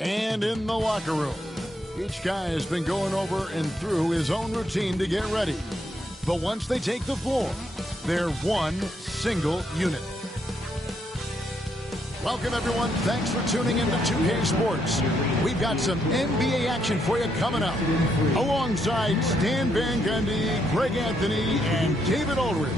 And in the locker room, each guy has been going over and through his own routine to get ready. But once they take the floor, they're one single unit. Welcome, everyone. Thanks for tuning in to 2K Sports. We've got some NBA action for you coming up. Alongside Stan Van Gundy, Greg Anthony, and David Aldridge.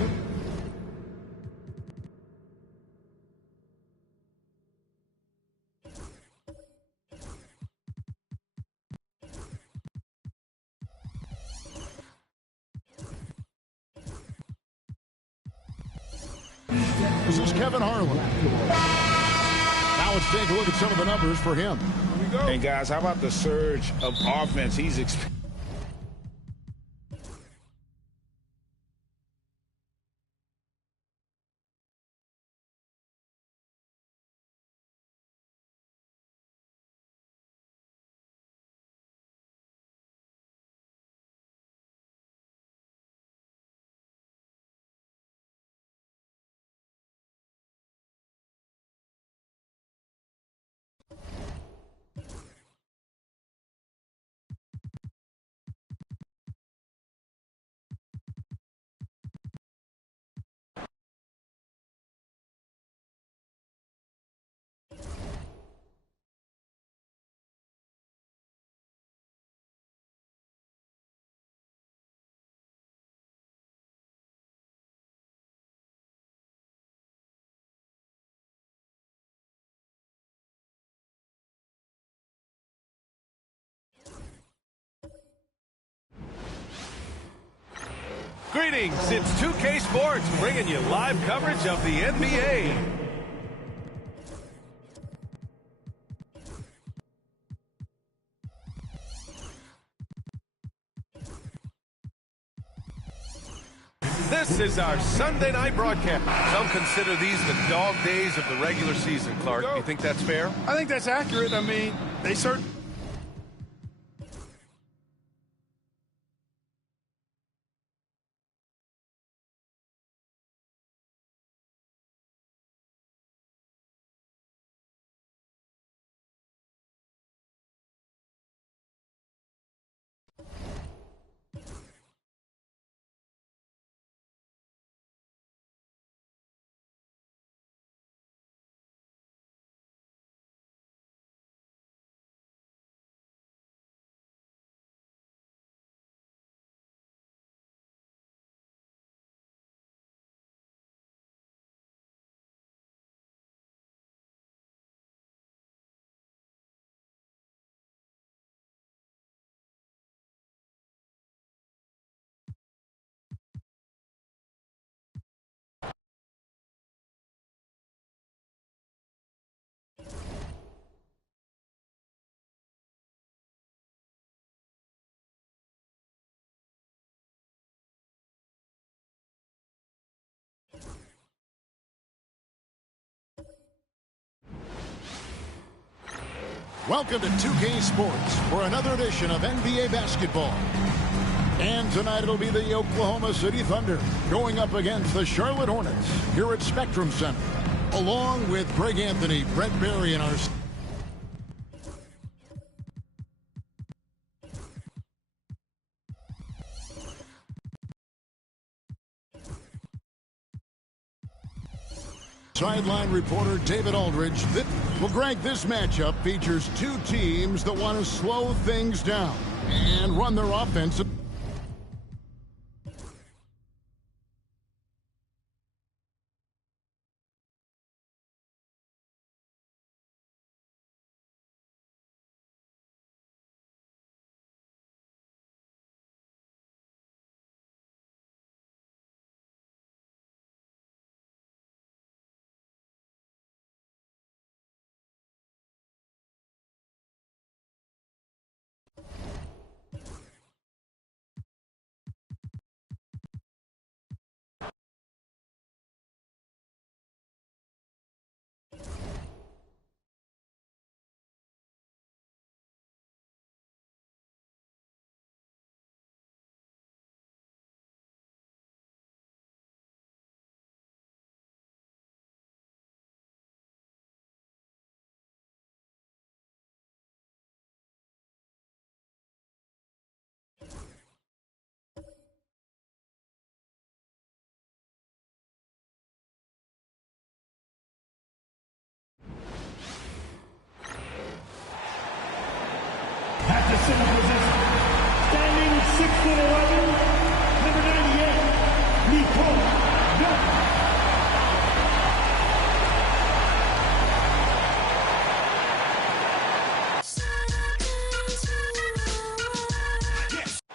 This is Kevin Harlan. Now let's take a look at some of the numbers for him. And guys, how about the surge of offense he's experienced? Greetings, it's 2K Sports bringing you live coverage of the NBA. This is our Sunday night broadcast. Some consider these the dog days of the regular season, Clark. You think that's fair? I think that's accurate. I mean, they certainly... Welcome to 2K Sports for another edition of NBA basketball. And tonight it'll be the Oklahoma City Thunder going up against the Charlotte Hornets here at Spectrum Center. Along with Greg Anthony, Brett Berry, and our sideline reporter David Aldridge. Well, Greg, this matchup features two teams that want to slow things down and run their offense.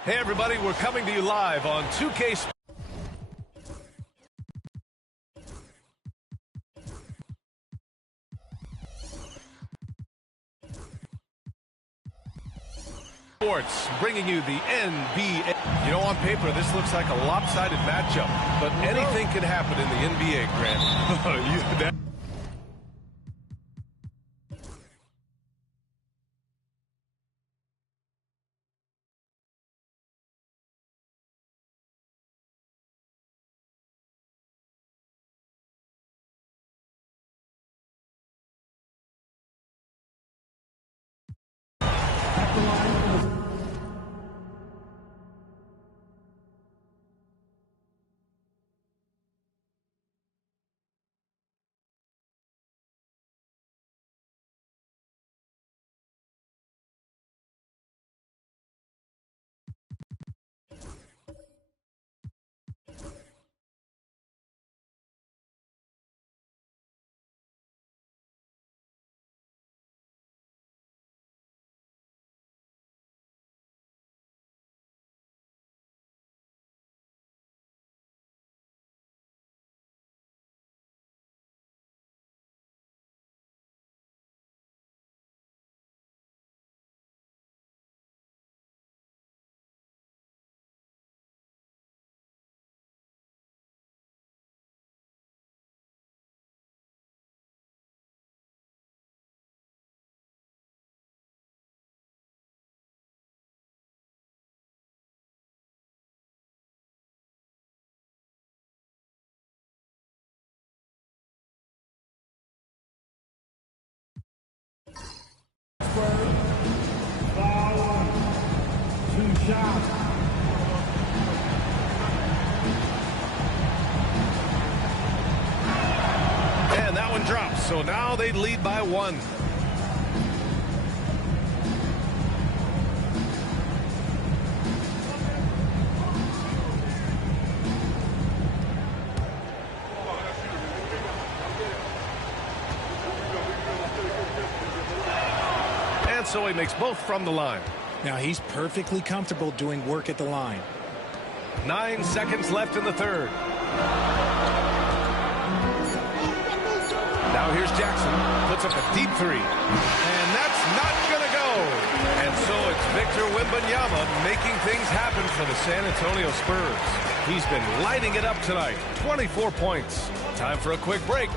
Hey everybody, we're coming to you live on 2K Sports, bringing you the NBA. You know, on paper, this looks like a lopsided matchup, but anything can happen in the NBA, Grant. And that one drops, so now they lead by 1. And so he makes both from the line. Now he's perfectly comfortable doing work at the line. 9 seconds left in the third. Now here's Jackson, puts up a deep 3. And that's not going to go. And so it's Victor Wembanyama making things happen for the San Antonio Spurs. He's been lighting it up tonight. 24 points. Time for a quick break.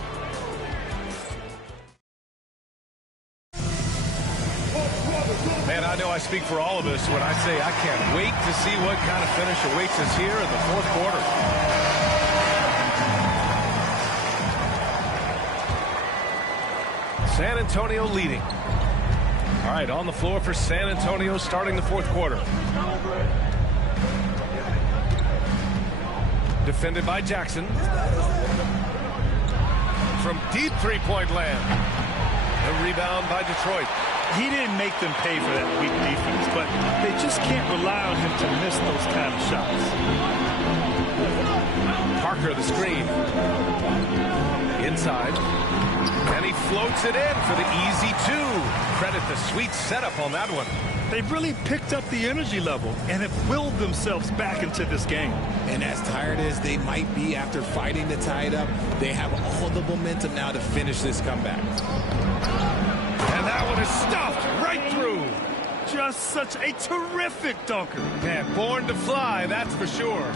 Man, I know I speak for all of us when I say I can't wait to see what kind of finish awaits us here in the fourth quarter. San Antonio leading. All right, on the floor for San Antonio starting the fourth quarter. Defended by Jackson. From deep three-point land. The rebound by Detroit. He didn't make them pay for that weak defense, but they just can't rely on him to miss those kind of shots. Parker, the screen. Inside. And he floats it in for the easy 2. Credit the sweet setup on that one. They've really picked up the energy level and have willed themselves back into this game. And as tired as they might be after fighting to tie it up, they have all the momentum now to finish this comeback. And that one is stuffed right through. Just such a terrific dunker. Man, born to fly, that's for sure.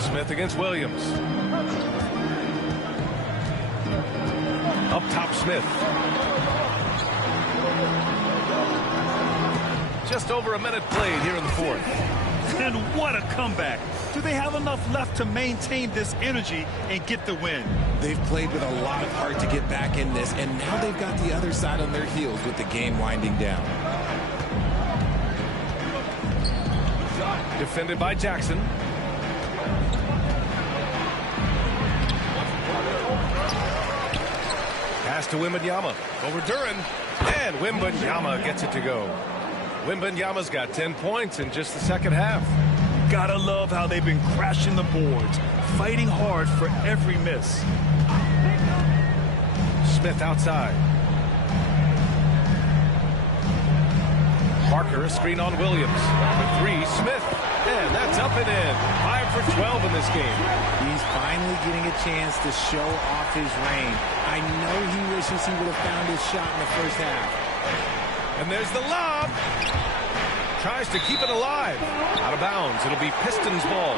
Smith against Williams. Up top, Smith. Just over a minute played here in the fourth. And what a comeback. Do they have enough left to maintain this energy and get the win? They've played with a lot of heart to get back in this, and now they've got the other side on their heels with the game winding down. Defended by Jackson. Pass to Wembanyama. Over Duran. And Wembanyama gets it to go. Wembanyama's got 10 points in just the second half. Gotta love how they've been crashing the boards, fighting hard for every miss. Smith outside. Parker, a screen on Williams. For three, Smith. And that's up and in. 5 for 12 in this game. He's finally getting a chance to show off his range. I know he wishes he would have found his shot in the first half. And there's the lob. Tries to keep it alive. Out of bounds. It'll be Pistons ball.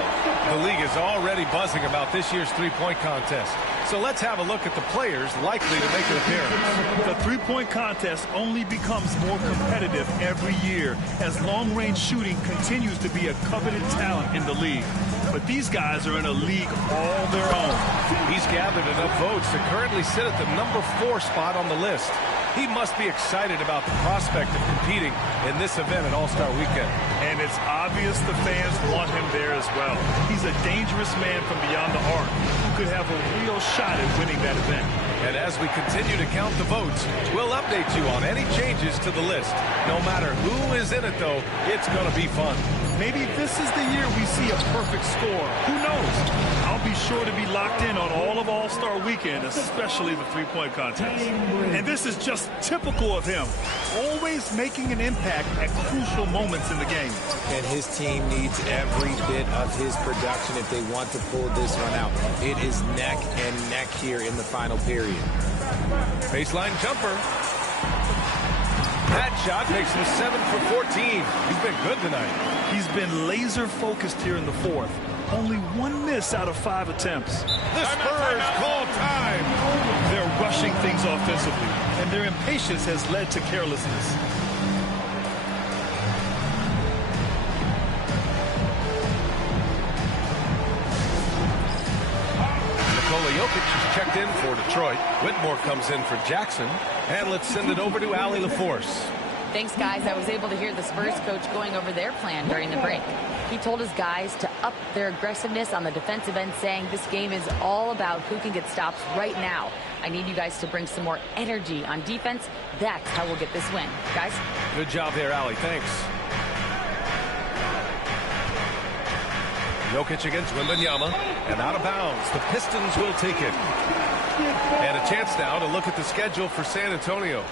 The league is already buzzing about this year's three-point contest. So let's have a look at the players likely to make an appearance. The three-point contest only becomes more competitive every year as long-range shooting continues to be a coveted talent in the league. But these guys are in a league all their own. He's gathered enough votes to currently sit at the number 4 spot on the list. He must be excited about the prospect of competing in this event at All-Star Weekend. And it's obvious the fans want him there as well. He's a dangerous man from beyond the arc who could have a real shot at winning that event. And as we continue to count the votes, we'll update you on any changes to the list. No matter who is in it, though, it's going to be fun. Maybe this is the year we see a perfect score. Who knows? I'll be sure to be locked in on all of All-Star Weekend, especially the three-point contest. And this is just typical of him, always making an impact at crucial moments in the game. And his team needs every bit of his production if they want to pull this one out. It is neck and neck here in the final period. Baseline jumper. That shot makes him 7 for 14. He's been good tonight. He's been laser focused here in the fourth. Only 1 miss out of 5 attempts. The Spurs call time. They're rushing things offensively, and their impatience has led to carelessness. Nikola Jokic is checked in for Detroit. Whitmore comes in for Jackson. And let's send it over to Allie LaForce. Thanks, guys. I was able to hear the Spurs coach going over their plan during the break. He told his guys to up their aggressiveness on the defensive end, saying this game is all about who can get stops right now. I need you guys to bring some more energy on defense. That's how we'll get this win. Guys? Good job there, Allie. Thanks. Jokic against Wembanyama, and out of bounds. The Pistons will take it. And a chance now to look at the schedule for San Antonio.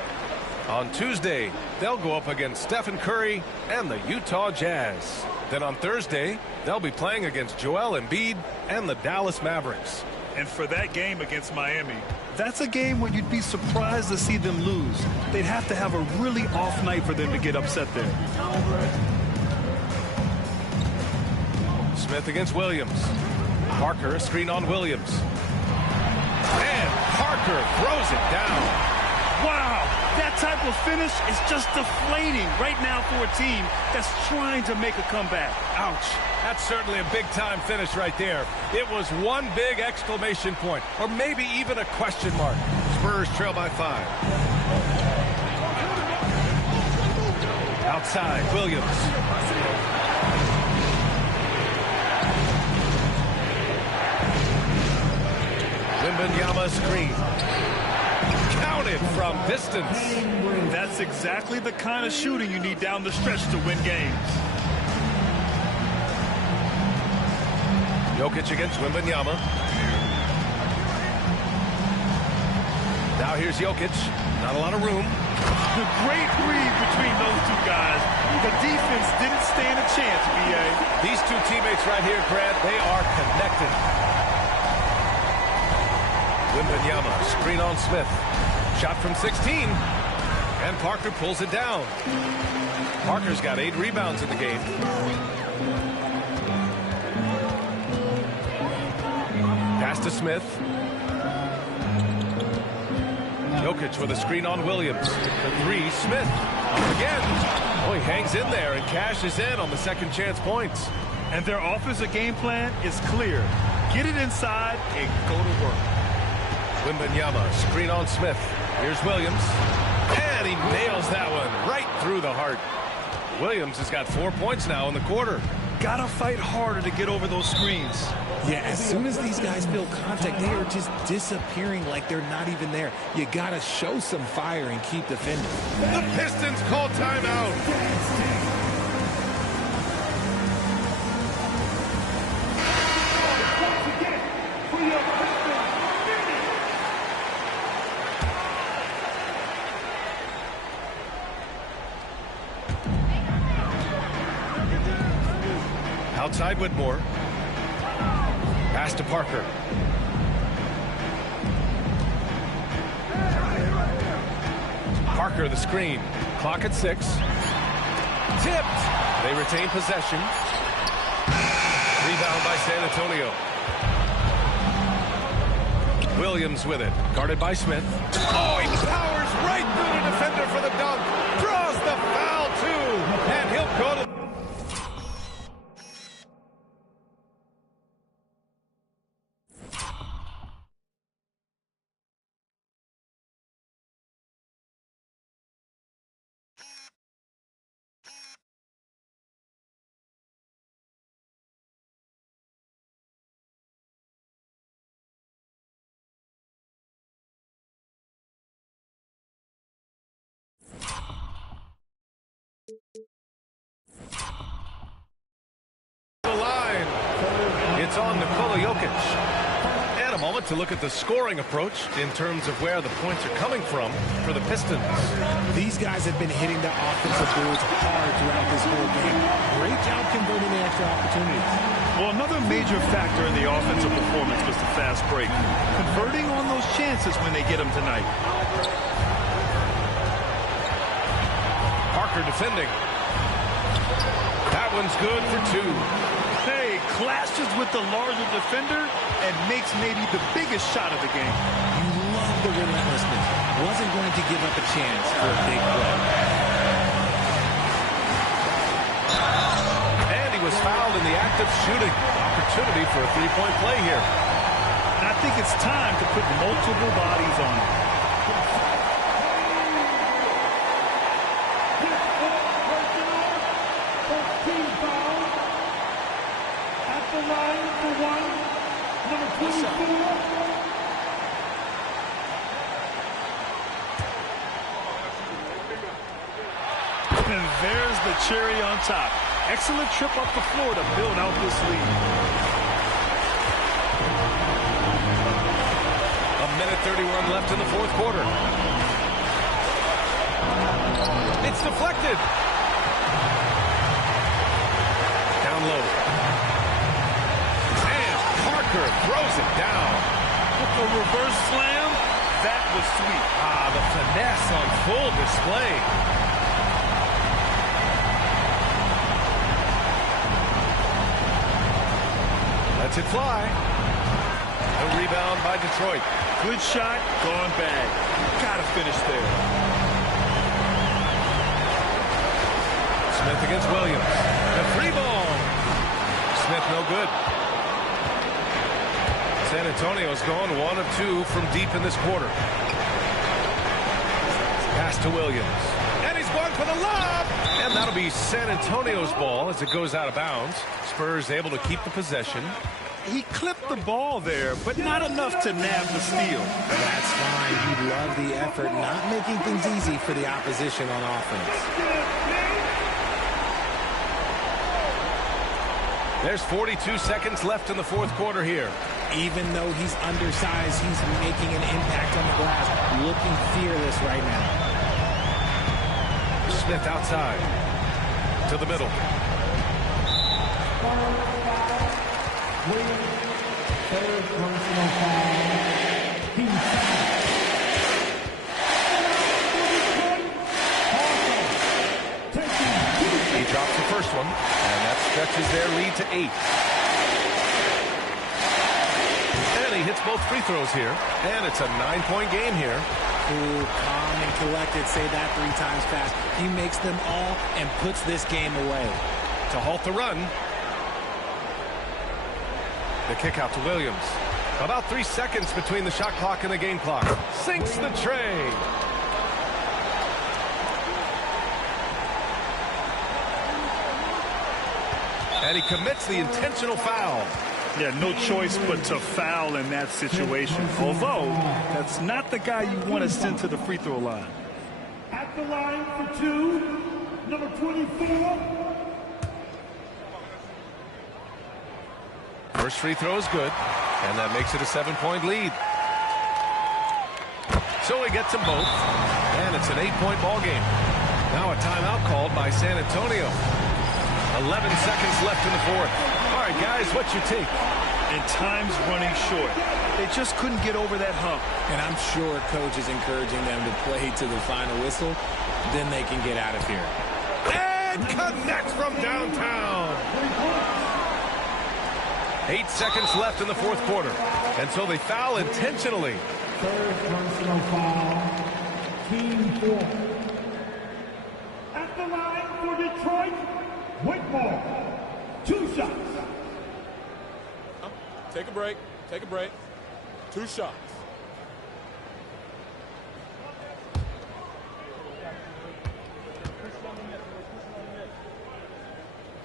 On Tuesday, they'll go up against Stephen Curry and the Utah Jazz. Then on Thursday, they'll be playing against Joel Embiid and the Dallas Mavericks. And for that game against Miami, that's a game where you'd be surprised to see them lose. They'd have to have a really off night for them to get upset there. Smith against Williams. Parker, a screen on Williams. And Parker throws it down. Wow, that type of finish is just deflating right now for a team that's trying to make a comeback. Ouch. That's certainly a big-time finish right there. It was one big exclamation point, or maybe even a question mark. Spurs trail by 5. Outside, Williams. Wembanyama screen. Counted from distance. That's exactly the kind of shooting you need down the stretch to win games. Jokic against Wembanyama. Now here's Jokic. Not a lot of room. The great read between those two guys. The defense didn't stand a chance, B.A. These two teammates right here, Grant, they are connected. Wembanyama, screen on Smith. Shot from 16. And Parker pulls it down. Parker's got 8 rebounds in the game. Pass to Smith. Jokic with a screen on Williams. The 3, Smith. Up again. Oh, he hangs in there and cashes in on the second chance points. And their offensive game plan is clear. Get it inside and go to work. Wembanyama, screen on Smith. Here's Williams. And he nails that one right through the heart. Williams has got 4 points now in the quarter. got to fight harder to get over those screens. Yeah, as soon as these guys feel contact, they are just disappearing like they're not even there. You got to show some fire and keep defending. The Pistons call timeout. Outside Whitmore. Pass to Parker. Parker, the screen. Clock at 6. Tipped. They retain possession. Rebound by San Antonio. Williams with it. Guarded by Smith. Oh, he powers right through the defender for the dunk. Draws the foul, too. And he'll go to... the line. It's on Nikola Jokic. And a moment to look at the scoring approach in terms of where the points are coming from for the Pistons. These guys have been hitting the offensive boards hard throughout this whole game. Great job converting the extra opportunities. Well, another major factor in the offensive performance was the fast break. Converting on those chances when they get them tonight. Parker defending. That one's good for 2. Hey, clashes with the larger defender and makes maybe the biggest shot of the game. You love the relentlessness. Wasn't going to give up a chance for a big play. And he was fouled in the act of shooting. Opportunity for a three-point play here. And I think it's time to put multiple bodies on it. And there's the cherry on top. Excellent trip up the floor to build out this lead. A minute 31 left in the fourth quarter. It's deflected. Down low. And Parker throws it down. A reverse slam. That was sweet. Ah, the finesse on full display. Lets it fly. A rebound by Detroit. Good shot, gone bad. Gotta finish there. Smith against Williams. The free ball. Smith no good. San Antonio's gone 1 of 2 from deep in this quarter. Pass to Williams. And he's going for the lob. And that'll be San Antonio's ball as it goes out of bounds. Spurs able to keep the possession. He clipped the ball there, but not enough to nab the steal. That's fine. You love the effort, not making things easy for the opposition on offense. There's 42 seconds left in the fourth quarter here. Even though he's undersized, he's making an impact on the glass. Looking fearless right now. Smith outside. To the middle. He drops the first one, and that stretches their lead to 8. And he hits both free throws here, and it's a 9-point game here. Cool, calm, and collected. Say that 3 times fast. He makes them all and puts this game away. To halt the run. The kick out to Williams. About 3 seconds between the shot clock and the game clock. Sinks the tray. And And he commits the intentional foul. Yeah, no choice but to foul in that situation. Although, that's not the guy you want to send to the free throw line. At the line for two, number 24. First free throw is good, and that makes it a 7-point lead. So he gets them both, and it's an 8-point ball game. Now a timeout called by San Antonio. 11 seconds left in the fourth. All right, guys, what's your take? And time's running short. They just couldn't get over that hump. And I'm sure Coach is encouraging them to play to the final whistle. Then they can get out of here. And connects from downtown. 8 seconds left in the fourth quarter. And so they foul intentionally. Third personal foul, team 4. At the line for Detroit, Whitmore. 2 shots. Take a break. Take a break. 2 shots.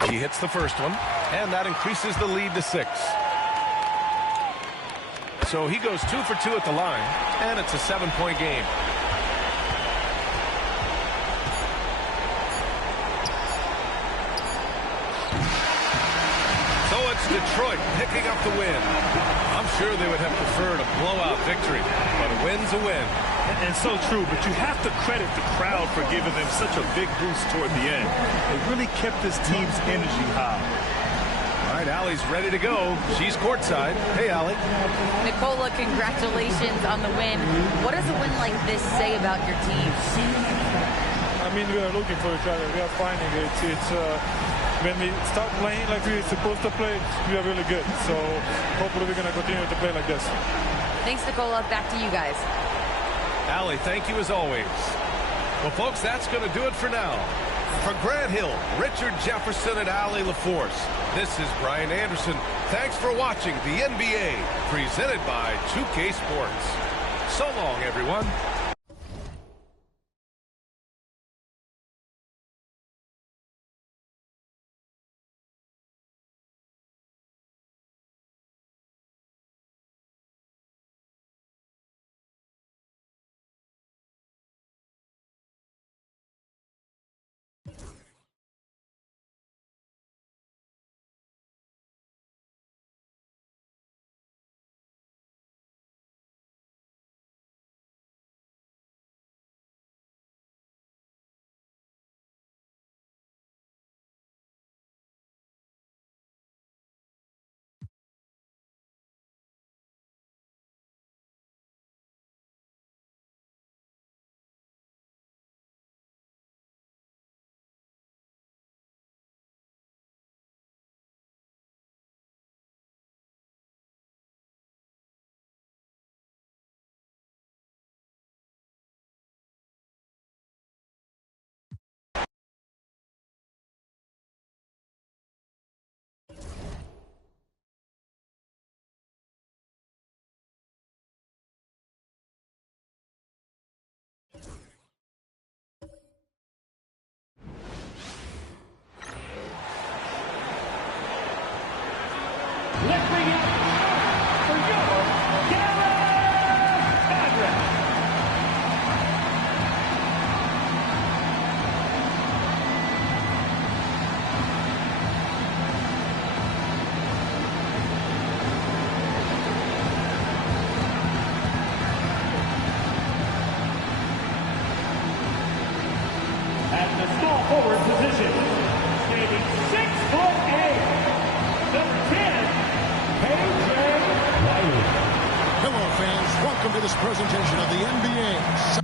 He hits the first one, and that increases the lead to 6. So he goes 2 for 2 at the line, and it's a 7-point game. So it's Detroit picking up the win. I'm sure they would have preferred a blowout victory, but a win's a win. And so true, but you have to credit the crowd for giving them such a big boost toward the end. It really kept this team's energy high. All right, Allie's ready to go. She's courtside. Hey, Allie. Nicola, congratulations on the win. What does a win like this say about your team? I mean, we are looking for each other. We are finding it. When we start playing like we're supposed to play, we are really good. So hopefully we're going to continue to play like this. Thanks, Nicola. Back to you guys. Allie, thank you as always. Well, folks, that's going to do it for now. For Grant Hill, Richard Jefferson, and Allie LaForce, this is Brian Anderson. Thanks for watching the NBA, presented by 2K Sports. So long, everyone. Let's bring it for your Garrett Patrick. At the small forward position, standing 6'8", number 10, Hello, fans. Welcome to this presentation of the NBA.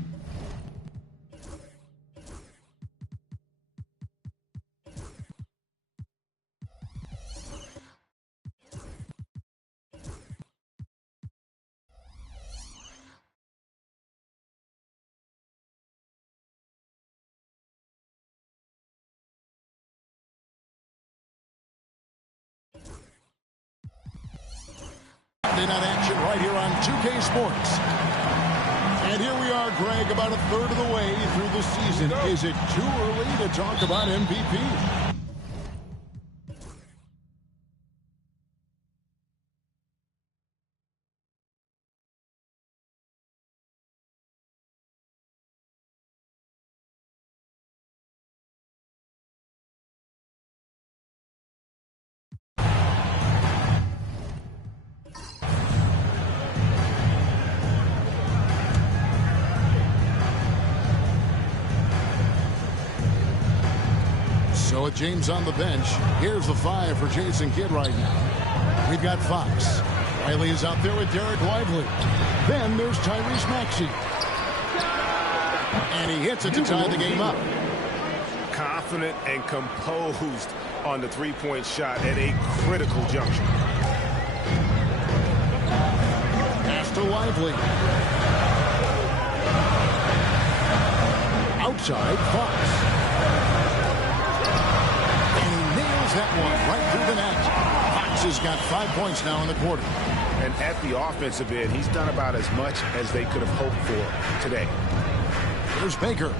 Monday night action right here on 2K Sports. And here we are, Greg, about a third of the way through the season. Is it too early to talk about MVP? with James on the bench. Here's the 5 for Jason Kidd right now. We've got Fox. Riley is out there with Derek Lively. Then there's Tyrese Maxey. And he hits it to tie the game up. Confident and composed on the three-point shot at a critical juncture. Pass to Lively. Outside, Fox. And he nails that one right through the net. Fox has got 5 points now in the quarter. And at the offensive end, he's done about as much as they could have hoped for today. Here's Baker.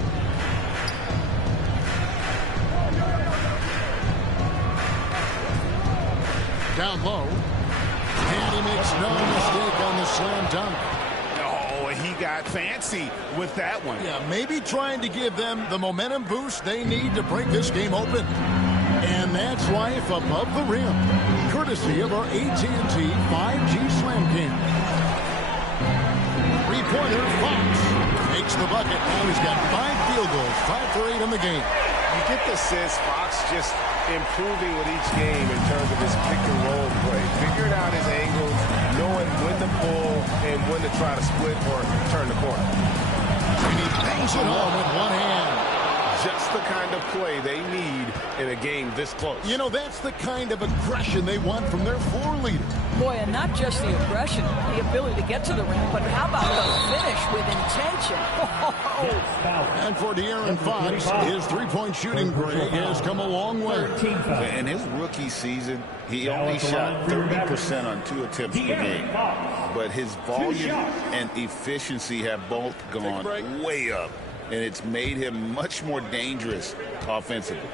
Down low. And he makes no mistake on the slam dunk. Oh, he got fancy with that one. Yeah, maybe trying to give them the momentum boost they need to break this game open. And that's life above the rim, courtesy of our AT&T 5G Slam Cam. Three-pointer, Fox makes the bucket. Now he's got 5 field goals, 5 for 8 in the game. You get the sense Fox just improving with each game in terms of his pick-and-roll play. Figuring out his angles, knowing when to pull and when to try to split or turn the corner. And he bangs it home with one hand. Just the kind of play they need in a game this close. You know, that's the kind of aggression they want from their floor leader. Boy, and not just the aggression, the ability to get to the rim, but how about the finish with intention? And for De'Aaron Fox, his three-point shooting grade has come a long way. In his rookie season, he only shot 30% on 2 attempts per game. But his volume and efficiency have both gone way up. And it's made him much more dangerous offensively.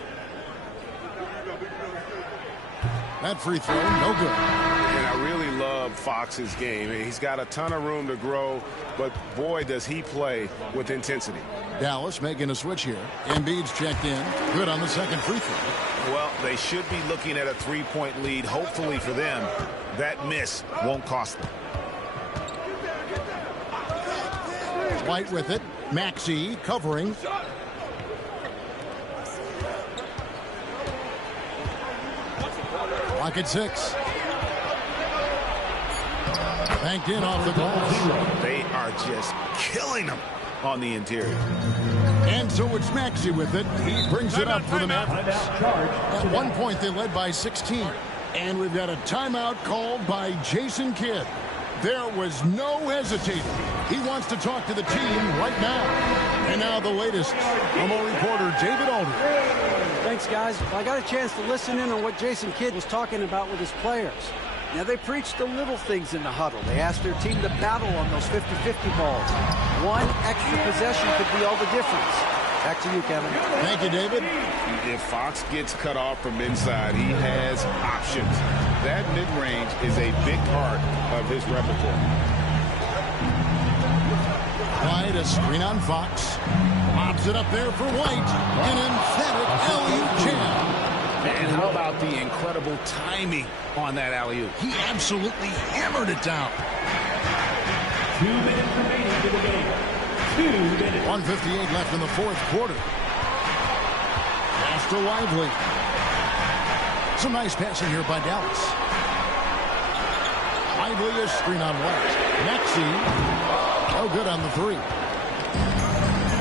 That free throw, no good. And I really love Fox's game. He's got a ton of room to grow, but boy, does he play with intensity. Dallas making a switch here. Embiid's checked in. Good on the second free throw. Well, they should be looking at a three-point lead. Hopefully for them, that miss won't cost them. White with it. Maxey covering. Clock at 6. Banked in off the glass. They are just killing them on the interior. And so it's Maxey with it. He brings it up for the Mavericks. At one point, they led by 16. And we've got a timeout called by Jason Kidd. There was no hesitating. He wants to talk to the team right now. And now the latest from our reporter, David Aldridge. Thanks, guys. I got a chance to listen in on what Jason Kidd was talking about with his players. Now, they preached the little things in the huddle. They asked their team to battle on those 50-50 balls. One extra possession could be all the difference. Back to you, Kevin. Thank you, David. If Fox gets cut off from inside, he has options. That mid-range is a big part of his repertoire. White, a screen on Fox. Lobs it up there for White. An emphatic alley-oop jam. And how about the incredible timing on that alley-oop? He absolutely hammered it down. 2 minutes remaining to the game. 2 minutes. 1:58 left in the fourth quarter. Pass to Lively. Some nice passing here by Dallas. Lively is screen on White. Maxey, no good on the three.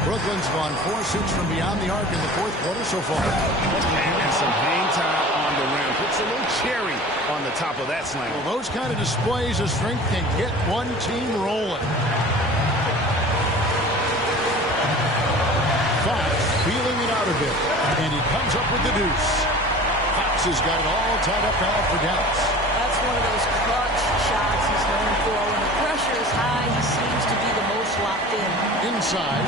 Brooklyn's gone 4-6 from beyond the arc in the fourth quarter so far. And some hang time on the rim. Puts a little cherry on the top of that slam. Well, those kind of displays of strength can get one team rolling. Fox feeling it out a bit. And he comes up with the deuce. Fox has got it all tied up now for Dallas. That's one of those clutch shots he's known for. When the pressure is high, he seems to be the most locked in. Inside.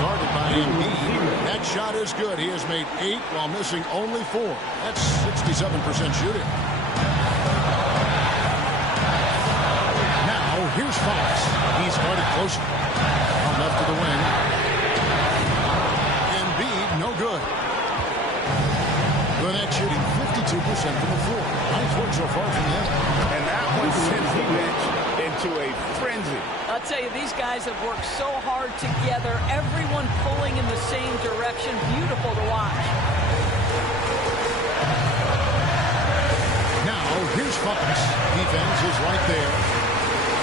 Guarded by Embiid. That shot is good. He has made 8 while missing only 4. That's 67% shooting. Now, here's Fox. He's guarded closer. On left of the wing. Embiid, no good. Gwinnett shooting 52% from the floor. Nice work so far from him. And that one sends the bench into a frenzy. I'll tell you, these guys have worked so hard together, everyone pulling in the same direction. Beautiful to watch. Now, here's Fox. Defense is right there.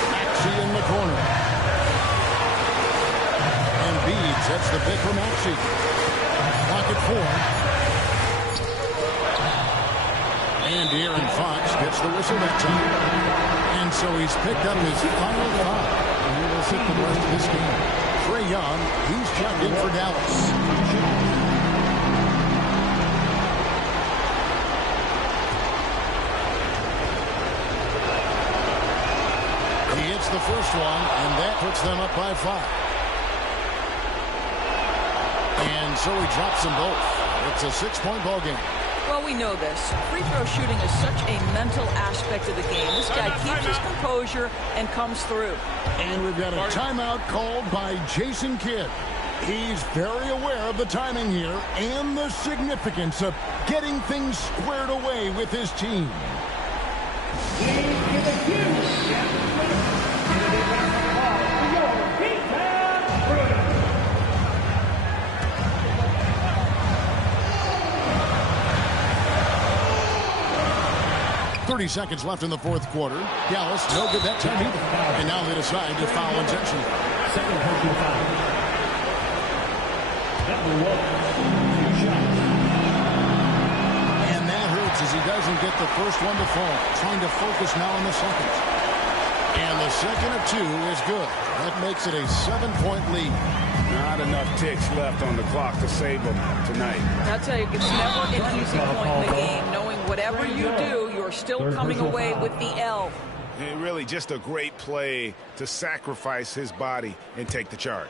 Maxey in the corner. And Embiid sets the pick for Maxey. Clock at 4. And De'Aaron Fox gets the whistle that time. And so he's picked up his final foul. And he will sit for the rest of this game. Trae Young, he's checked in for Dallas. He hits the first one, and that puts them up by 5. And so he drops them both. It's a 6-point ball game. Well, we know this. Free throw shooting is such a mental aspect of the game. This guy keeps his composure and comes through. And we've got a timeout called by Jason Kidd. He's very aware of the timing here and the significance of getting things squared away with his team. 30 seconds left in the fourth quarter. Dallas, no good that time either. And now they decide to foul intentionally. Second personal foul. Number 1, 2 shots. And that hurts as he doesn't get the first one to fall. Trying to focus now on the second. And the second of 2 is good. That makes it a 7-point lead. Not enough ticks left on the clock to save them tonight. I'll tell you, it's never an easy point in the game, knowing whatever you do, you're still coming away with the L. And really just a great play to sacrifice his body and take the charge.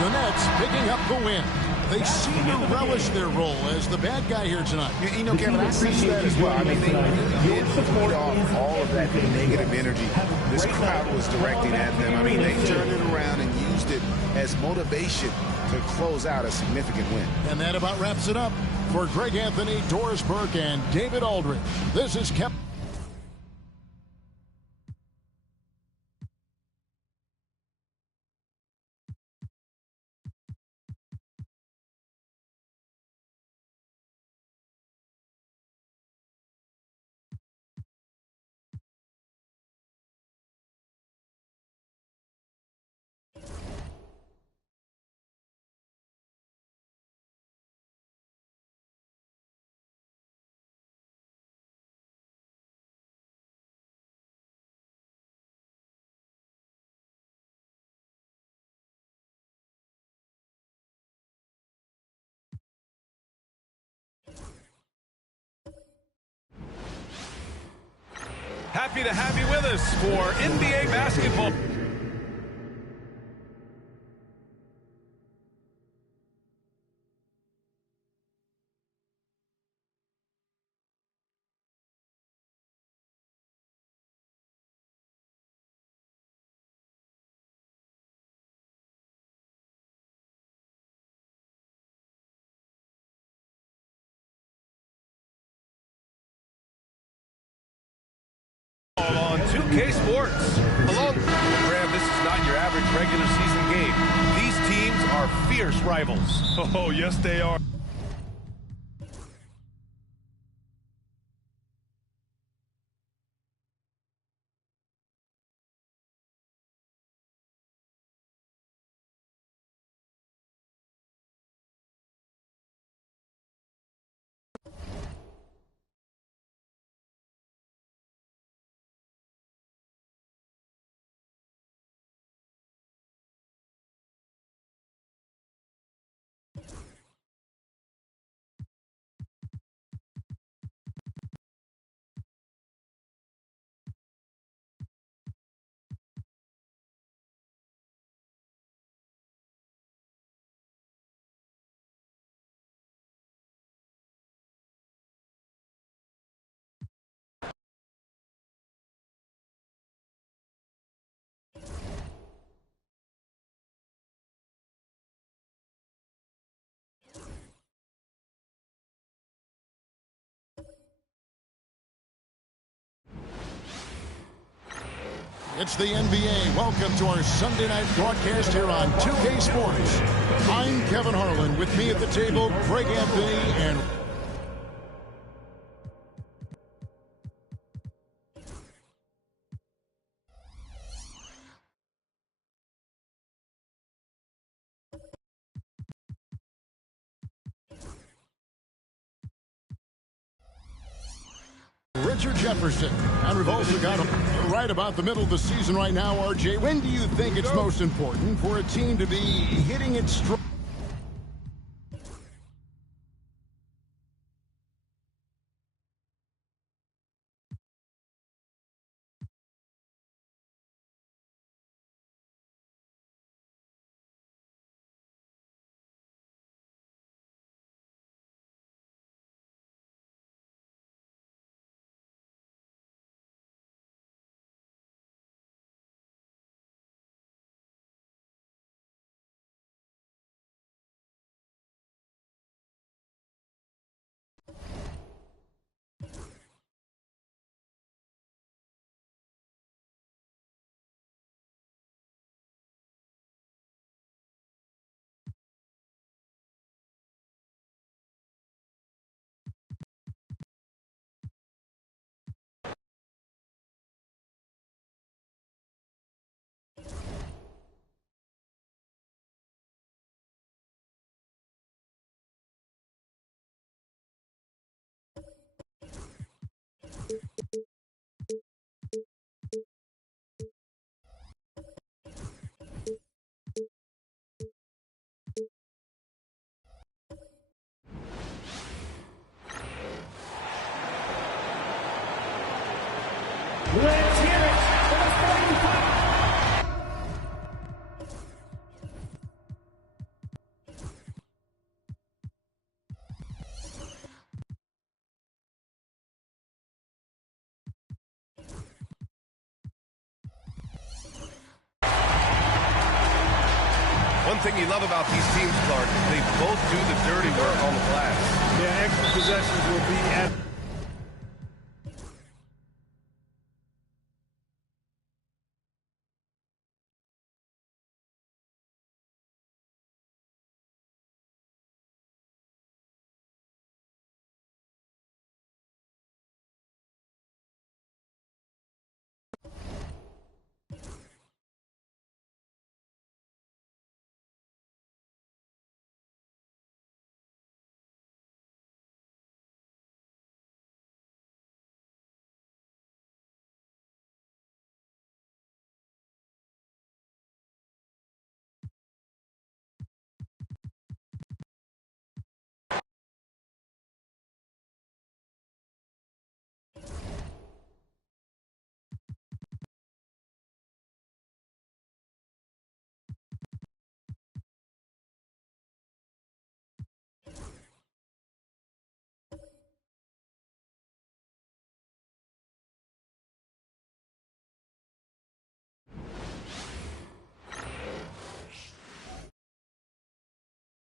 The Nets picking up the win. They seem to relish their role as the bad guy here tonight. You know, Kevin, I sense that as well. I mean, they did feed off all of that negative energy this crowd was directing at them. I mean, they turned it around and used it as motivation to close out a significant win. And that about wraps it up. For Greg Anthony, Doris Burke, and David Aldridge, this is Kevin. Happy to have you with us for NBA basketball. On 2K Sports. Hello, Graham, this is not your average regular season game. These teams are fierce rivals. Oh, yes, they are. It's the NBA. Welcome to our Sunday night broadcast here on 2K Sports. I'm Kevin Harlan. With me at the table, Greg Anthony and Richard Jefferson. And we've also got right about the middle of the season right now, RJ. When do you think it's most important for a team to be hitting its stride? Let's hear it for the 45. One thing you love about these teams, Clark, they both do the dirty work on the glass. Yeah, extra possessions will be at...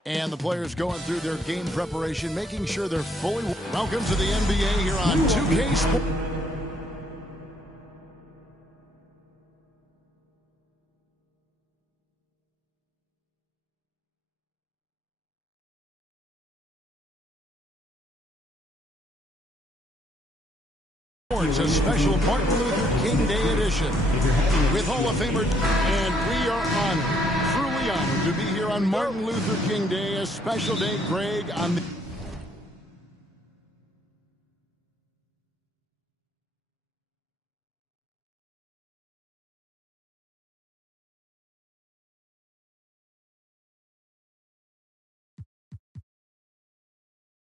And the players going through their game preparation, making sure they're fully... Welcome to the NBA here on 2K Sports. It's a special Martin Luther King Day edition with Hall of Famer, and we are honored, truly honored, to be here on Martin Luther King Day, a special day, Greg, on the...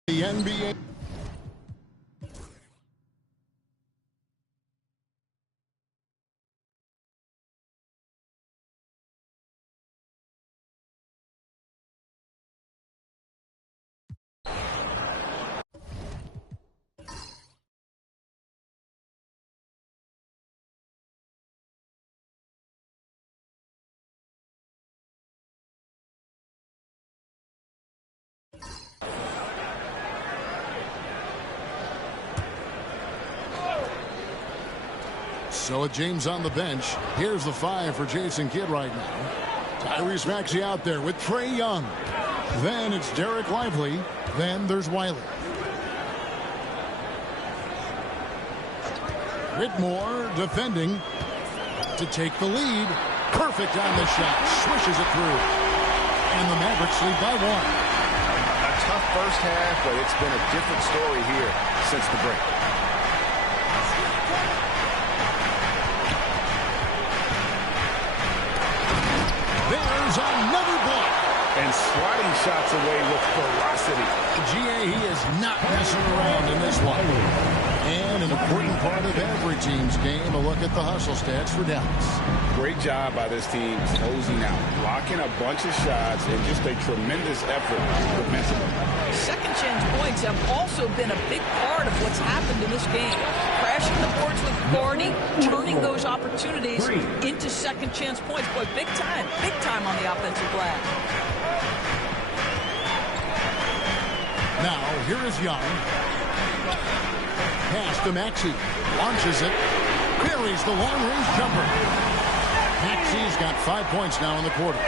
The NBA. So with James on the bench, here's the 5 for Jason Kidd right now. Tyrese Maxey out there with Trae Young. Then it's Derek Lively. Then there's Wiley. Whitmore defending to take the lead. Perfect on the shot. Swishes it through. And the Mavericks lead by 1. A tough first half, but it's been a different story here since the break. There's another block. And swatting shots away with ferocity. GA, he is not messing around in this one. And an important part of every team's game, a look at the hustle stats for Dallas. Great job by this team closing out, blocking a bunch of shots, and just a tremendous effort defensively. Second chance points have also been a big part of what's happened in this game. Crashing the boards with Gardy, turning those opportunities into second chance points. Boy, big time on the offensive glass. Now, here is Young. Pass to Maxey. Launches it. Buries the long-range jumper. Maxey's got 5 points now in the quarter.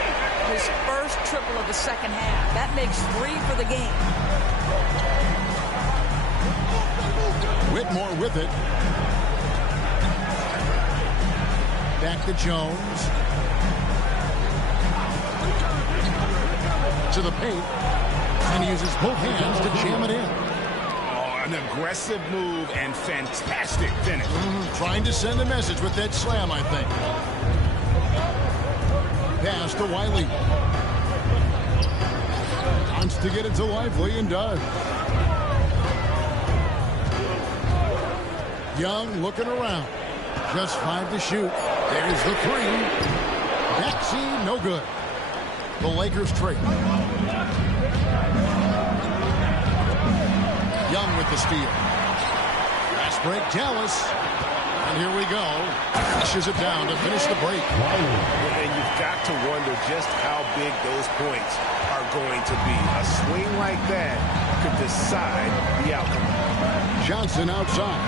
His first triple of the second half. That makes 3 for the game. Whitmore with it. Back to Jones. To the paint. And he uses both hands to jam it in. Oh, an aggressive move and fantastic finish. Trying to send a message with that slam, I think. Pass to Wiley. Wants to get it to Lively and does. Young looking around. Just 5 to shoot. There's the 3. Maxey, no good. The Lakers trade. Young with the steal. Fast break, Dallas. And here we go. Pushes it down to finish the break. And you've got to wonder just how big those points are going to be. A swing like that could decide the outcome. Johnson outside.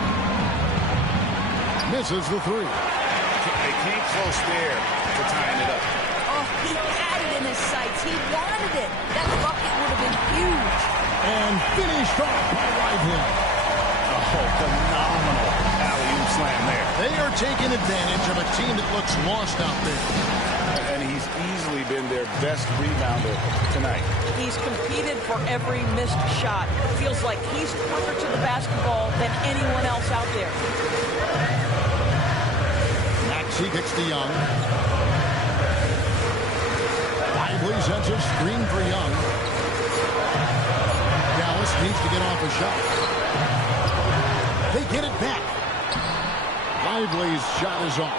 Misses the 3. They came close there to tying it up. Oh, he had it in his sights. He wanted it. That bucket would have been huge. And finished off by Lively. Oh, phenomenal alley-oop slam there. They are taking advantage of a team that looks lost out there. And he's easily been their best rebounder tonight. He's competed for every missed shot. It feels like he's quicker to the basketball than anyone else out there. Maxey kicks to Young. Lively sends a screen for Young. Dallas needs to get off a shot. They get it back. Lively's shot is off.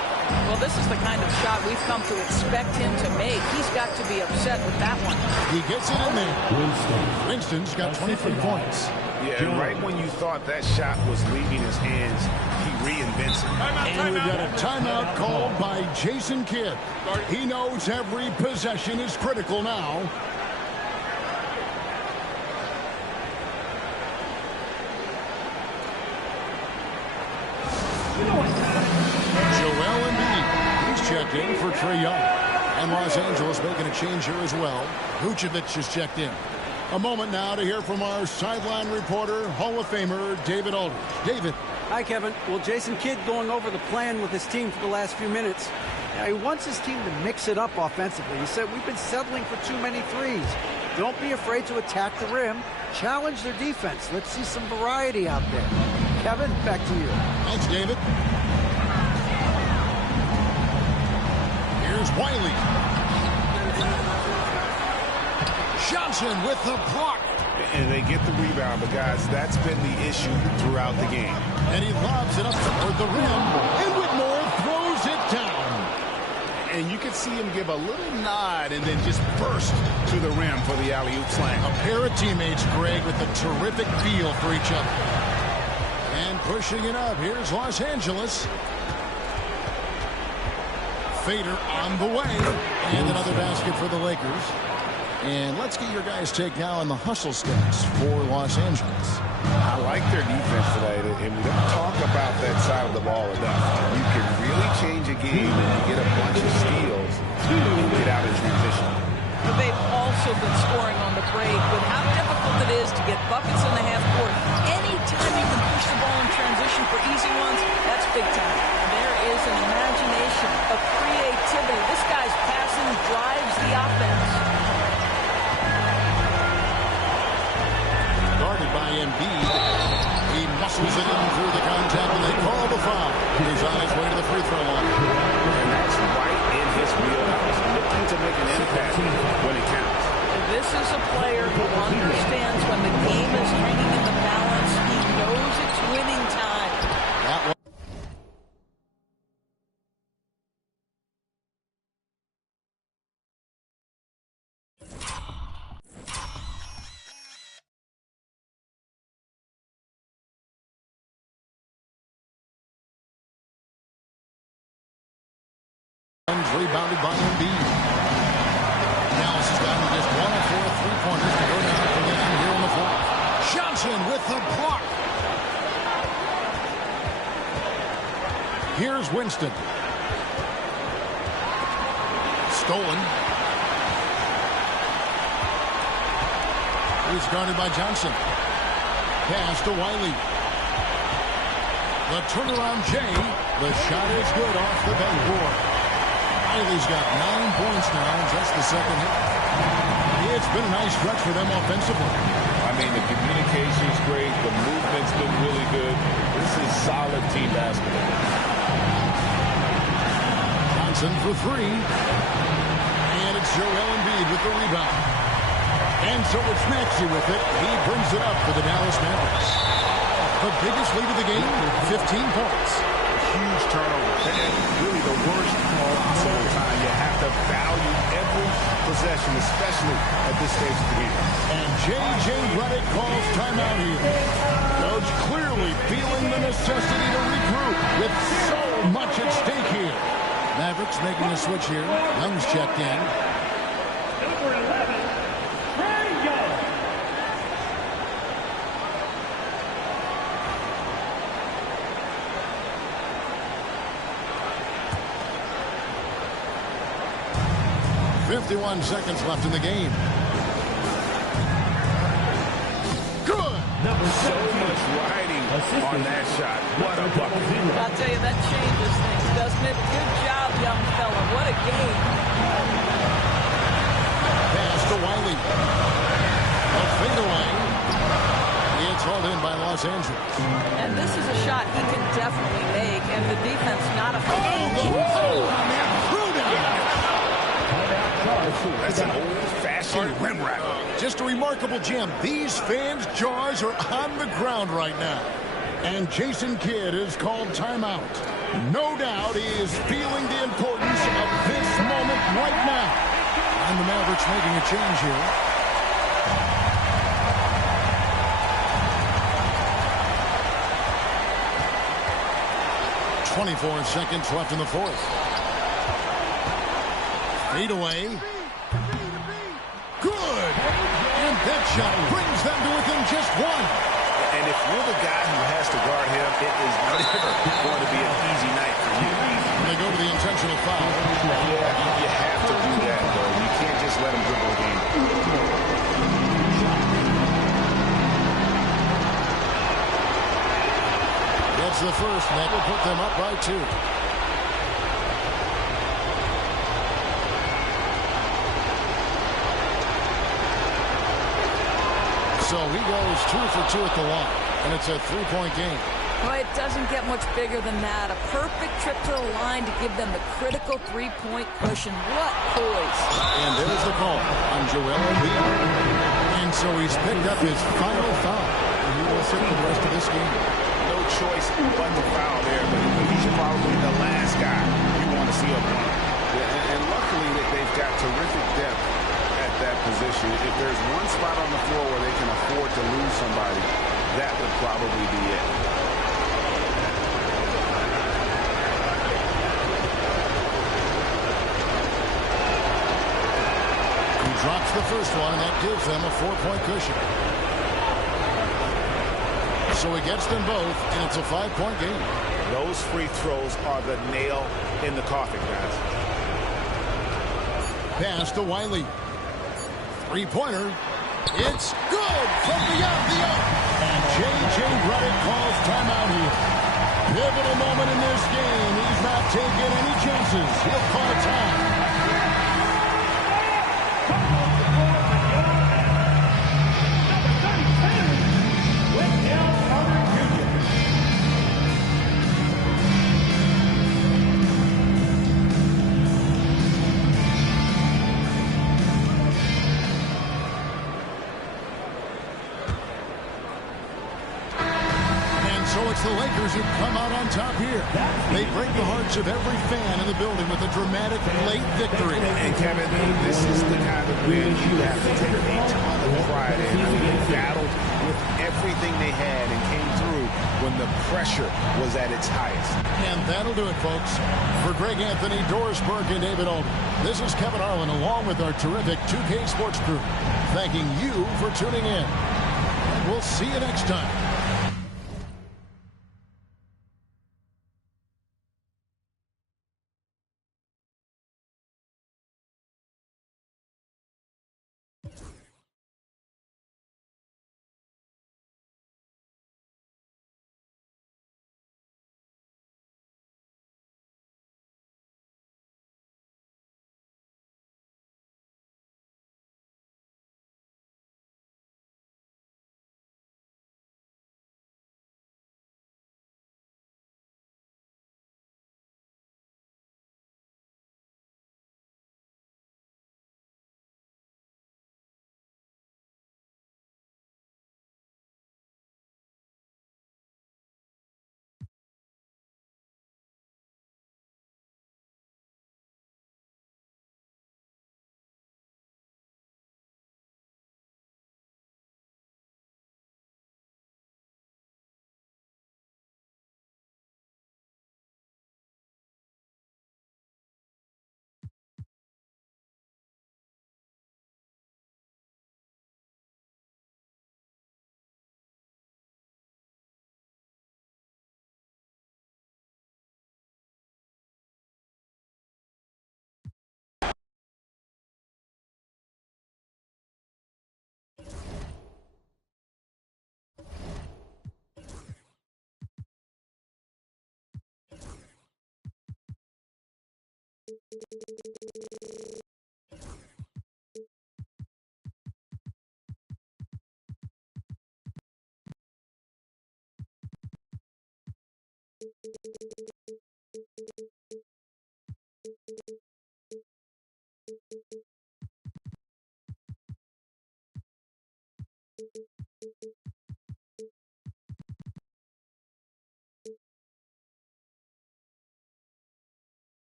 Well, this is the kind of shot we've come to expect him to make. He's got to be upset with that one. He gets it in there. Winston's got 23 points. Yeah, and right when you thought that shot was leaving his hands, he reinvents it. And we've got a timeout called by Jason Kidd. He knows every possession is critical now. Joel Embiid. He's checked in for Trae Young. And Los Angeles making a change here as well. Vucevic has checked in. A moment now to hear from our sideline reporter, Hall of Famer David Aldridge. David. Hi, Kevin. Well, Jason Kidd going over the plan with his team for the last few minutes. Now, he wants his team to mix it up offensively. He said, we've been settling for too many threes. Don't be afraid to attack the rim. Challenge their defense. Let's see some variety out there. Kevin, back to you. Thanks, David. Here's Wiley. Johnson with the block. And they get the rebound, but guys, that's been the issue throughout the game. And he lobs it up toward the rim. And Whitmore throws it down. And you can see him give a little nod and then just burst to the rim for the alley-oop slam. A pair of teammates, Greg, with a terrific feel for each other. And pushing it up. Here's Los Angeles. Fader on the way. And another basket for the Lakers. And let's get your guys' take now on the hustle stats for Los Angeles. I like their defense today, and we don't talk about that side of the ball enough. You can really change a game when you get a bunch of steals and get out in transition. But they've also been scoring on the break with how difficult it is to get buckets in the half court. Anytime you can push the ball in transition for easy ones, that's big time. There is an imagination, a creativity. This guy's passing drives the offense. Guarded by Embiid. He muscles it in through the contact, and they call the foul. He's on his way to the free throw line. And that's right in his wheelhouse, looking to make an impact when it counts. This is a player who understands when the game is hanging in the balance. He knows it's winning time. That one. Rebounded by Embiid. Dallas has gotten just 1 of 4 three-pointers to go down for them here in the fourth. Johnson with the block. Here's Winston. Stolen. He's guarded by Johnson. Pass to Wiley. The turnaround Jay. The shot is good off the backboard. Wiley's got 9 points now, just the second hit. It's been a nice stretch for them offensively. I mean, the communication's great. The movement's been really good. This is solid team basketball. Johnson for 3. And it's Joel Embiid with the rebound. And so it's Maxey with it. He brings it up for the Dallas Mavericks. The biggest lead of the game, 15 points. Huge turnover. And really the worst possible time. You have to value every possession, especially at this stage of the game. And J.J. Redick calls timeout here. Coach clearly feeling the necessity to regroup with so much at stake here. Mavericks making a switch here. Young's checked in. Number 11, Trey Young. .51 seconds left in the game. Good. So much riding on that shot. What a bucket. I'll tell you, that changes things, doesn't it? Good job, young fella. What a game. Pass to Wiley. A fadeaway. It's hauled in by Los Angeles. And this is a shot he can definitely make, and the defense not a That's an old-fashioned rim wrap. Just a remarkable jam. These fans' jaws are on the ground right now. And Jason Kidd is called timeout. No doubt he is feeling the importance of this moment right now. And the Mavericks making a change here. .24 seconds left in the fourth. Fade away. Good. And that shot brings them to within just 1. And if you're the guy who has to guard him, it is never going to be an easy night for you. And they go to the intentional foul. Yeah, you have to do that, though. You can't just let him dribble the game. That's the first, and that will put them up by 2. So he goes 2 for 2 at the line, and it's a 3-point game. Boy, it doesn't get much bigger than that. A perfect trip to the line to give them the critical 3-point cushion. What poise. And there's the call on Joel Embiid. And so he's picked up his final foul, and he will sit for the rest of this game. No choice but to foul there, but he's probably the last guy you want to see up front. And luckily, they've got terrific depth at that position. If there's one spot on the floor where they can afford to lose somebody, that would probably be it. Drops the first one, and that gives them a 4-point cushion. So he gets them both, and it's a 5-point game. Those free throws are the nail in the coffin, guys. Pass to Wiley. Three-pointer. It's good from beyond the arc. And J.J. Redick calls timeout here. Pivotal moment in this game. He's not taking any chances. He'll call a time. The Lakers who come out on top here. They break the hearts of every fan in the building with a dramatic late victory. And Kevin, this is the kind of win you have to take a ton of pride in. They battled with everything they had and came through when the pressure was at its highest. And that'll do it, folks. For Greg Anthony, Doris Burke, and David Alden, this is Kevin Harlan along with our terrific 2K Sports crew, thanking you for tuning in. And we'll see you next time.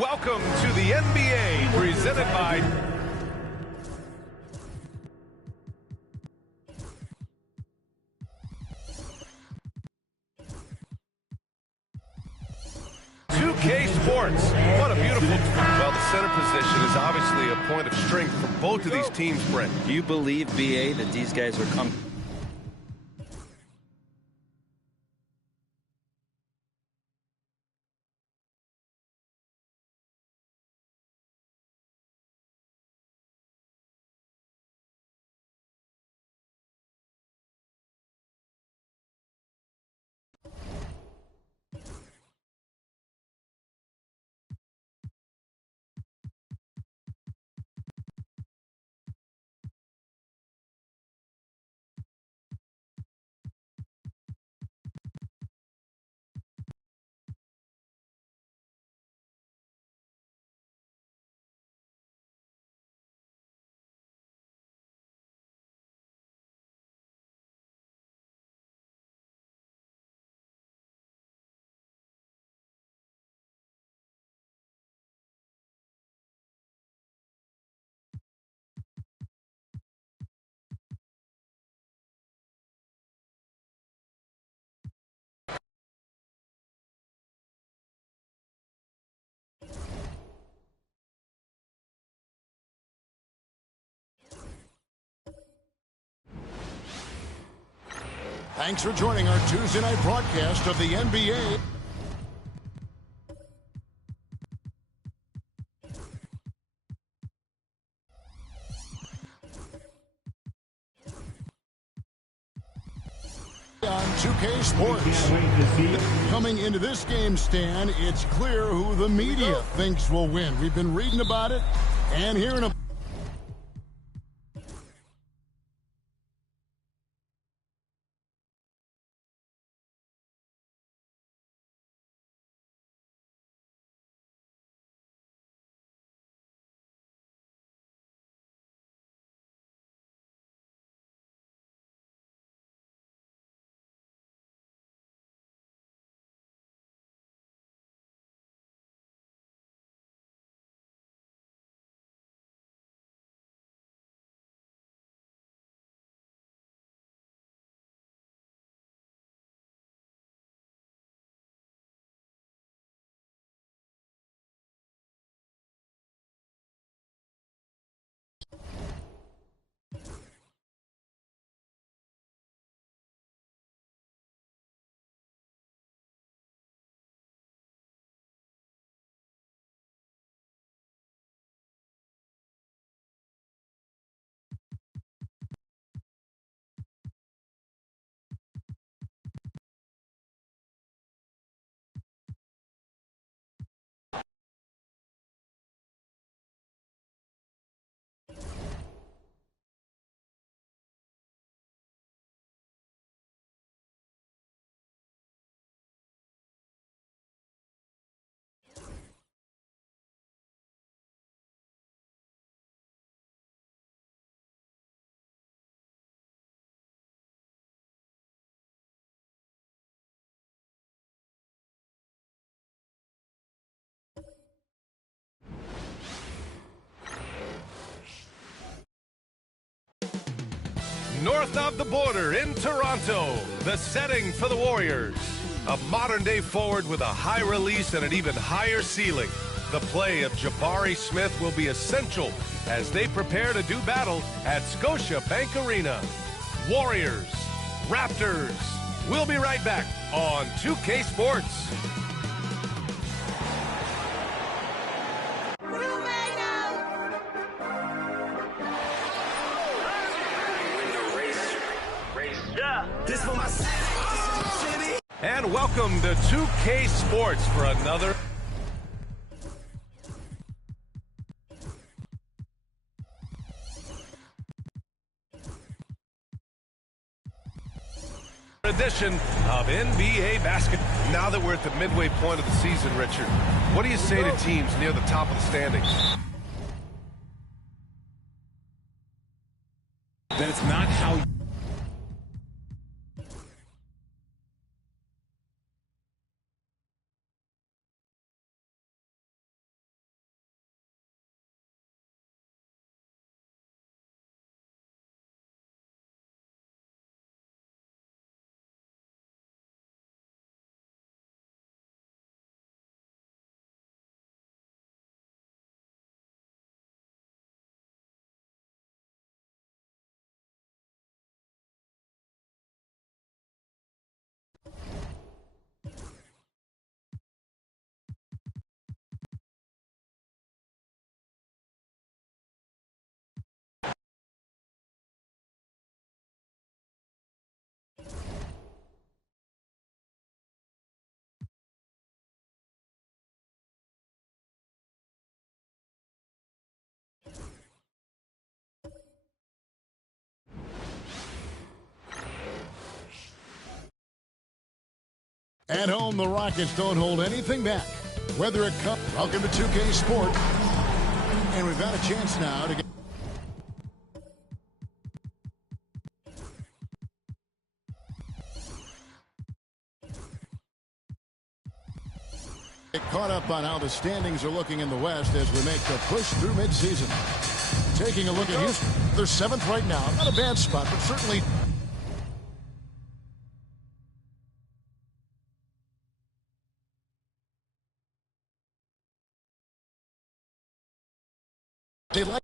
Welcome to the NBA, presented by... Sports. What a beautiful... Well, the center position is obviously a point of strength for both of these teams, Brent. Do you believe, BA, that these guys are coming? Thanks for joining our Tuesday night broadcast of the NBA. On 2K Sports. Coming into this game, Stan, it's clear who the media thinks will win. We've been reading about it and hearing about it. North of the border in Toronto, the setting for the Warriors. A modern-day forward with a high release and an even higher ceiling. The play of Jabari Smith will be essential as they prepare to do battle at Scotiabank Arena. Warriors, Raptors. We'll be right back on 2K Sports. And welcome to 2K Sports for another edition of NBA basketball. Now that we're at the midway point of the season, Richard, what do you say to teams near the top of the standings? That it's not how At home, the Rockets don't hold anything back. Whether it comes, welcome to 2K Sport. And we've got a chance now to get caught up on how the standings are looking in the West as we make the push through midseason. Taking a look at Houston. They're 7th right now. Not a bad spot, but certainly they like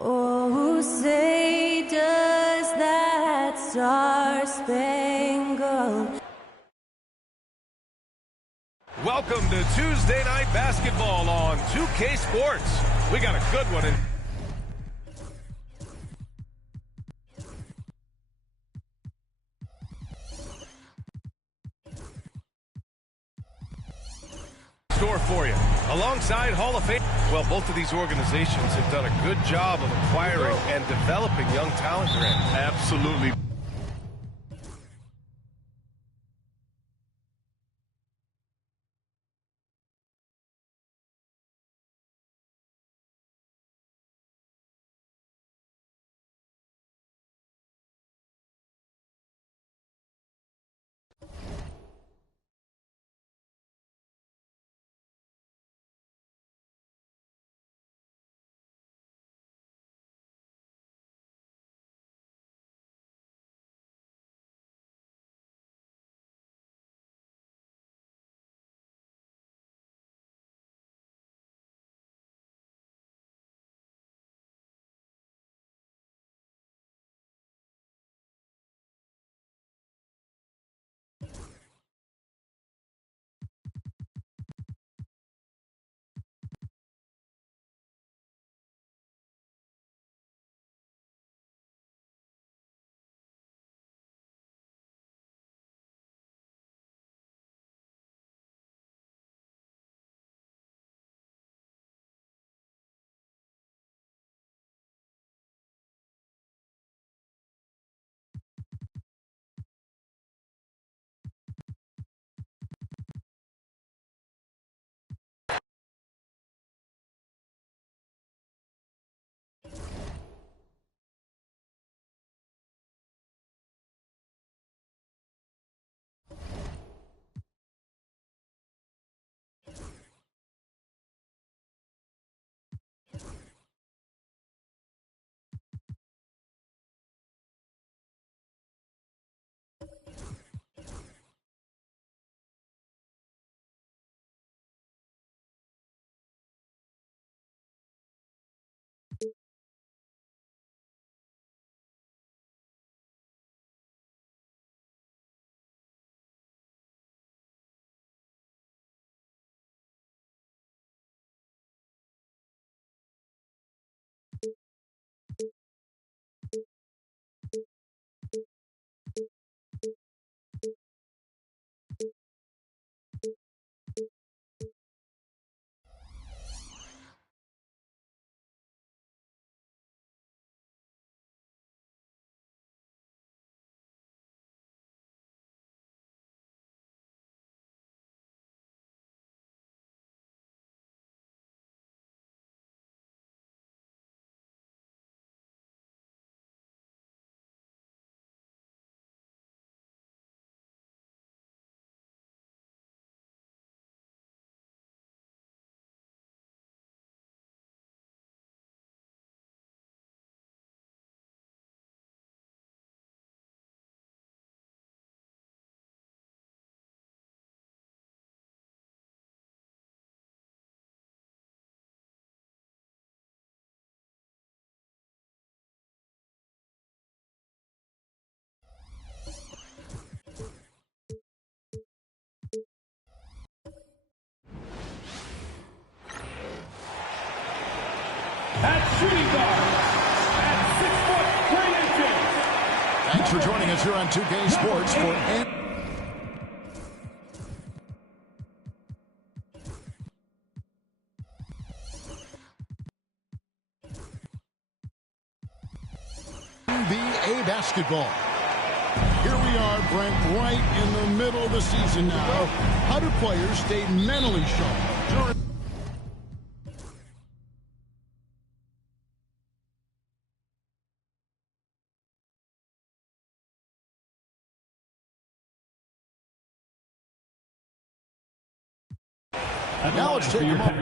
Oh, say does that star-spangled... Welcome to Tuesday Night Basketball on 2K Sports. We got a good one in store for you. Alongside Hall of Fame. Well, both of these organizations have done a good job of acquiring and developing young talent, Grant. Absolutely. here on 2K Sports for NBA basketball. Here we are, Brent, right in the middle of the season now. How do players stay mentally sharp? Now let's take them up.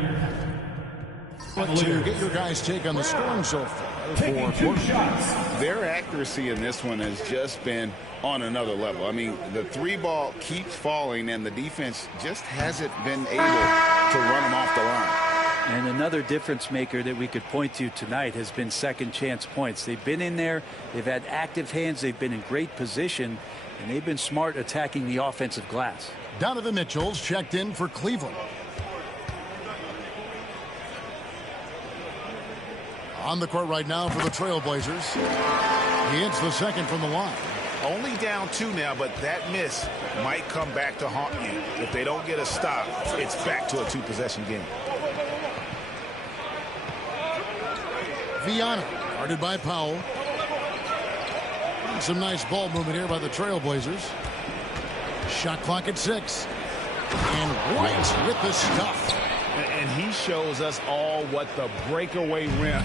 To get your guys' take on the scoring so far. Taking 2 shots. Their accuracy in this one has just been on another level. I mean, the 3-ball keeps falling, and the defense just hasn't been able to run them off the line. And another difference maker that we could point to tonight has been second chance points. They've been in there. They've had active hands. They've been in great position, and they've been smart attacking the offensive glass. Donovan Mitchell's checked in for Cleveland. On the court right now for the Trailblazers. He hits the second from the line. Only down 2 now, but that miss might come back to haunt you. If they don't get a stop, it's back to a 2-possession game. Viana, guarded by Powell. Some nice ball movement here by the Trailblazers. Shot clock at 6. And White with the stuff. And he shows us all what the breakaway rim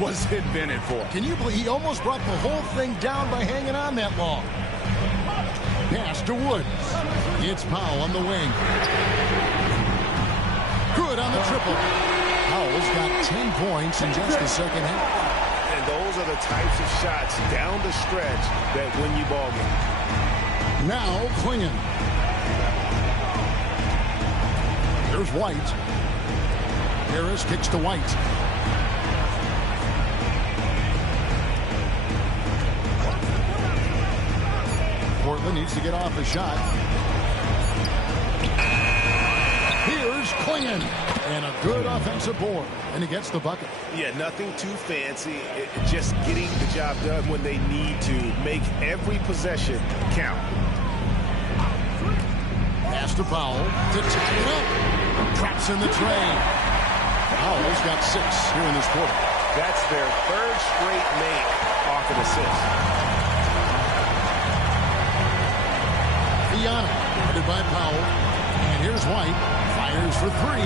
was invented for. Can you believe he almost brought the whole thing down by hanging on that long? Pass to Woods. It's Powell on the wing. Good on the triple. Powell's got 10 points in just the second half. And those are the types of shots down the stretch that win you ball games. Now Klingon. Here's White. Harris kicks to White. Portland needs to get off a shot. Here's Klingon. And a good offensive board. And he gets the bucket. Yeah, nothing too fancy. Just getting the job done when they need to. Make every possession count. Pass to Powell to tie it up. Traps in the tray. Powell's got 6 here in this quarter. That's their 3rd straight make off an assist. Viana, guarded by Powell. And here's White. Fires for 3.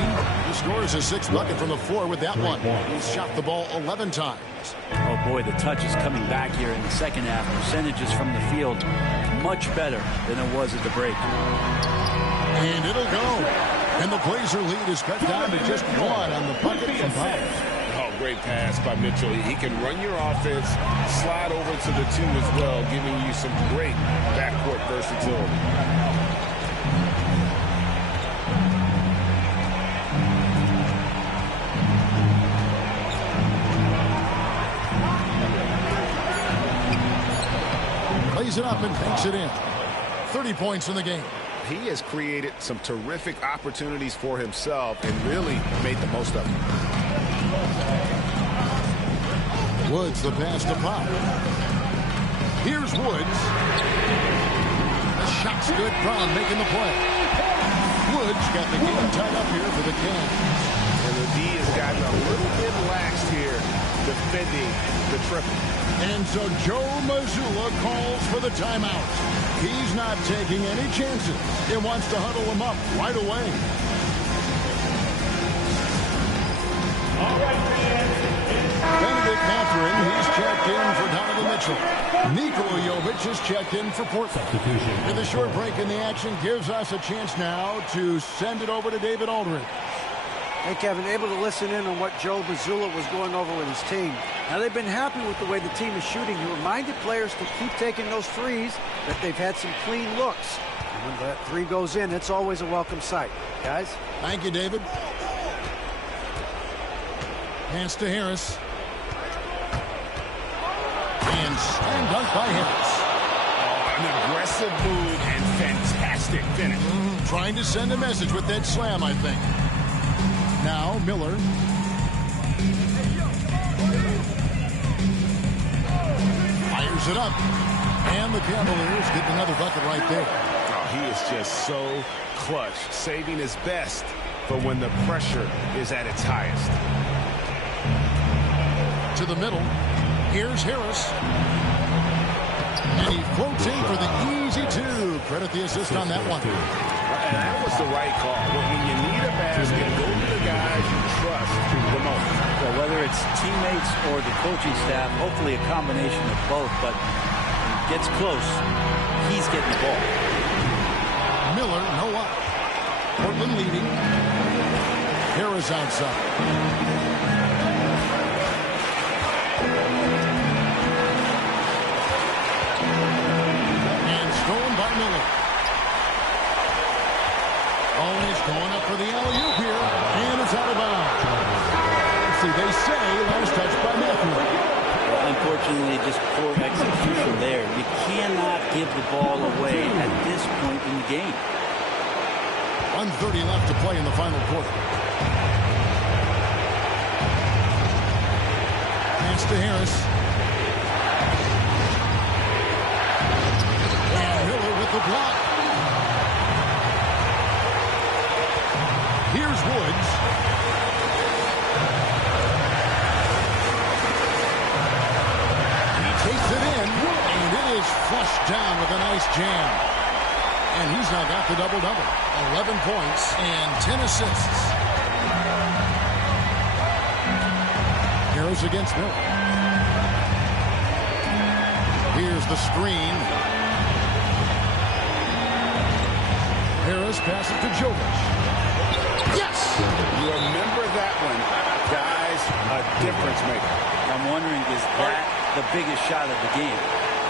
He scores his 6th bucket from the floor with that one. He's shot the ball 11 times. Oh, boy, the touch is coming back here in the second half. Percentages from the field much better than it was at the break. And it'll go. And the Blazer lead is cut down to just 1 on the bucket from Powell. Oh, great pass by Mitchell. He can run your offense, slide over to the 2 as well, giving you some great backcourt versatility. Plays it up and banks it in. 30 points in the game. He has created some terrific opportunities for himself and really made the most of them. Woods, the pass to Powell. Here's Woods. The shot's good. Brown making the play. Woods got the game tied up here for the Cavs. And the D has gotten a little bit laxed here defending the triple. And so Joe Mazzulla calls for the timeout. He's not taking any chances. He wants to huddle him up right away. All right, Benedict Mathurin, he's checked in for Donovan Mitchell. Nikola Jovic is checked in for Portland. And the short break in the action gives us a chance now to send it over to David Aldridge. Hey, Kevin, able to listen in on what Joe Mazzulla was going over with his team. Now, they've been happy with the way the team is shooting. He reminded players to keep taking those threes, that they've had some clean looks. And when that 3 goes in, it's always a welcome sight. Guys? Thank you, David. Pass to Harris. And slam dunk by Harris. An aggressive move and fantastic finish. Trying to send a message with that slam, I think. Now, Miller. Fires it up. And the Cavaliers get another bucket right there. Oh, he is just so clutch, saving his best for when the pressure is at its highest. To the middle. Here's Harris. And he floats in for the easy two. Credit the assist on that one. And that was the right call. When you need a basket, go to the guys you trust the most. Well, whether it's teammates or the coaching staff, hopefully a combination of both, but when it gets close, he's getting the ball. Miller, no up. Portland leading. Harris outside. And stolen by Miller. Oh, he's going up for the alley-oop here. And it's out of bounds. See, they say last touch by Matthew. Well, unfortunately, just poor execution there. You cannot give the ball away at this point in the game. 1:30 left to play in the final quarter. Pass to Harris. And Miller with the block. Here's Woods. He takes it in, and it is flushed down with a nice jam. And he's now got the double-double. 11 points and 10 assists. Harris against Miller. Here's the screen. Harris passes to Jovic. Yes! You remember that one, guys, a difference maker. I'm wondering, is that the biggest shot of the game?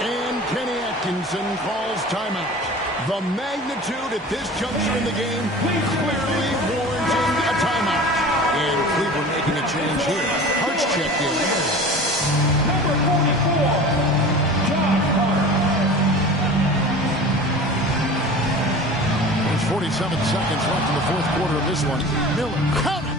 And Kenny Atkinson calls timeout. The magnitude at this juncture in the game clearly warranting a timeout. And Cleveland making a change here. Hart's checked in. Number 44, John Hart. There's 47 seconds left in the fourth quarter of this one. Miller, count it!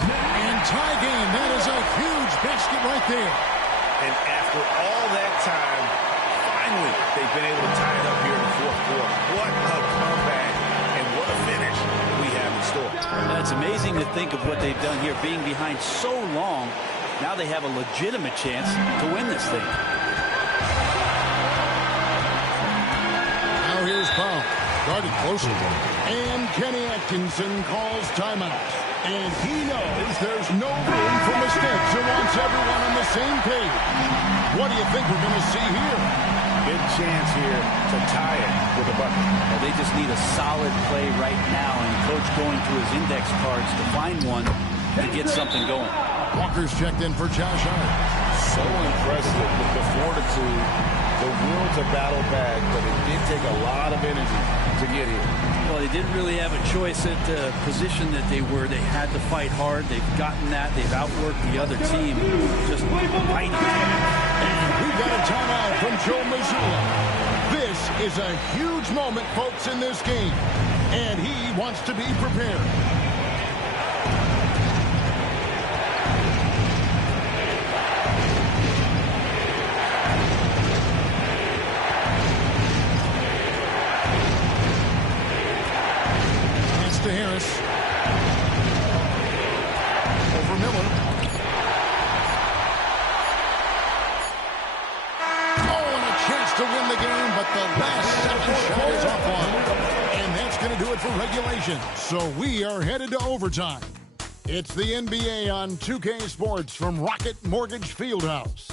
And tie game. That is a huge basket right there. And after all that time, finally, they've been able to tie it up here in the fourth quarter. What a comeback and what a finish we have in store. It's amazing to think of what they've done here, being behind so long. Now they have a legitimate chance to win this thing. Now here's Powell, guarded closely. And Kenny Atkinson calls timeout. And he knows there's no room for mistakes and wants everyone on the same page. What do you think we're going to see here? Big chance here to tie it with a bucket. Well, they just need a solid play right now, and Coach going through his index cards to find one to get something going. Walker's checked in for Josh Hart. So impressive with the fortitude, the will to battle back, but it did take a lot of energy to get here. Well, they didn't really have a choice at the position that they were. They had to fight hard. They've gotten that. They've outworked the other team. Just fighting. And we've got a timeout from Joe Mazzulla. This is a huge moment, folks, in this game. And he wants to be prepared. To Harris. Over Miller. Oh, and a chance to win the game, but the last second shot is offline. And that's going to do it for regulation. So we are headed to overtime. It's the NBA on 2K Sports from Rocket Mortgage Fieldhouse.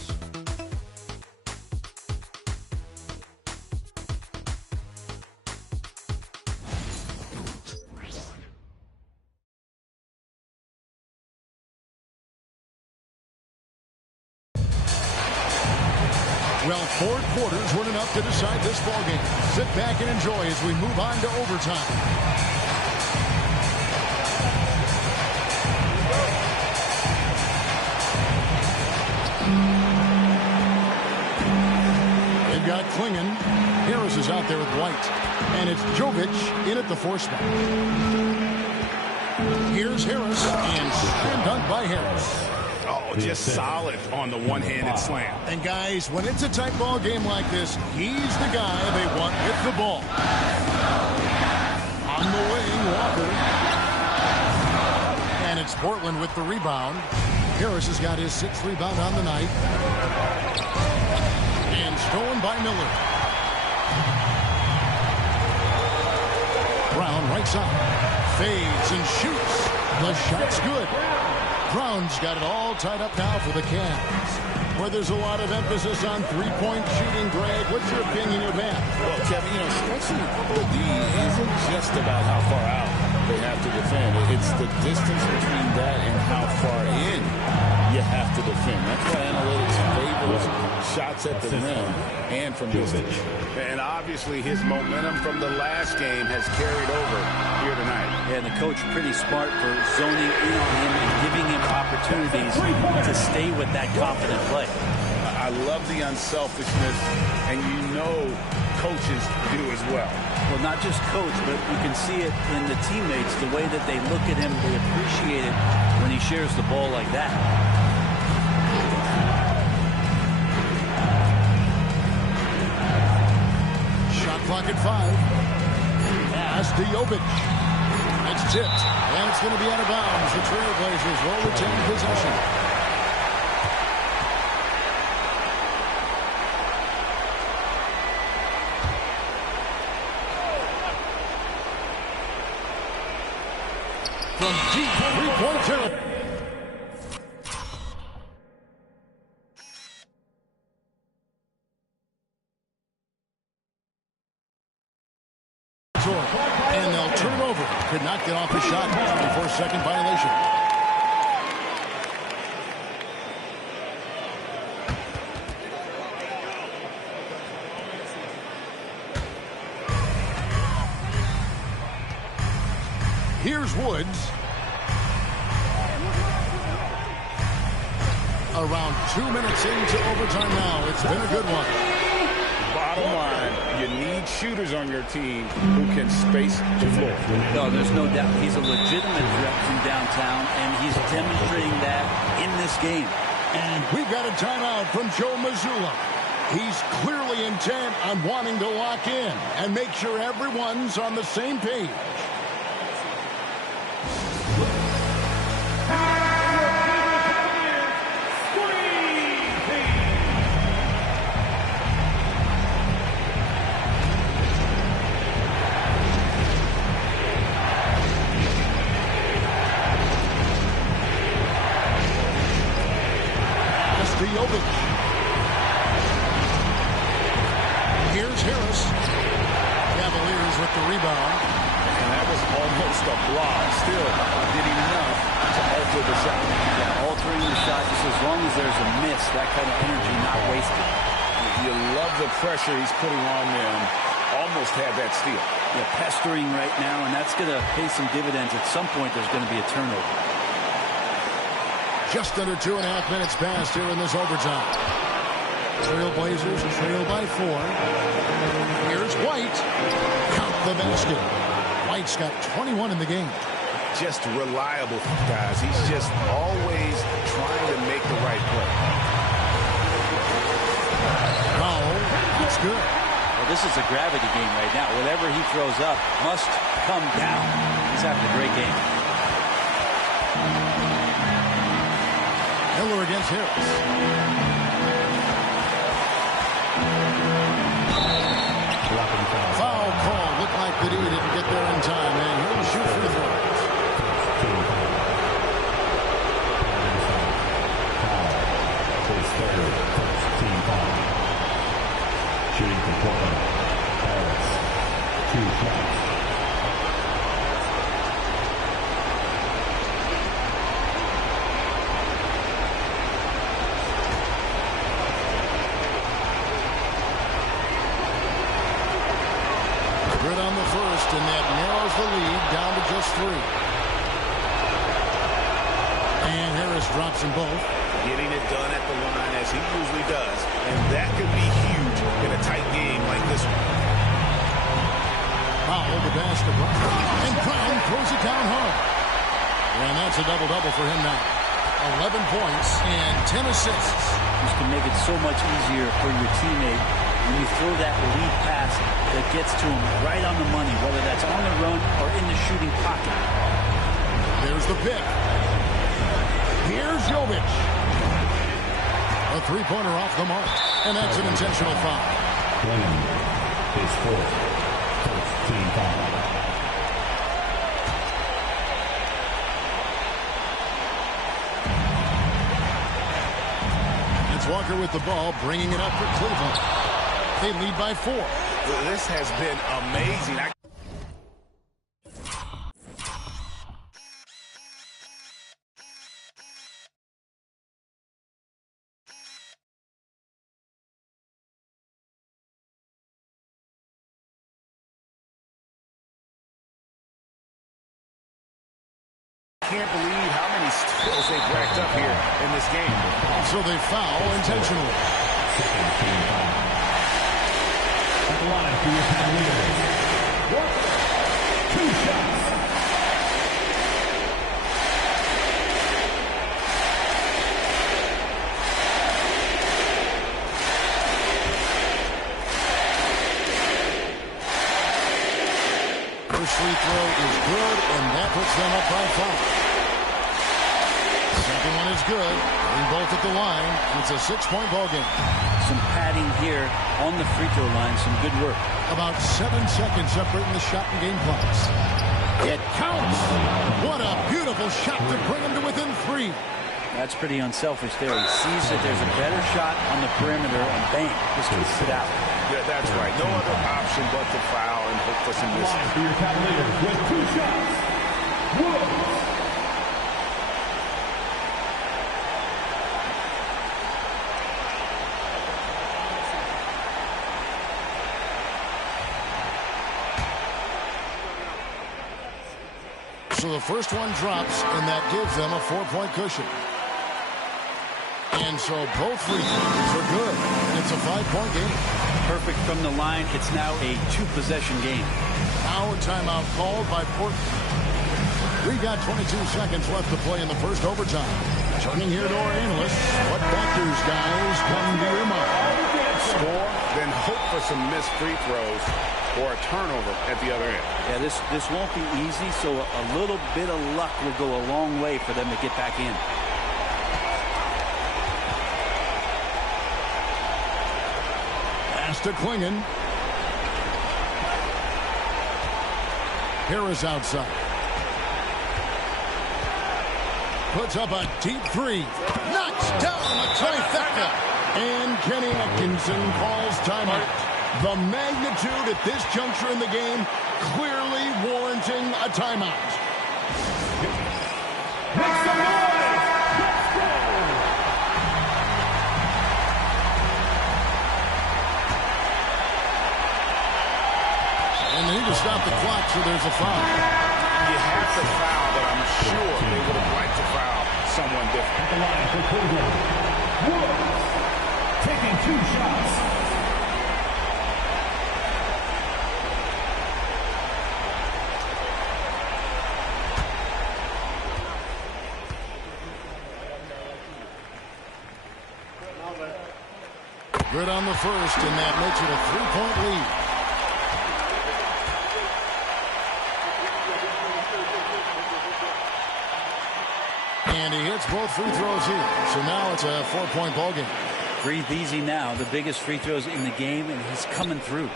Well, 4 quarters weren't enough to decide this ballgame. Sit back and enjoy as we move on to overtime. They've got Klingon. Harris is out there with White. And it's Jovic in at the 4 spot. Here's Harris, and slam dunk by Harris. Oh, just solid on the one-handed slam. And guys, when it's a tight ball game like this, he's the guy they want with the ball. On the wing, Walker. And it's Portland with the rebound. Harris has got his 6th rebound on the night. And stolen by Miller. Brown right side. Fades and shoots. The shot's good. Brown's got it all tied up now for the Cavs. Where there's a lot of emphasis on three-point shooting, Greg. What's your opinion of that? Well, Kevin, you know, stretching the D isn't just about how far out they have to defend. It's the distance between that and how far in you have to defend. That's why analytics favors shots at the rim and from distance. And obviously his momentum from the last game has carried over here tonight. Yeah, and the coach pretty smart for zoning in on him and giving him opportunities to stay with that confident play. I love the unselfishness, and you know coaches do as well. Well, not just coach, but you can see it in the teammates, the way that they look at him, they appreciate it when he shares the ball like that. Shot clock at 5. Pass to Jovic. It's tipped, and it's going to be out of bounds. The Trailblazers will retain possession. From deep three-point territory. And they'll turn over. Could not get off the shot. 24-second violation. Here's Woods. Around 2 minutes into overtime now. It's been a good one. Bottom line, you need shooters on your team who can space the floor. No, there's no doubt. He's a legitimate threat from downtown, and he's demonstrating that in this game. And we've got a timeout from Joe Mazzulla. He's clearly intent on wanting to lock in and make sure everyone's on the same page. Here's Harris. Cavaliers with the rebound. And that was almost a block. Still did enough to alter the shot. Yeah, altering the shot, just as long as there's a miss, that kind of energy not wasted. You love the pressure he's putting on them. Almost had that steal. Yeah, pestering right now, and that's going to pay some dividends. At some point, there's going to be a turnover. Just under 2.5 minutes passed here in this overtime. Trailblazers trail by 4. Here's White. Count the basket. White's got 21 in the game. Just reliable, guys. He's just always trying to make the right play. Foul. That's good. Well, this is a gravity game right now. Whatever he throws up must come down. He's having a great game. Miller against Harris. Foul call. Looked like that he didn't get there in time, and he'll shoot free throws. Team foul. Shooting for Portland. Harris. 2 shots. Good on the first, and that narrows the lead down to just 3. And Harris drops them both. Getting it done at the line as he usually does. And that could be huge in a tight game like this one. Foul the basket. And Brown throws it down hard. And that's a double-double for him now. 11 points and 10 assists. This can make it so much easier for your teammate when you throw that lead pass that gets to him right on the money, whether that's on the run or in the shooting pocket. There's the pick. Here's Jovic. A three-pointer off the mark, and that's an intentional foul. His fourth team foul. Walker with the ball, bringing it up for Cleveland. They lead by 4. This has been amazing. Can't believe how many steals they've racked up here in this game. So they foul intentionally. At the line for your time leader. 2 shots. First free throw is good, and that puts them up by 5. Second one is good. They both at the line, and it's a 6-point ball game. Some padding here on the free throw line. Some good work. About 7 seconds separating the shot and game clocks. It counts. What a beautiful shot to bring him to within 3. That's pretty unselfish there. He sees that there's a better shot on the perimeter, and bang, just kicks it out. Yeah, that's right. No other option but to foul and hope for some misses. For your Cavaliers with 2 shots. Woods. So the first one drops, and that gives them a 4-point cushion. And so both free throws are good. It's a 5-point game. Perfect from the line. It's now a 2-possession game. Now a timeout called by Portland. We've got 22 seconds left to play in the first overtime. Turning here to our analysts, what factors, guys, come to your mind? Score, then hope for some missed free throws or a turnover at the other end. Yeah, this won't be easy, so a little bit of luck will go a long way for them to get back in. Pass to Klingon. Harris outside. Puts up a deep 3. Knocks down the trifecta. And Kenny Atkinson calls timeout. The magnitude at this juncture in the game clearly warranting a timeout. Make some noise. Let's go. And they need to stop the clock, so there's a foul. You have to foul, but I'm sure they would have liked to foul someone different. At the line for Cleveland. Woods taking 2 shots. Good on the first, and that makes it a 3-point lead. And he hits both free throws here. So now it's a 4-point ball game. Breathe easy now. The biggest free throws in the game, and he's coming through.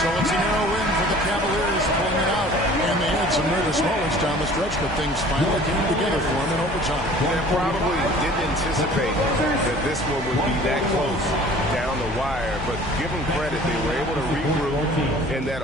So it's a narrow win for the Cavaliers, pulling it out. And they had some nervous moments down the stretch, but things finally came together for them in overtime. They probably didn't anticipate that this one would be that close down the wire, but give them credit. They were able to regroup in that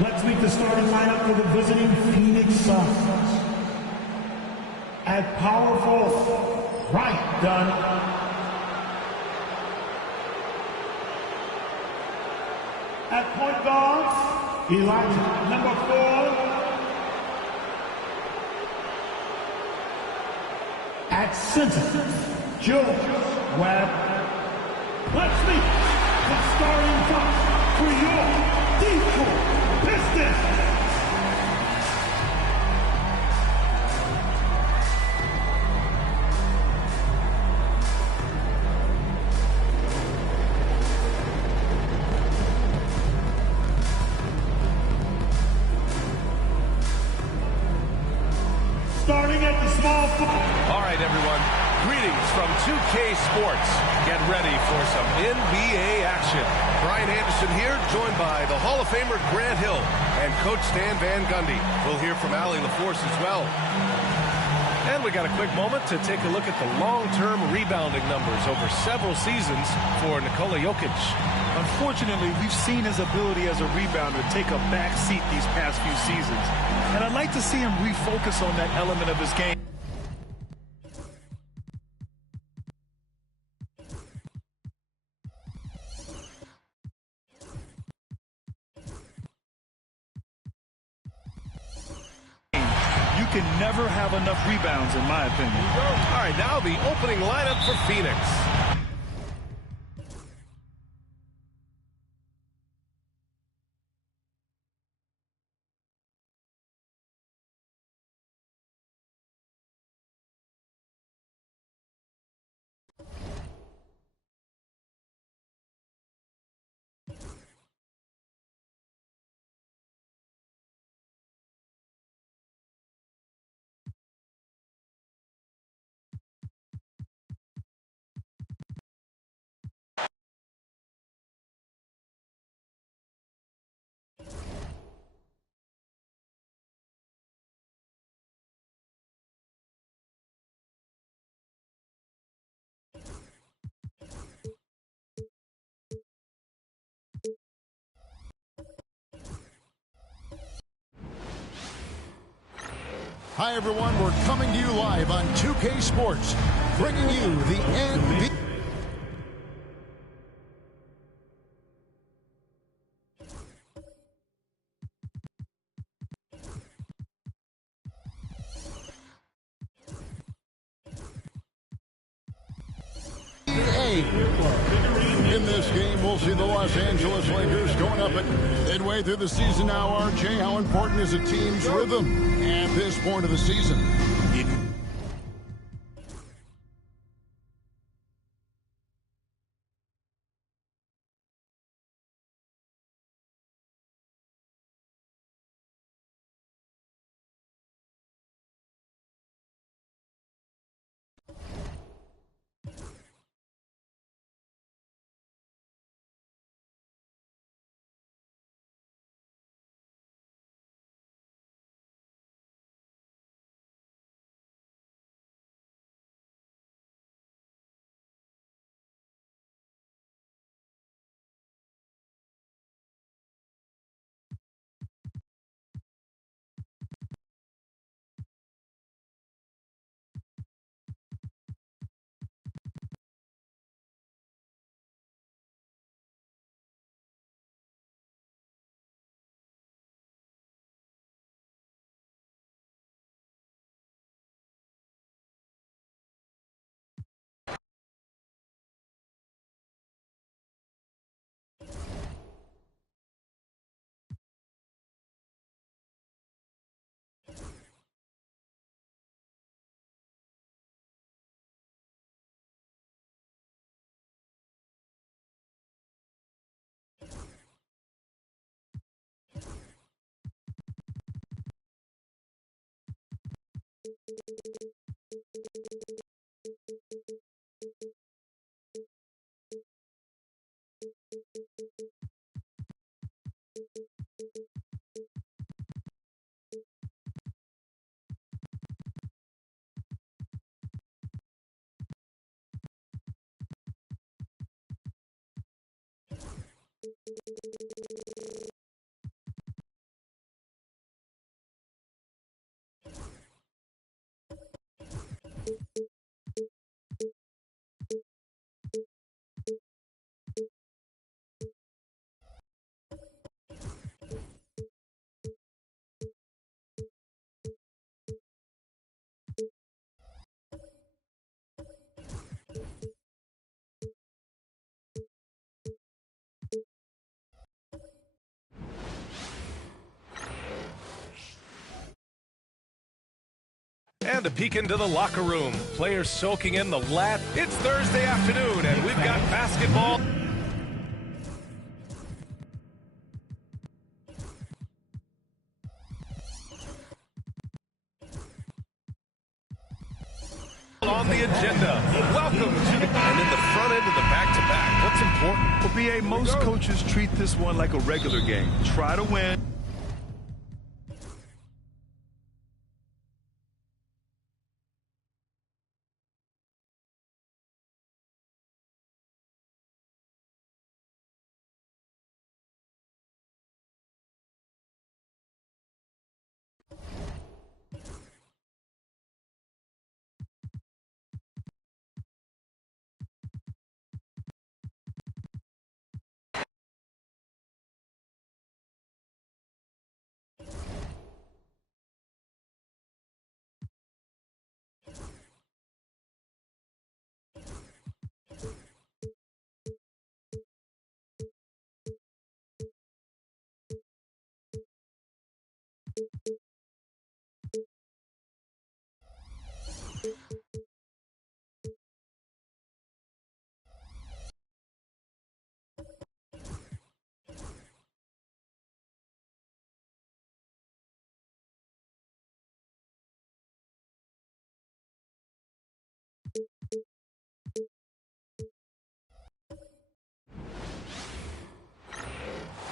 Let's meet the starting lineup for the visiting Phoenix Suns. At power forward, right Dunn. At point guard, Elijah, number 4. At center, George Webb. Let's meet the starting five for your Detroit Pistons. Starting at the small forward. All right, everyone. Greetings from 2K Sports. Get ready for some NBA action. Brian Anderson here, joined by the Hall of Famer Grant Hill and Coach Stan Van Gundy. We'll hear from Allie LaForce as well. And we got a quick moment to take a look at the long-term rebounding numbers over several seasons for Nikola Jokic. Unfortunately, we've seen his ability as a rebounder take a back seat these past few seasons. And I'd like to see him refocus on that element of his game. You can never have enough rebounds, in my opinion. All right, now the opening lineup for Phoenix. Hi, everyone. We're coming to you live on 2K Sports, bringing you the NBA. In this game, we'll see the Los Angeles Lakers going up at midway through the season now. RJ, how important is a team's rhythm at this point of the season? time to peek into the locker room. Players soaking in the lat. It's Thursday afternoon, and we've got basketball. On the agenda. Welcome to the and in the front end of the back-to-back. What's important? For BA, most coaches treat this one like a regular game. Try to win.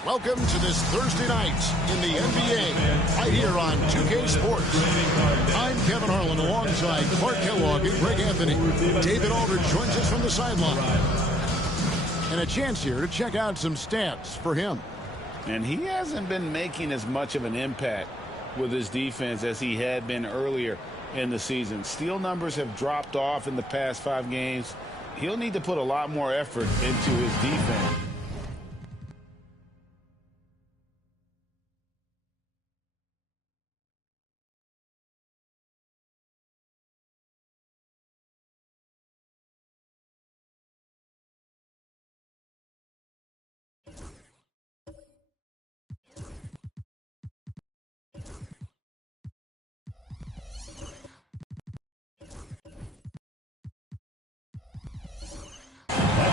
Welcome to this Thursday night in the NBA, right here on 2K Sports. I'm Kevin Harlan alongside Clark Kellogg and Greg Anthony. David Aldridge joins us from the sideline. And a chance here to check out some stats for him. And he hasn't been making as much of an impact with his defense as he had been earlier in the season. Steal numbers have dropped off in the past 5 games. He'll need to put a lot more effort into his defense.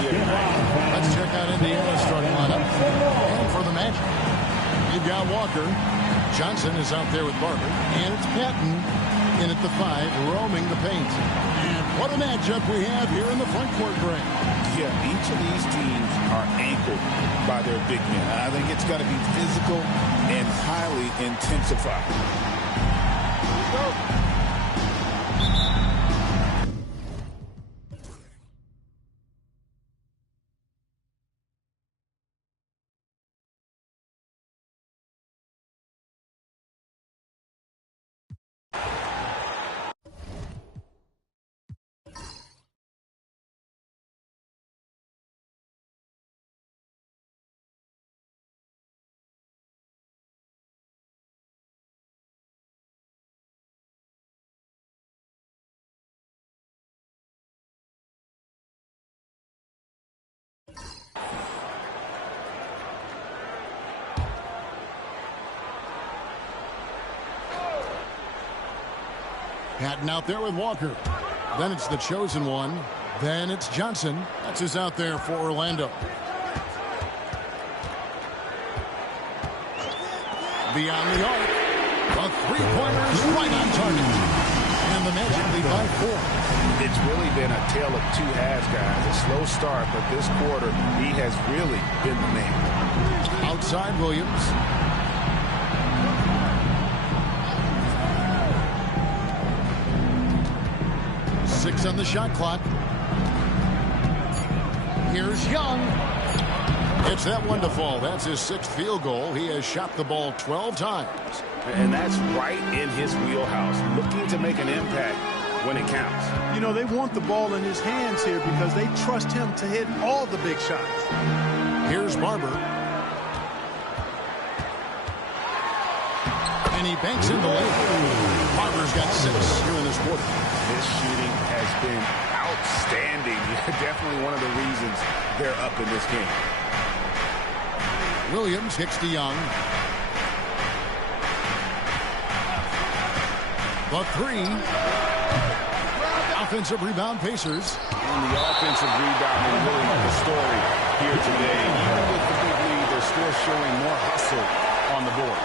Let's check out Indiana's starting lineup. And for the Magic, you've got Walker. Johnson is out there with Barber. And it's Patton in at the 5, roaming the paint. And what a matchup we have here in the front court, Greg. Yeah, each of these teams are anchored by their big men. I think it's got to be physical and highly intensified. Go. Patton out there with Walker. Then it's the chosen one. Then it's Johnson. That's who's out there for Orlando. Beyond the arc. A three-pointer is right on target. And the Magic lead by 4. It's really been a tale of 2 halves, guys. A slow start, but this quarter, he has really been the man. Outside Williams. Six on the shot clock. Here's Young. It's that one to fall. That's his 6th field goal. He has shot the ball 12 times. And that's right in his wheelhouse, looking to make an impact when it counts. You know, they want the ball in his hands here because they trust him to hit all the big shots. Here's Barber. And he banks in the lane. Barber's got 6 here in this quarter. His shooting has been outstanding. Definitely one of the reasons they're up in this game. Williams kicks to Young. The 3. Offensive rebound, Pacers. And the offensive rebound is really the story here today. Even with the big lead, they're still showing more hustle on the board.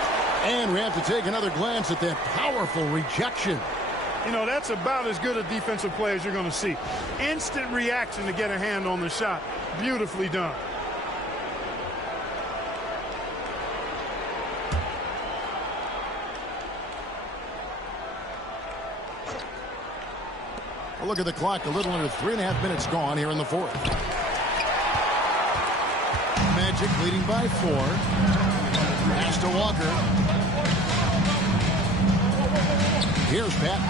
And we have to take another glance at that powerful rejection. You know, that's about as good a defensive play as you're going to see. Instant reaction to get a hand on the shot. Beautifully done. A look at the clock. A little under 3.5 minutes gone here in the fourth. Magic leading by 4. Pass to Walker. Here's Pat.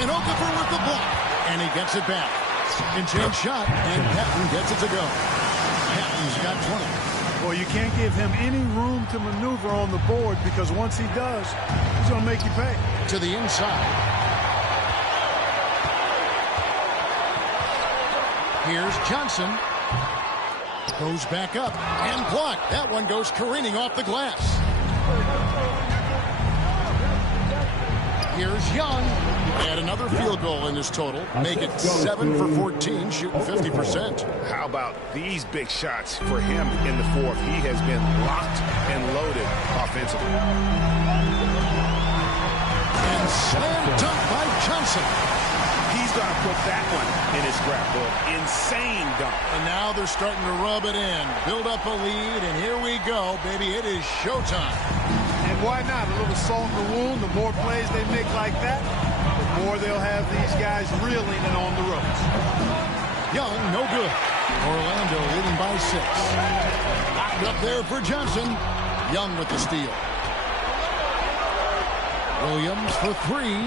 And Okafor with the block. And he gets it back. Second chance shot. And Patton gets it to go. Patton's got 20. Well, you can't give him any room to maneuver on the board because once he does, he's going to make you pay. To the inside. Here's Johnson. Goes back up and blocked. That one goes careening off the glass. Here's Young. Add another field goal in this total. Make it 7 for 14, shooting 50%. How about these big shots for him in the fourth? He has been locked and loaded offensively. And slam dunk by Johnson. He's going to put that one in his scrapbook. Insane dunk. And now they're starting to rub it in. Build up a lead, and here we go, baby. It is showtime. And why not? A little salt in the wound. The more plays they make like that, the more they'll have these guys reeling and on the ropes. Young, no good. Orlando leading by 6. Knocked up there for Johnson. Young with the steal. Williams for 3.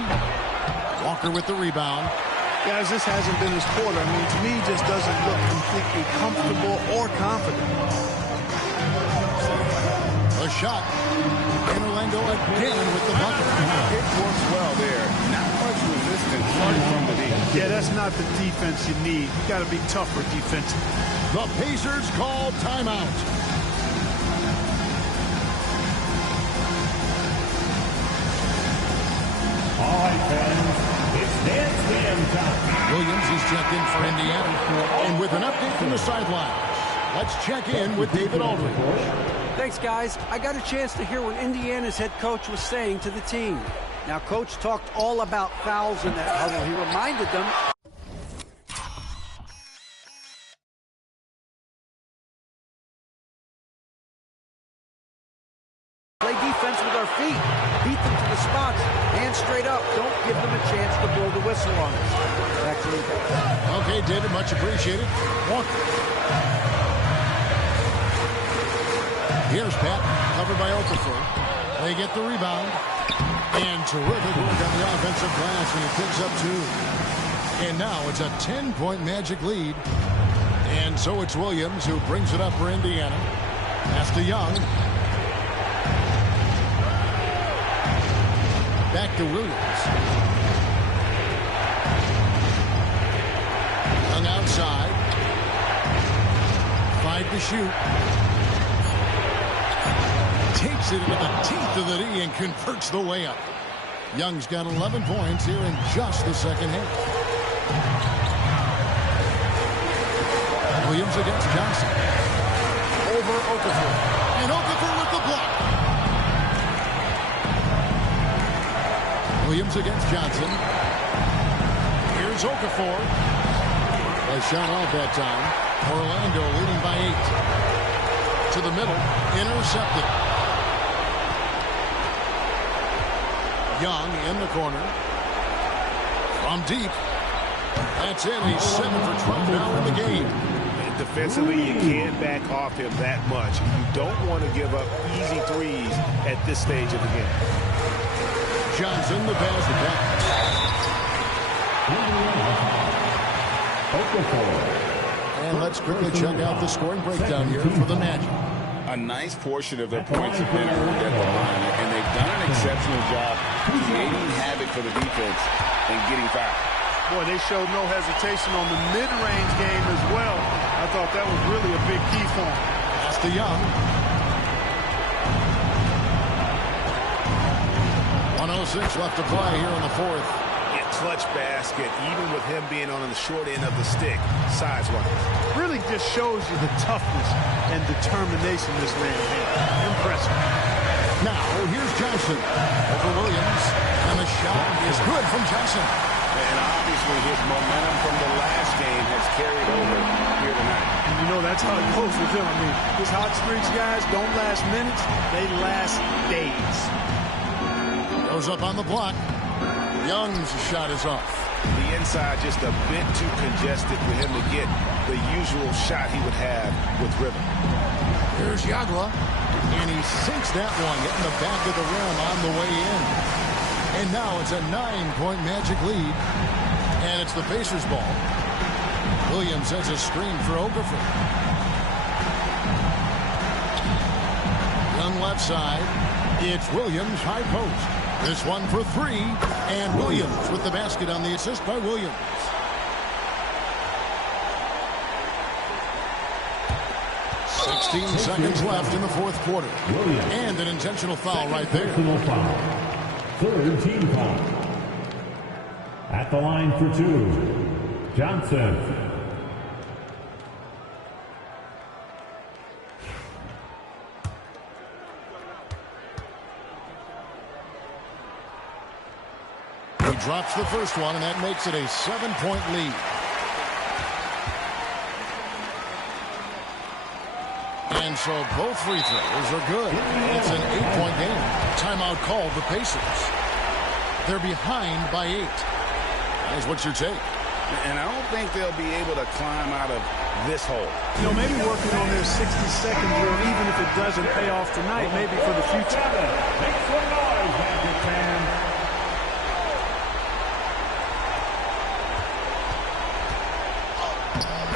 Walker with the rebound. Guys, this hasn't been his quarter. I mean, to me, he just doesn't look completely comfortable or confident. A shot. And Orlando again with the bucket. It works well there. Not much resistance from the D. Yeah, that's not the defense you need. You got to be tougher defensively. The Pacers call timeout. All right, fans. It's dance time. Williams is checked in for Indiana. And with an update from the sidelines, let's check in with David Aldridge. Thanks, guys. I got a chance to hear what Indiana's head coach was saying to the team. Now, Coach talked all about fouls in that huddle. He reminded them play defense with our feet. Beat them to the spots. Hands straight up. Don't give them a chance to blow the whistle on us. Back to you guys. Okay, David, much appreciated. Walker. Here's Pat, covered by Okafor. They get the rebound. And terrific work on the offensive glass when he picks up 2. And now it's a 10-point Magic lead. And so it's Williams who brings it up for Indiana. Pass to Young. Back to Williams. Young outside. 5 to shoot. Takes it into the teeth of the D and converts the layup. Young's got 11 points here in just the second half. Williams against Johnson. Over Okafor. And Okafor with the block. Williams against Johnson. Here's Okafor. A shot off that time. Orlando leading by 8. To the middle. Intercepted. Young in the corner. From deep. That's it. He's 7 for 12 now in the game. And defensively, you can't back off him that much. You don't want to give up easy threes at this stage of the game. Johnson, the pass to back. And let's quickly check out the scoring breakdown here for the Magic. A nice portion of their points have been earned at the line, and they've done an exceptional job creating havoc for the defense and getting fouled. Boy, they showed no hesitation on the mid-range game as well. I thought that was really a big key for them. Pass to Young. 1:06 left to play here in the fourth. Yeah, clutch basket, even with him being on the short end of the stick, size runners. Really just shows you the toughness and determination this man has. Impressive. Now, here's Johnson over Williams, and the shot is good from Johnson. And obviously his momentum from the last game has carried over here tonight. And you know that's how it goes with him. I mean, his hot streaks, guys, don't last minutes. They last days. Goes up on the block. Young's shot is off. The inside just a bit too congested for him to get the usual shot he would have with rhythm. Here's Yagla, and he sinks that one, hitting the back of the rim on the way in. And now it's a 9-point Magic lead, and it's the Pacers' ball. Williams has a screen for Okafor. Young left side. It's Williams, high post. This one for three, and Williams with the basket on the assist by Williams. Seconds left in the fourth quarter. And an intentional foul right there. Third team foul. At the line for two, Johnson. He drops the first one, and that makes it a 7-point lead. And so both free throws are good. It's an 8-point game. Timeout called the Pacers. They're behind by 8. That's what's your take? And I don't think they'll be able to climb out of this hole. You know, maybe working on their 60-second drill, even if it doesn't pay off tonight, maybe for the future. Make some noise, Magic fans.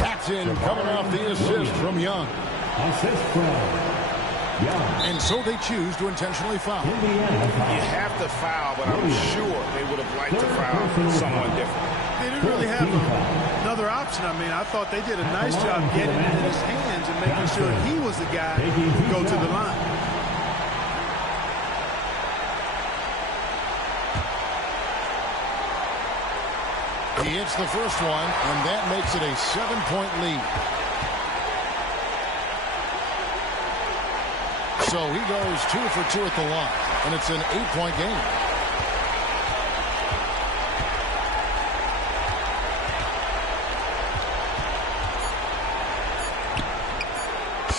Paxton coming off the assist from Young. Assist from Young. And so they choose to intentionally foul. You have to foul, but I'm sure they would have liked to foul someone different. They didn't really have another option. I mean, I thought they did a nice job getting it in his hands and making sure he was the guy who would go to the line. He hits the first one, and that makes it a 7-point lead. So he goes 2 for 2 at the line, and it's an 8-point game.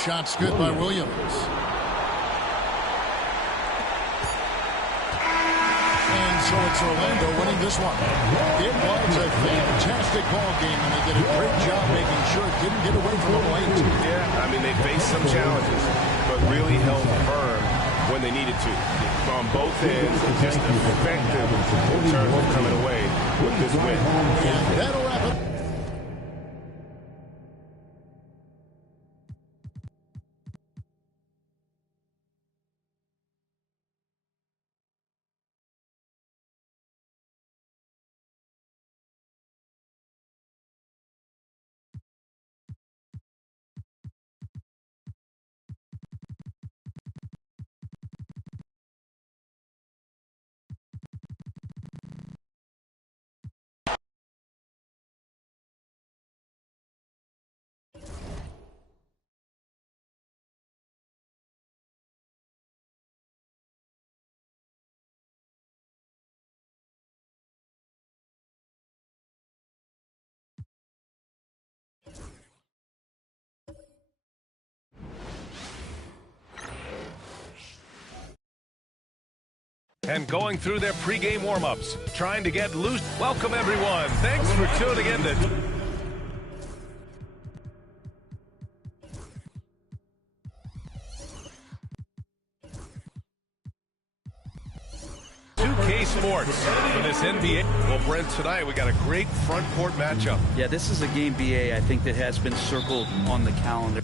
Shot's good by Williams. And so it's Orlando winning this one. It was a fantastic ball game, and they did a great job making sure it didn't get away from them late. Yeah, I mean, they faced some challenges, but really held firm when they needed to. On both ends, just effective in terms of coming away with this win. And that'll wrap it. And going through their pregame warm-ups, trying to get loose. Welcome, everyone. Thanks for tuning in to 2K Sports for this NBA. Well, Brent, tonight we got a great front court matchup. Yeah, this is a game, BA, I think that has been circled on the calendar.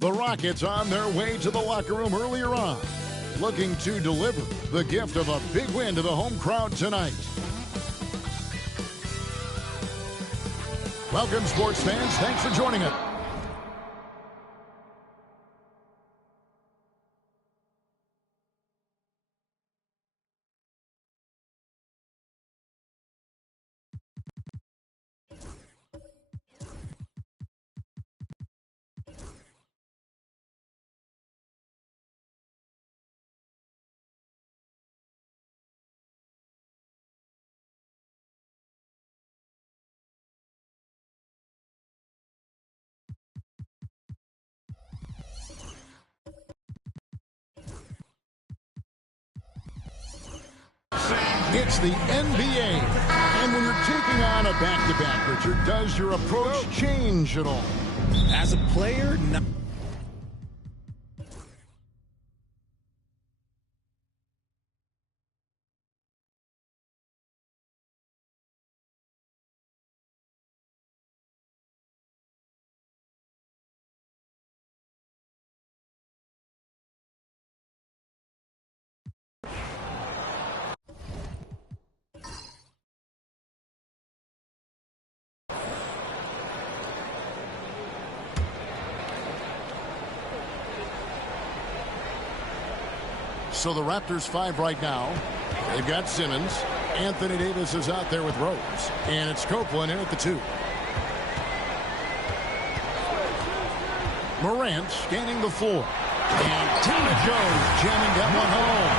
The Rockets on their way to the locker room earlier on, looking to deliver the gift of a big win to the home crowd tonight. Welcome, sports fans. Thanks for joining us. It's the NBA. And when you're taking on a back-to-back, Richard, does your approach change at all? As a player, no. So the Raptors 5 right now. They've got Simmons. Anthony Davis is out there with Rose. And it's Copeland in at the 2. Morant scanning the floor. And Tina Jones jamming that one home.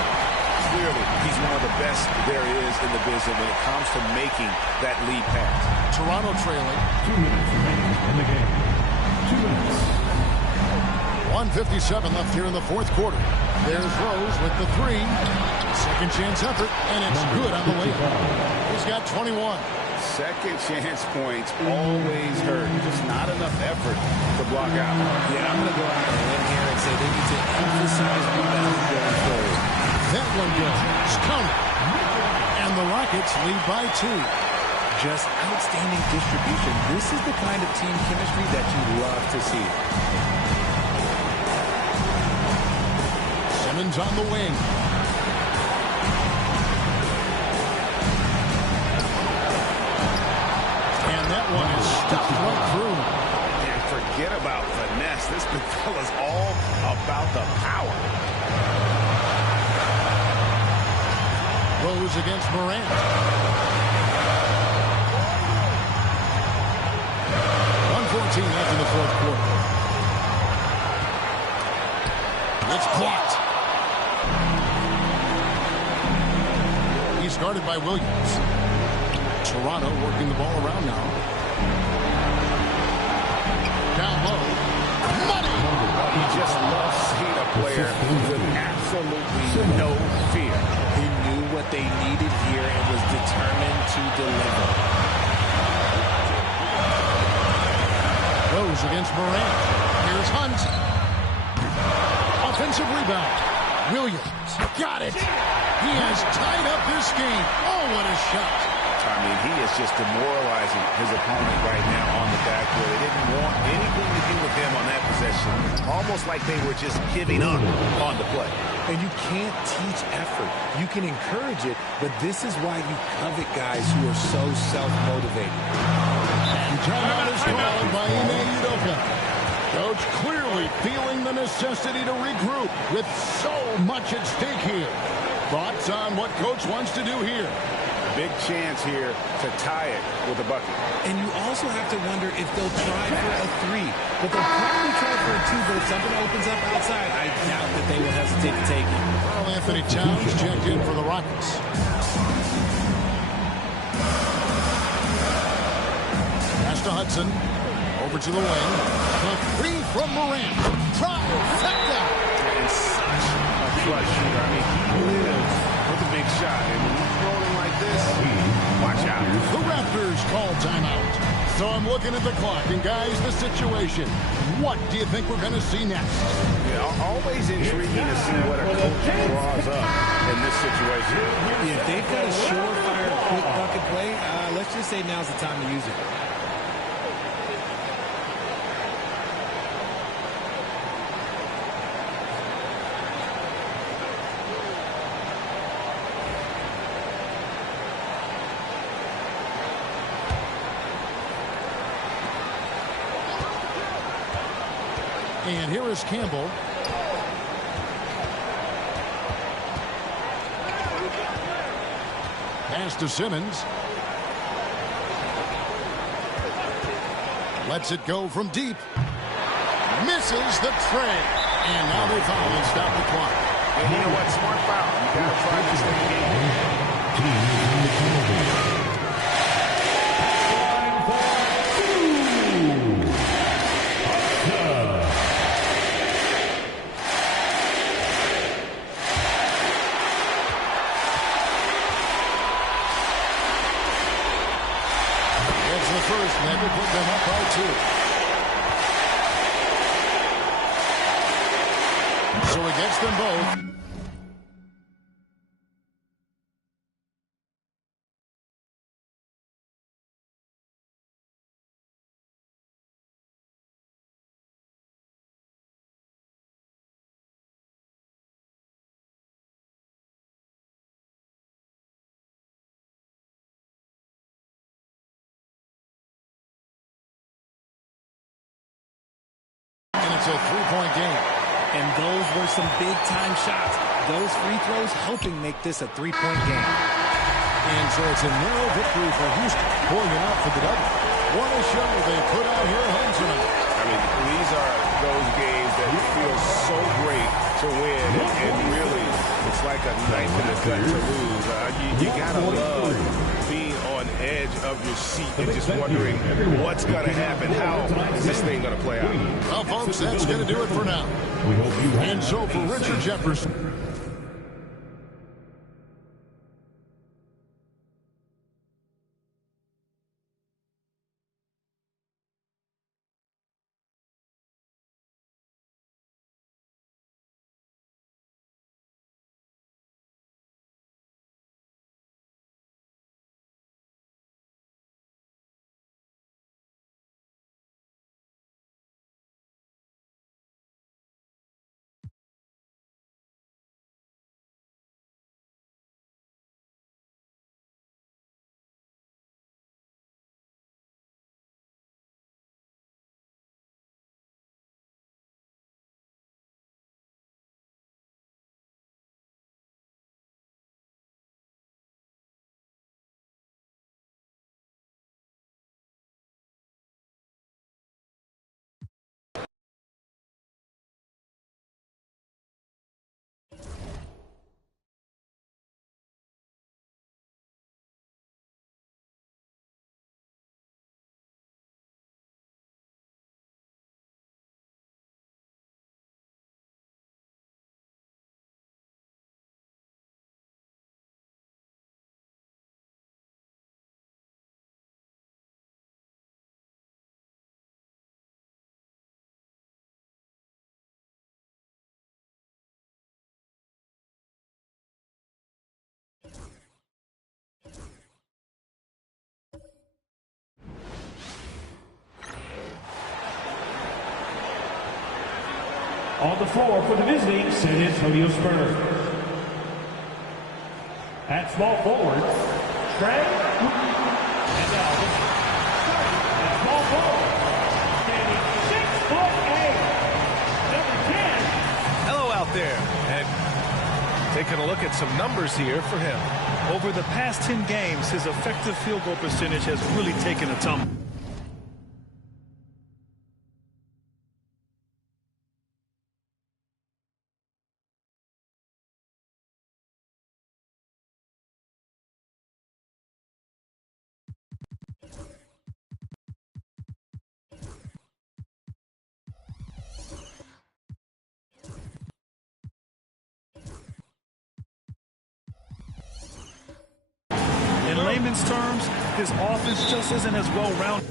Clearly, he's one of the best there is in the business when it comes to making that lead pass. Toronto trailing. 2 minutes remaining in the game. 2 minutes. 1:57 left here in the fourth quarter. There's Rose with the 3. Second chance effort, and it's good on the layup. He's got 21. Second chance points always hurt. Just not enough effort to block out. Yeah, I'm going to go out on a limb here and say they need to emphasize rebounding going forward. That one goes. Counted. And the Rockets lead by 2. Just outstanding distribution. This is the kind of team chemistry that you love to see. Simmons on the wing. And that one is stuffed right through. And forget about finesse. This big fella's all about the power. Rose against Morant. 1:14 left in the fourth quarter. It's blocked. He's guarded by Williams. Toronto working the ball around now. Down low. Money! He just loves seeing a player with absolutely no fear. He knew what they needed here and was determined to deliver. Rose against Morant. Here's Hunt. Offensive rebound. Williams got it. He has tied up this game. Oh, what a shot. I mean, he is just demoralizing his opponent right now on the backcourt. They didn't want anything to do with him on that possession. Almost like they were just giving up on the play. And you can't teach effort. You can encourage it, but this is why you covet guys who are so self-motivated. And timeout is called by Ime Udoka. Coach clearly feeling the necessity to regroup with so much at stake here. Thoughts on what Coach wants to do here? Big chance here to tie it with a bucket. And you also have to wonder if they'll try for a 3. But they'll probably try for a 2, but if something opens up outside, I doubt that they will hesitate to take it. Well, Anthony Towns checked in for the Rockets. Hudson. Over to the wing. The three from Morant. Trifecta. And such a clutch shooter. I mean, he lives with a big shot. And when he's rolling like this, watch out. The Raptors call timeout. So I'm looking at the clock, and guys, the situation. What do you think we're going to see next? Yeah, always intriguing to see what a coach draws up in this situation. Yeah, if they've got a surefire quick bucket play, let's just say now's the time to use it. And here is Campbell. Pass to Simmons. Lets it go from deep. Misses the tray. And now they foul and stop the clock. And you know what? Smart foul. You got to try to stay engaged. First, and that will put them up by 2. So he gets them both. It's a three-point game. And those were some big-time shots. Those free throws helping make this a three-point game. And so it's a narrow victory for Houston, pulling it out for the double. What a show they put out here at home tonight. I mean, these are those games that feel so great to win. And really, it's like a knife in the gut to lose. You got to love being on edge of your seat and just wondering what's going to happen. How is this thing going to play out? Well, folks, that's going to do it for now. And so for Richard Jefferson. On the floor for the visiting San Antonio Spurs. At small forward, Trey. And now, at small forward, standing 6'8", number 10. Hello out there. And taking a look at some numbers here for him. Over the past 10 games, his effective field goal percentage has really taken a tumble. In layman's terms, his offense just isn't as well-rounded.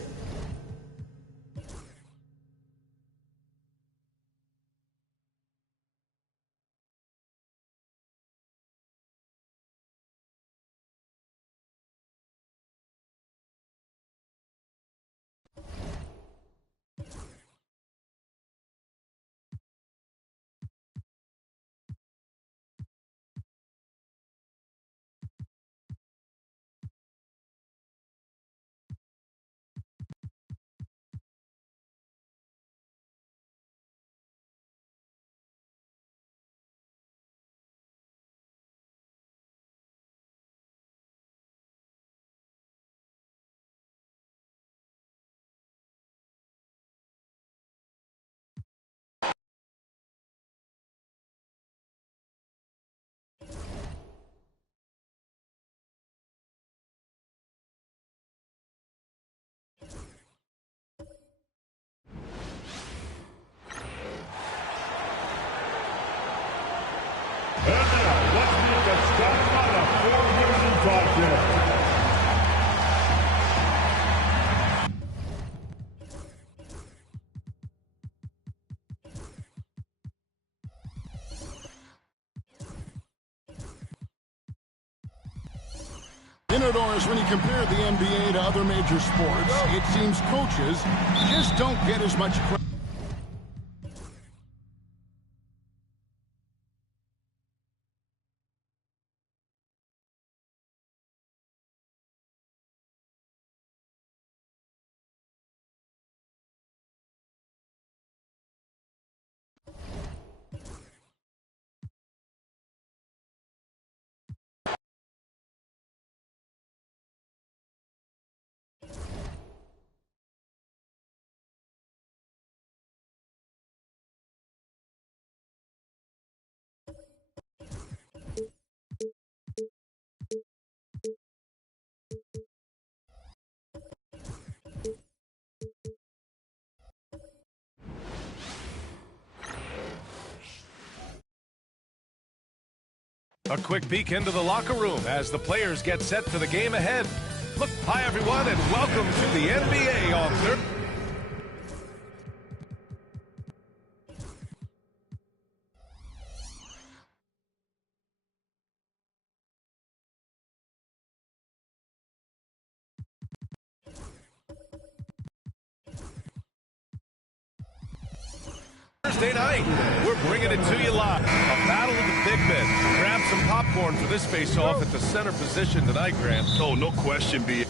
And now, let's meet the starting lineup for Houston Podcast. Indoors, when you compare the NBA to other major sports, it seems coaches just don't get as much credit. A quick peek into the locker room as the players get set for the game ahead. Look, hi everyone, and welcome to the NBA on Thursday night. We're bringing it to you live. A battle of the big men. Grab some popcorn for this face-off at the center position tonight, Grant. Oh, no question, B.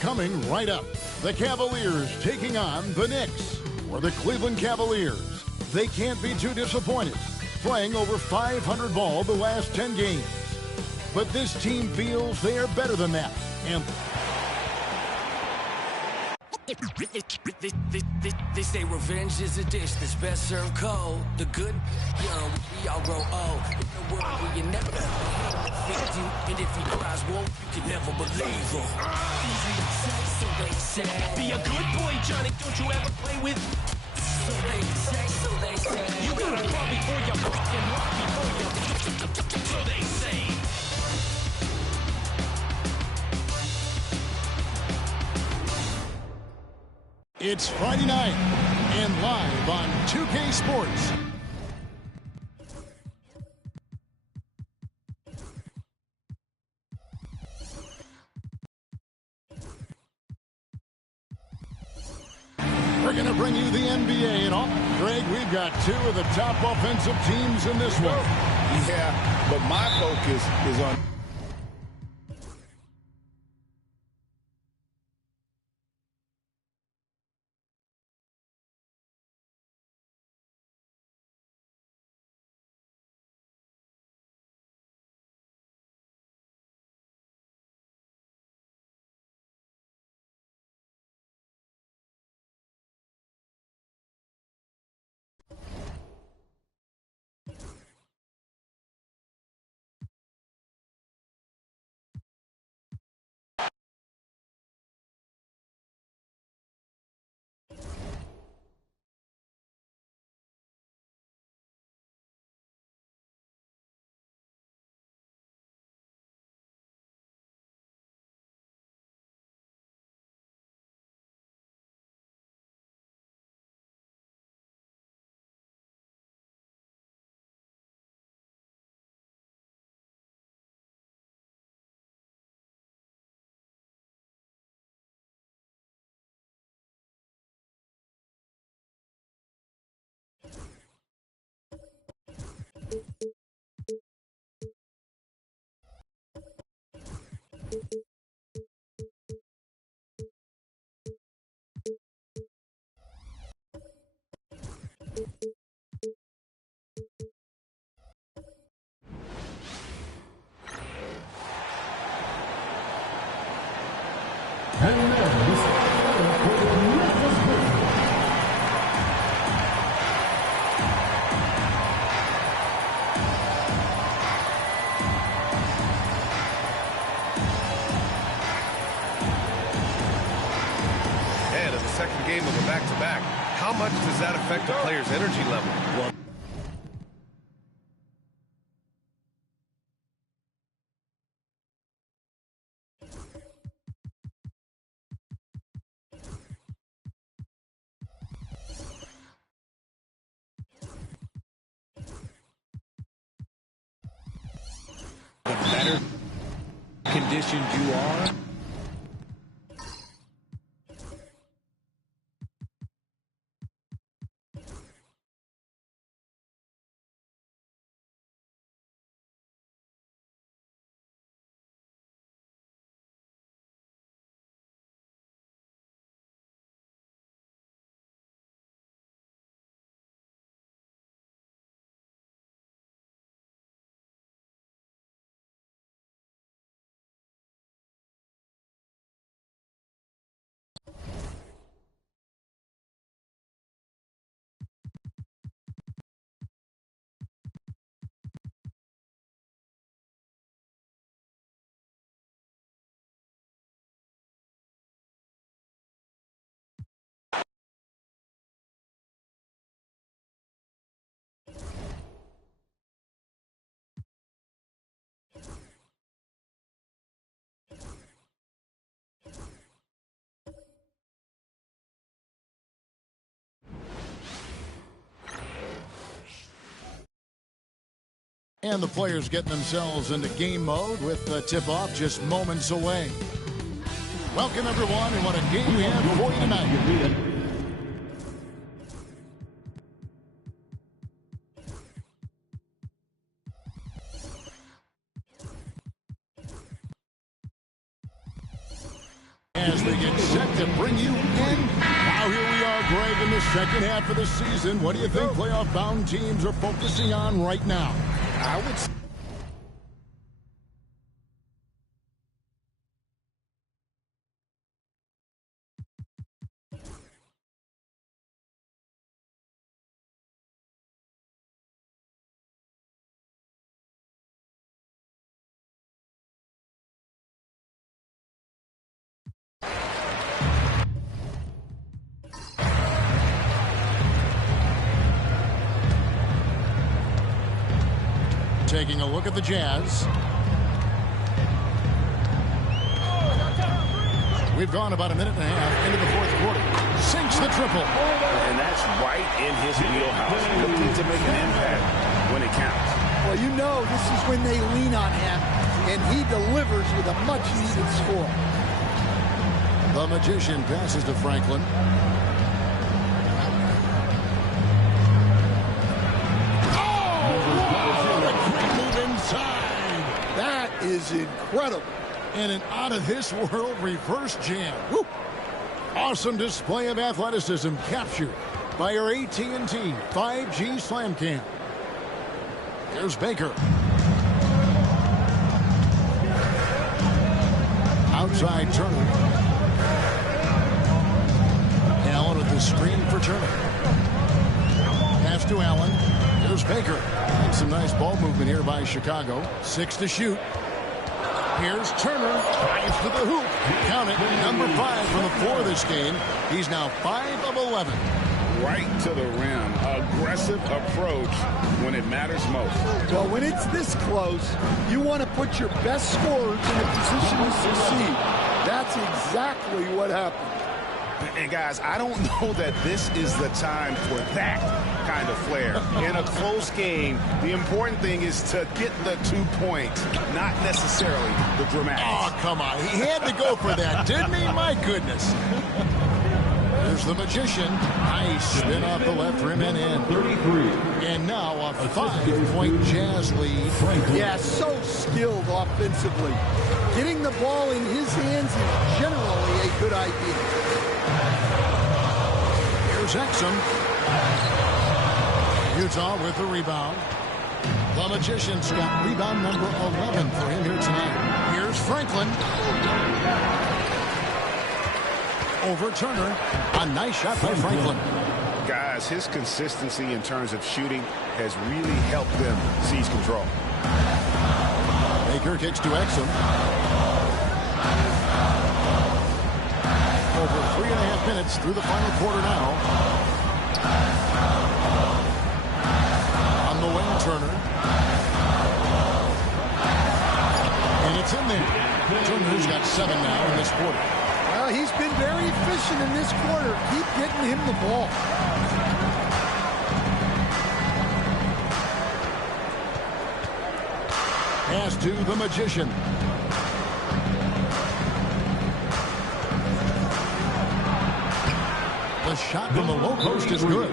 Coming right up, the Cavaliers taking on the Knicks. For the Cleveland Cavaliers, they can't be too disappointed, playing over 500 ball the last 10 games. But this team feels they are better than that. And they say revenge is a dish that's best served cold. The good, young, we all grow old. In a world where you never defeat you, and if he cries wolf, you can never believe him. Easy to say, so they say. Be a good boy, Johnny. Don't you ever play with? So they say, so they say. You gotta crawl before you fucking walk before you. So they say. it's Friday night and live on 2K Sports. We're going to bring you the NBA and all. Greg, we've got two of the top offensive teams in this one. Yeah, but my focus is on second game of a back-to-back. How much does that affect a player's energy level? Well, the better conditioned you are, And the players getting themselves into game mode with the tip-off just moments away. Welcome, everyone, and what a game we have for you tonight. As we get set to bring you in. Now here we are, Greg, in the second half of the season. What do you think playoff-bound teams are focusing on right now? I would say taking a look at the Jazz. We've gone about a minute and a half into the fourth quarter. Sinks the triple. And that's right in his wheelhouse. Looking to make an impact when it counts. Well, you know this is when they lean on him, and he delivers with a much-needed score. The Magician passes to Franklin. That is incredible. And an out-of-this-world reverse jam. Woo! Awesome display of athleticism captured by our AT&T 5G Slam Cam. There's Baker. Outside Turner. Allen with the screen for Turner. Pass to Allen. There's Baker. And some nice ball movement here by Chicago. 6 to shoot. Here's Turner. Drives to the hoop. Count it. Number 5 from the floor this game. He's now 5 of 11. Right to the rim. Aggressive approach when it matters most. Well, when it's this close, you want to put your best scorers in a position to succeed. That's exactly what happened. And guys, I don't know that this is the time for that kind of flair. In a close game, the important thing is to get the 2 points, not necessarily the dramatics. Oh, come on. He had to go for that, didn't he? My goodness. There's the Magician. Nice spin off the left rim and in. 33. And now a 5-point Jazz lead. Yeah, so skilled offensively. Getting the ball in his hands is generally a good idea. Here's Exum. Utah with the rebound. The Magician's got rebound number 11 for him here tonight. Here's Franklin. Over Turner. A nice shot by Franklin. Guys, his consistency in terms of shooting has really helped them seize control. Baker kicks to Exum. Over 3.5 minutes through the final quarter now. On the wing, Turner. And it's in there. Turner's got 7 now in this quarter. Well, he's been very efficient in this quarter. Keep getting him the ball. Pass to the Magician. The shot from the low post is good.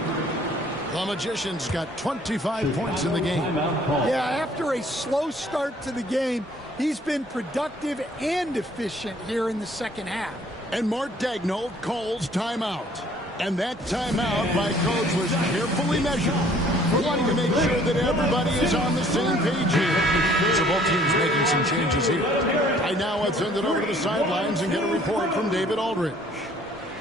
The Magician's got 25 points in the game. Yeah, after a slow start to the game, he's been productive and efficient here in the second half. And Mark Daigneault calls timeout. And that timeout by coach was carefully measured. We're wanting to make sure that everybody is on the same page here. So both teams making some changes here. Right now, let's send it over to the sidelines and get a report from David Aldridge.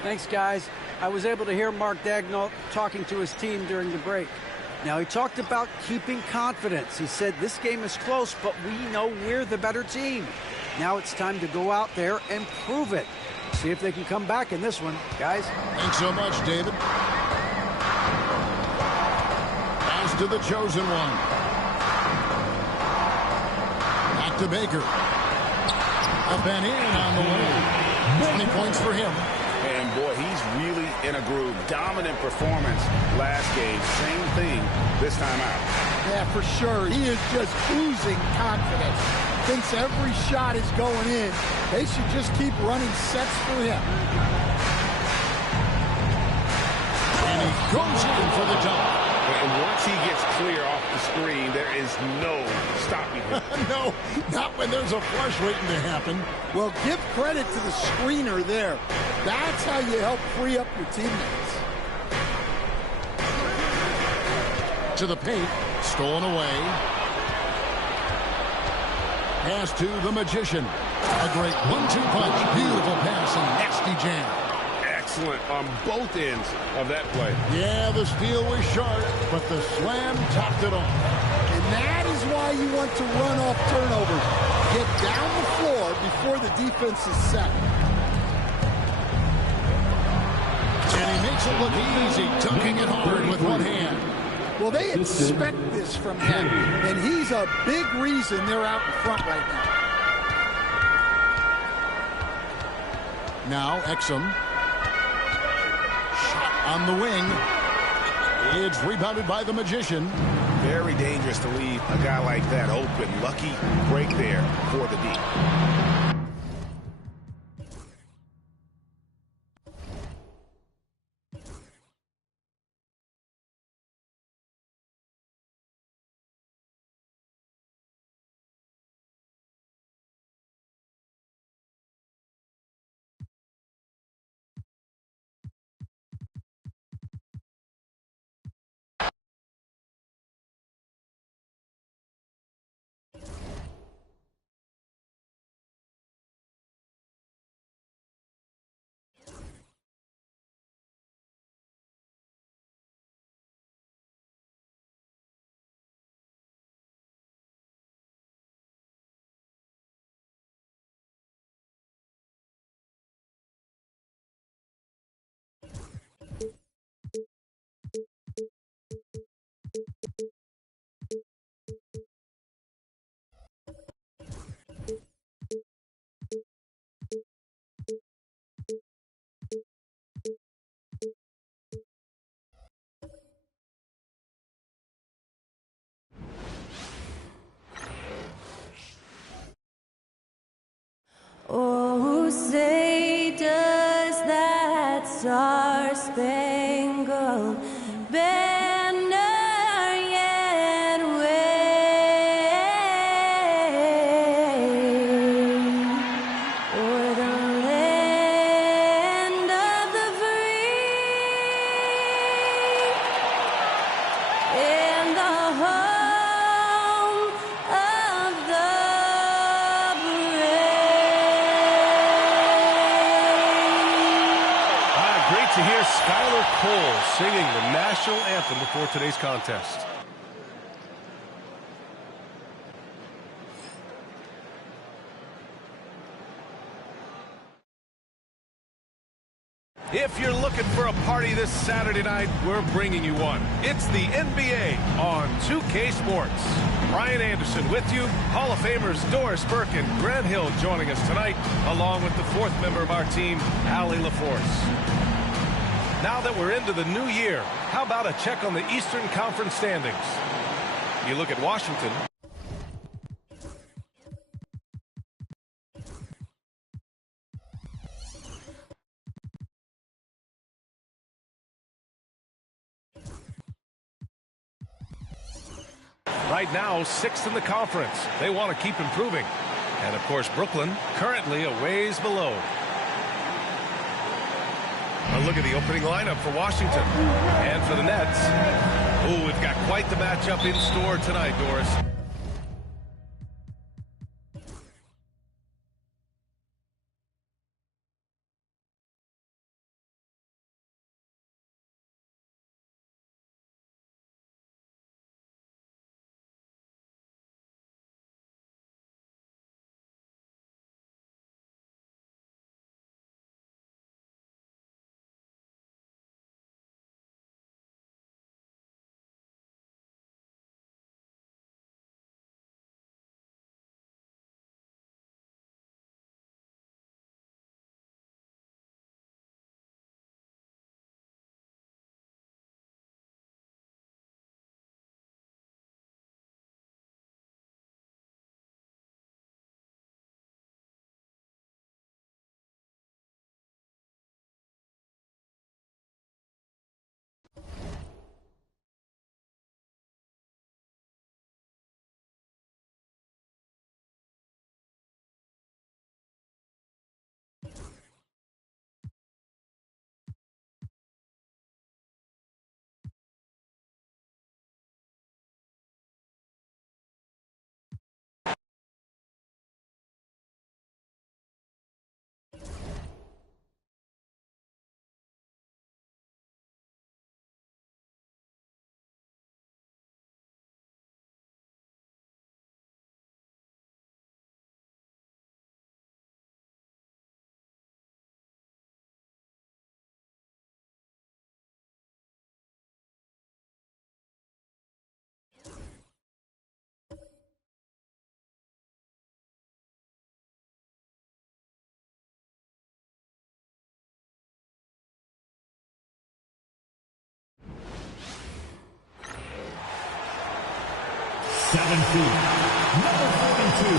Thanks, guys. I was able to hear Mark Daigneault talking to his team during the break. Now, he talked about keeping confidence. He said this game is close, but we know we're the better team. Now it's time to go out there and prove it. See if they can come back in this one, guys. Thanks so much, David. Pass to the chosen one. Back to Baker. Up and in on the way. 20 points for him. And boy, he he's really in a groove. Dominant performance last game. Same thing this time out. Yeah, for sure. He is just oozing confidence. Thinks every shot is going in. They should just keep running sets for him. And he goes in for the dunk. And once he gets clear off the screen, there is no stopping him. No, not when there's a flush waiting to happen. Well, give credit to the screener there. That's how you help free up your teammates. To the paint, stolen away. Pass to the Magician. A great 1-2 punch. Beautiful pass and nasty jam. Excellent on both ends of that play. Yeah, the steal was sharp, but the slam topped it off. And that is why you want to run off turnovers. Get down the floor before the defense is set. And he makes it look easy, dunking it hard with one hand. Well, they expect this from him, and he's a big reason they're out in front right now. Now, Exum. On the wing. It's rebounded by the Magician. Very dangerous to leave a guy like that open. Lucky break there for the D. Oh, say does that star-spangled banner yet wave o'er the land of the free and the home of the To hear Skylar Cole singing the national anthem before today's contest. If you're looking for a party this Saturday night, we're bringing you one. It's the NBA on 2K Sports. Brian Anderson with you. Hall of Famers Doris Burke and Grant Hill joining us tonight, along with the fourth member of our team, Allie LaForce. Now that we're into the new year, how about a check on the Eastern Conference standings? You look at Washington. Right now, 6th in the conference. They want to keep improving. And, of course, Brooklyn currently a ways below. A look at the opening lineup for Washington. And for the Nets. Oh, we've got quite the matchup in store tonight, Doris. 7 feet, number 42.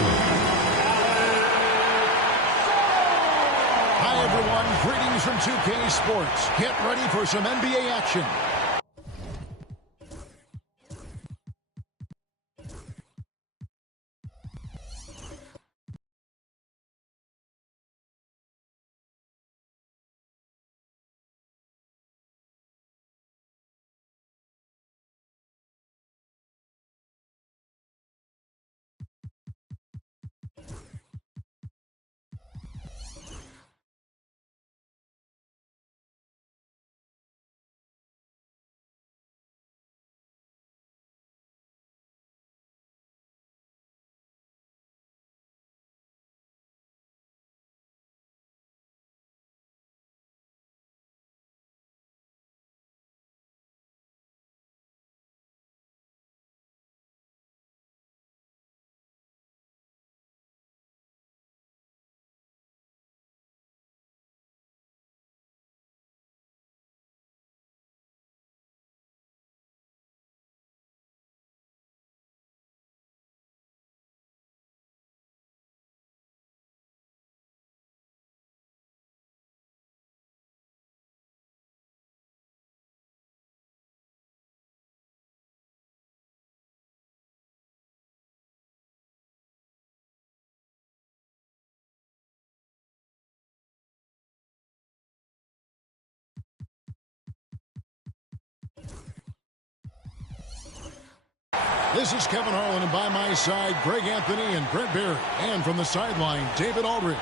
Hi, everyone. Greetings from 2K Sports. Get ready for some NBA action. This is Kevin Harlan, and by my side, Greg Anthony and Brent Barry. And from the sideline, David Aldridge.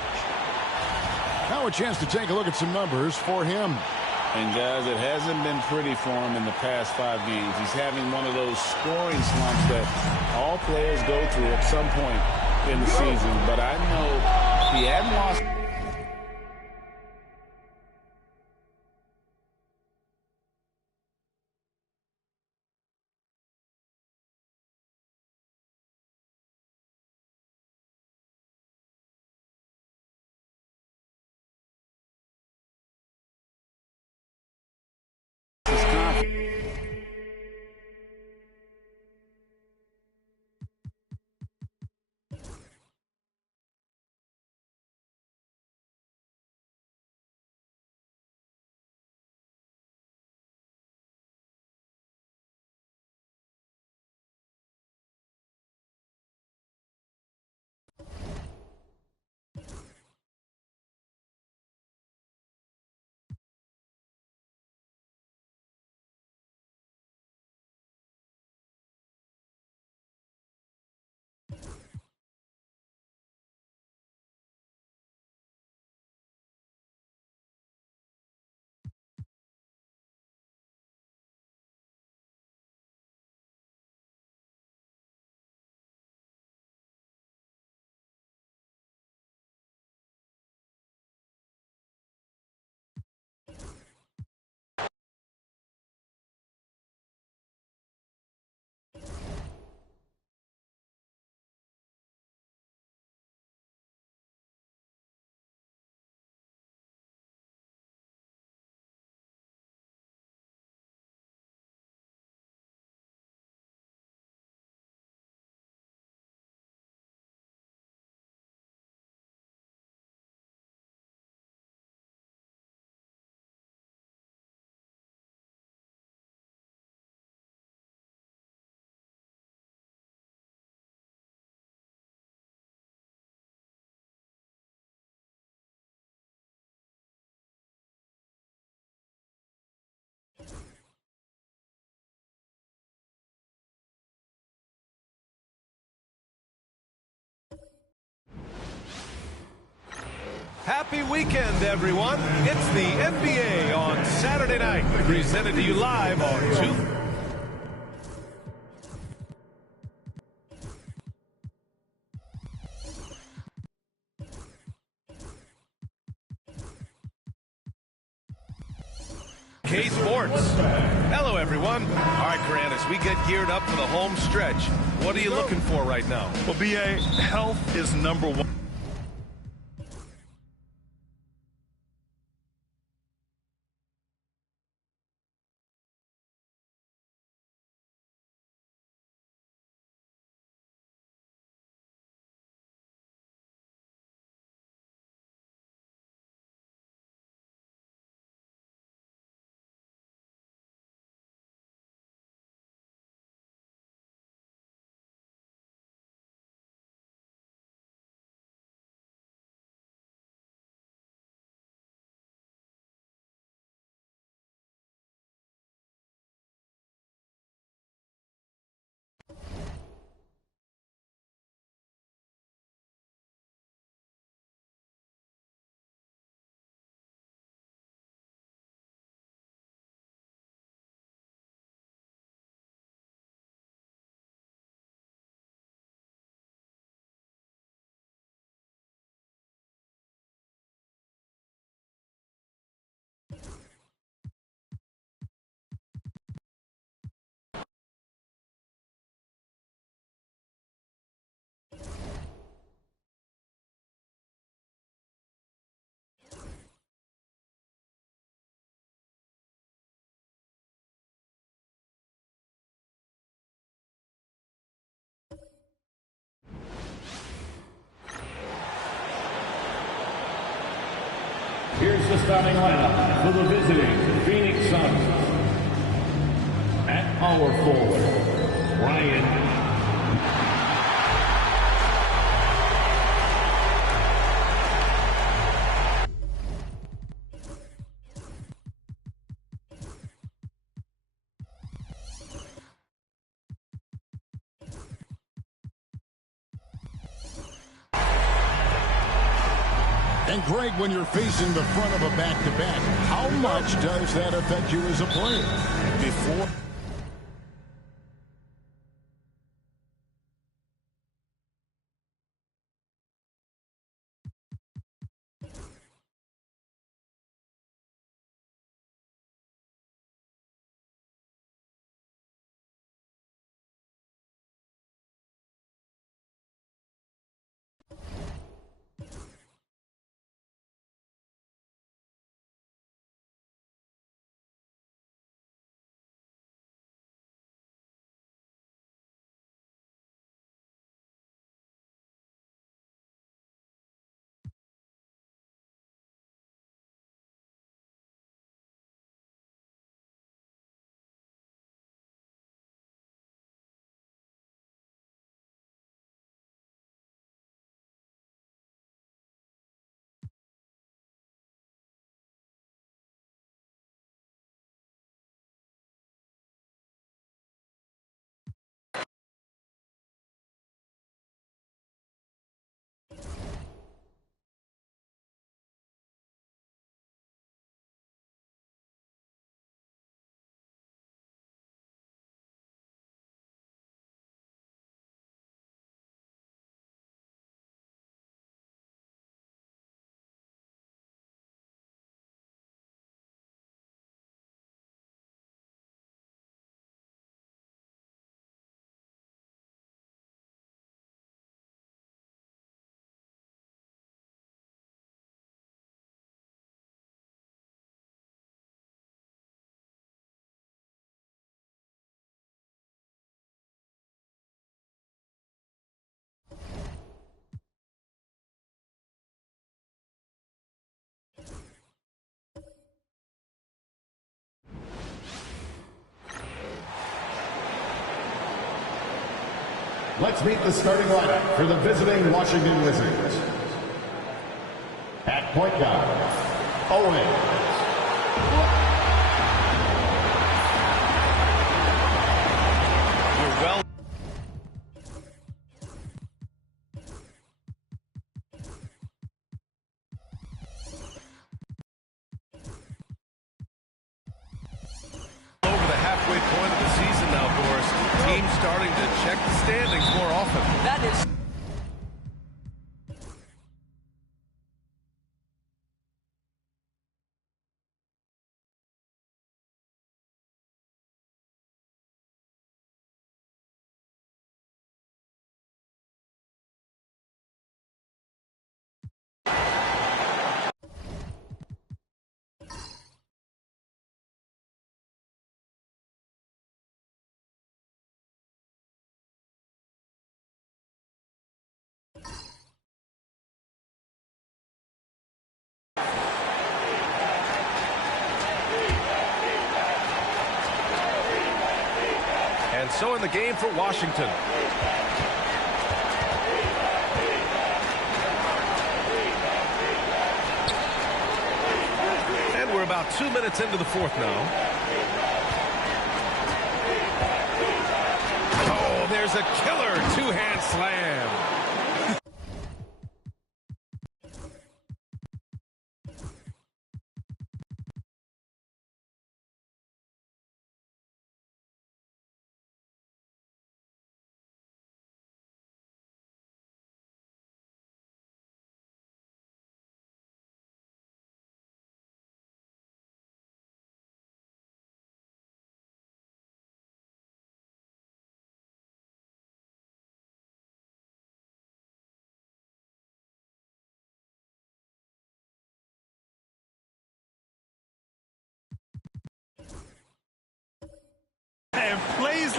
Now a chance to take a look at some numbers for him. And, guys, it hasn't been pretty for him in the past 5 games. He's having one of those scoring slumps that all players go through at some point in the season. But I know he hadn't lost. Happy weekend, everyone. It's the NBA on Saturday night, presented to you live on 2. K Sports. Hello, everyone. All right, Grant, as we get geared up for the home stretch, what are you looking for right now? Well, BA, health is number one. Here's the starting lineup for the visiting Phoenix Suns. At power forward, Ryan. And Greg, when you're facing the front of a back-to-back, how much does that affect you as a player? Before Let's meet the starting lineup for the visiting Washington Wizards. At point guard, Owen. Starting to check the standings more often. That is And so in the game for Washington. And we're about 2 minutes into the fourth now. Oh, there's a killer two-hand slam.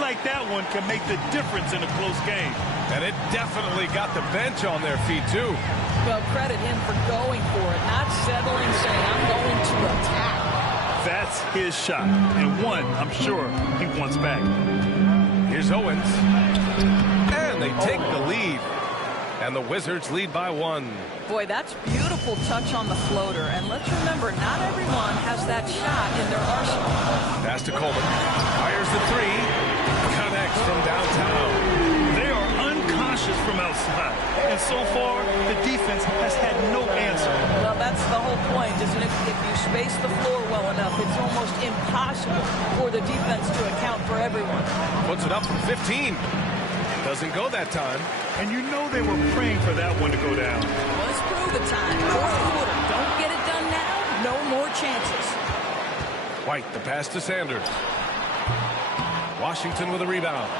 like that one can make the difference in a close game. And it definitely got the bench on their feet, too. Well, credit him for going for it, not settling, saying, I'm going to attack. That's his shot, and one I'm sure he wants back. Here's Owens. And they take the lead. And the Wizards lead by 1. Boy, that's beautiful touch on the floater. And let's remember, not everyone has that shot in their arsenal. Pass to Coleman. Fires the 3. Connects from downtown. They are unconscious from outside. And so far, the defense has had no answer. Well, that's the whole point, isn't it? If you space the floor well enough, it's almost impossible for the defense to account for everyone. Puts it up from 15. Doesn't go that time. And you know they were praying for that one to go down. Well, let's prove the time. Fourth quarter. Don't get it done now. No more chances. White, the pass to Sanders. Washington with a rebound.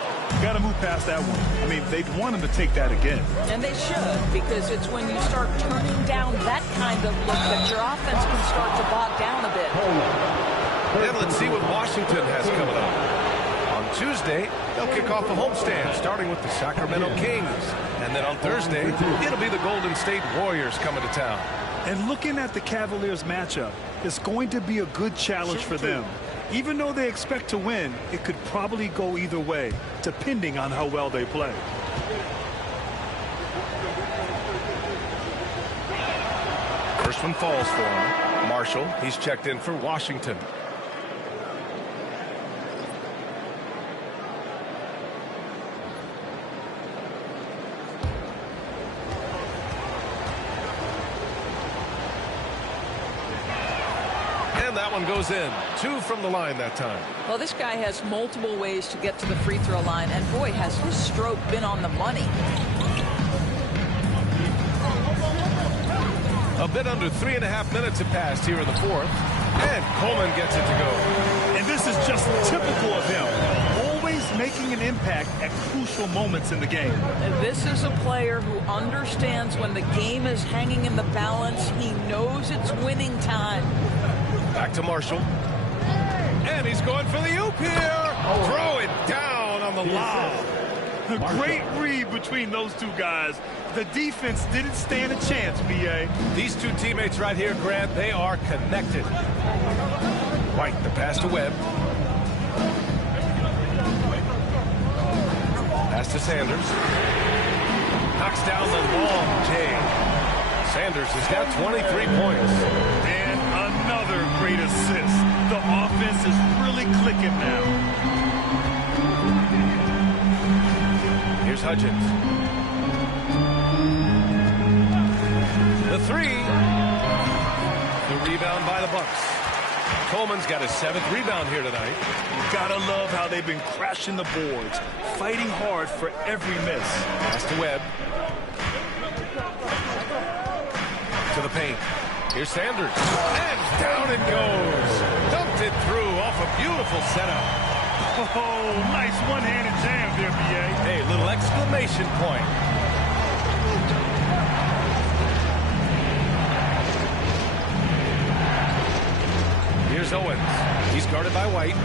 Got to move past that one. I mean, they'd want him to take that again. And they should, because it's when you start turning down that kind of look that your offense can start to bog down a bit. And let's see what Washington has coming up. On Tuesday, they'll kick off a homestand, starting with the Sacramento Kings. And then on Thursday, it'll be the Golden State Warriors coming to town. And looking at the Cavaliers matchup, it's going to be a good challenge for them. Even though they expect to win, it could probably go either way, depending on how well they play. First one falls for him. Marshall, he's checked in for Washington. That one goes in. 2 from the line that time. Well, this guy has multiple ways to get to the free throw line, and boy, has his stroke been on the money. A bit under 3.5 minutes have passed here in the 4th, and Coleman gets it to go. And this is just typical of him. Always making an impact at crucial moments in the game. And this is a player who understands when the game is hanging in the balance. He knows it's winning time. Back to Marshall. And he's going for the oop here. Throw it down on the lob. A great read between those two guys. The defense didn't stand a chance, B.A. These two teammates right here, Grant, they are connected. White, the pass to Webb. Pass to Sanders. Knocks down the long J. Sanders has got 23 points. And another great assist. The offense is really clicking now. Here's Hutchins. The 3. The rebound by the Bucks. Coleman's got his 7th rebound here tonight. Gotta love how they've been crashing the boards, fighting hard for every miss. Pass to Webb. To the paint. Here's Sanders. And down it goes. Dumped it through off a beautiful setup. Oh, nice one-handed jam there, B.A. Hey, little exclamation point. Here's Owens. He's guarded by White.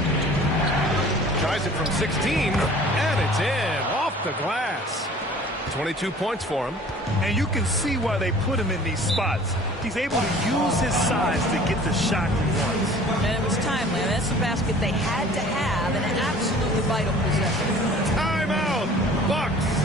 Tries it from 16, and it's in. Off the glass. 22 points for him. And you can see why they put him in these spots. He's able to use his size to get the shot he wants. And it was timely. And that's the basket they had to have in an absolutely vital possession. Timeout, Bucks.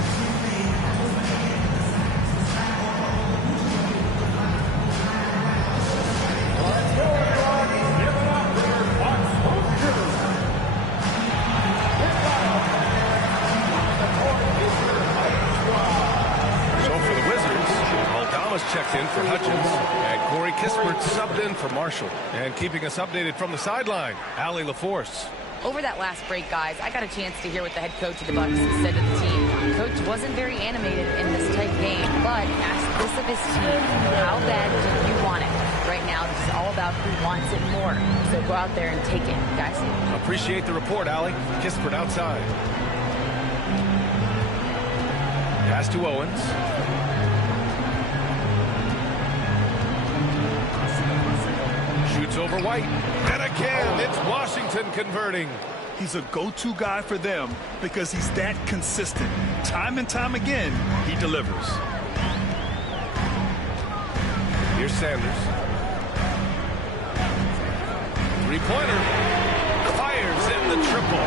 Checked in for Hutchins, and Corey Kispert subbed in for Marshall. And keeping us updated from the sideline, Allie LaForce. Over that last break, guys, I got a chance to hear what the head coach of the Bucks said to the team. Coach wasn't very animated in this tight game, but asked this of his team: how bad do you want it? Right now, this is all about who wants it more. So go out there and take it, guys. Appreciate the report, Allie. Kispert outside. Pass to Owens. Shoots over White. And again, it's Washington converting. He's a go-to guy for them because he's that consistent. Time and time again, he delivers. Here's Sanders. Three-pointer. Fires in the triple.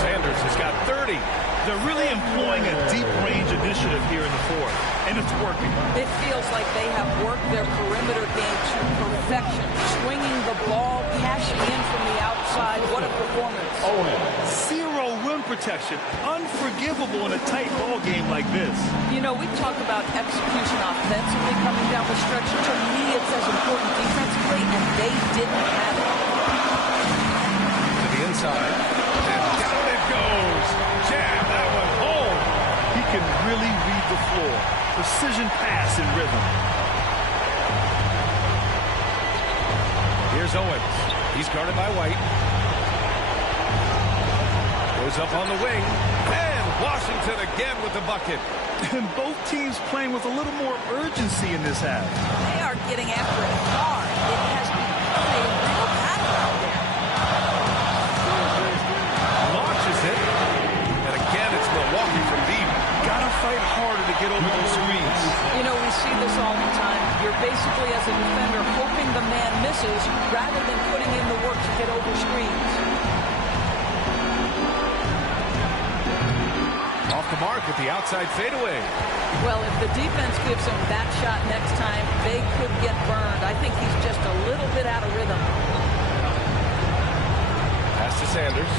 Sanders has got 30. They're really employing a deep-range initiative here in the fourth, and it's working. It feels like they have worked their perimeter game to perfection, swinging the ball, cashing in from the outside. What a performance. Zero rim protection. Unforgivable in a tight ball game like this. You know, we talk about execution offensively coming down the stretch. To me, it's as important defensively, and they didn't have it. To the inside. And down it goes. Jam that one home. He can really read the floor. Precision pass in rhythm. Here's Owens. He's guarded by White. Goes up on the wing. And Washington again with the bucket. And both teams playing with a little more urgency in this half. They are getting after it hard. It has become a real battle out there. Launches it. And again, it's Milwaukee from deep. Gotta fight harder to get over those screens. You know, we see this all the time. You're basically, as a defender, hoping the man misses rather than putting in the work to get over screens. Off the mark with the outside fadeaway. Well, if the defense gives him that shot next time, they could get burned. I think he's just a little bit out of rhythm. Pass to Sanders.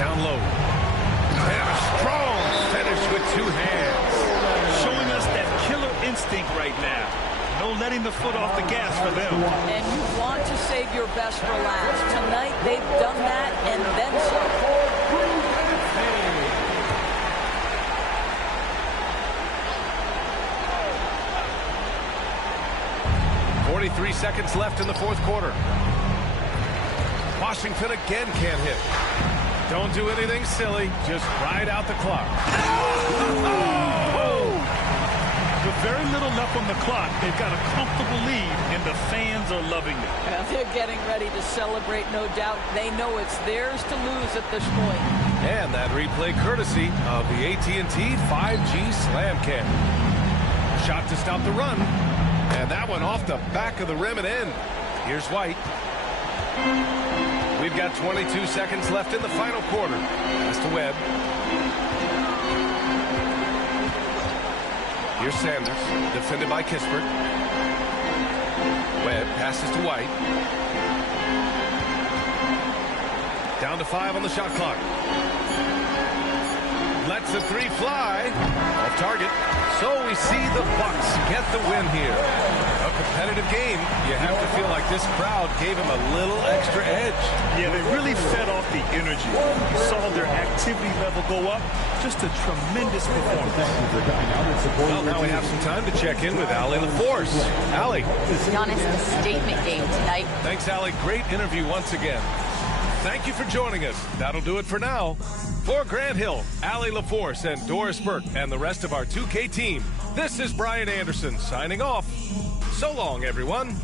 Down low. And a strong finish with two hands. Showing us that killer instinct right now. No letting the foot off the gas for them. And you want to save your best for last. Tonight, they've done that and then some. 43 seconds left in the fourth quarter. Washington again can't hit. Don't do anything silly. Just ride out the clock. With very little left on the clock, they've got a comfortable lead, and the fans are loving it. Well, they're getting ready to celebrate, no doubt. They know it's theirs to lose at this point. And that replay courtesy of the AT&T 5G Slam Cam. Shot to stop the run. And that one off the back of the rim and in. Here's White. We've got 22 seconds left in the final quarter. Pass to Webb. Here's Sanders, defended by Kispert. Webb passes to White. Down to 5 on the shot clock. Lets the three fly. Off target. So we see the Bucks get the win here. A competitive game. You have to feel like this crowd gave them a little extra edge. Yeah, they really fed off the energy. You saw their activity level go up. Just a tremendous performance. Well, now we have some time to check in with Allie LaForce. Allie. Giannis, a statement game tonight. Thanks, Allie. Great interview once again. Thank you for joining us. That'll do it for now. For Grant Hill, Allie LaForce, and Doris Burke, and the rest of our 2K team, this is Brian Anderson signing off. So long, everyone.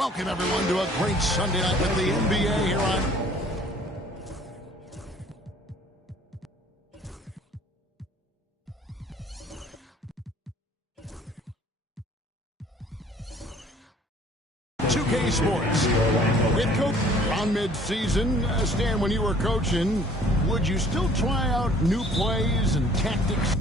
Welcome, everyone, to a great Sunday night with the NBA here on... K Sports. With coach on mid-season, Stan, when you were coaching, would you still try out new plays and tactics?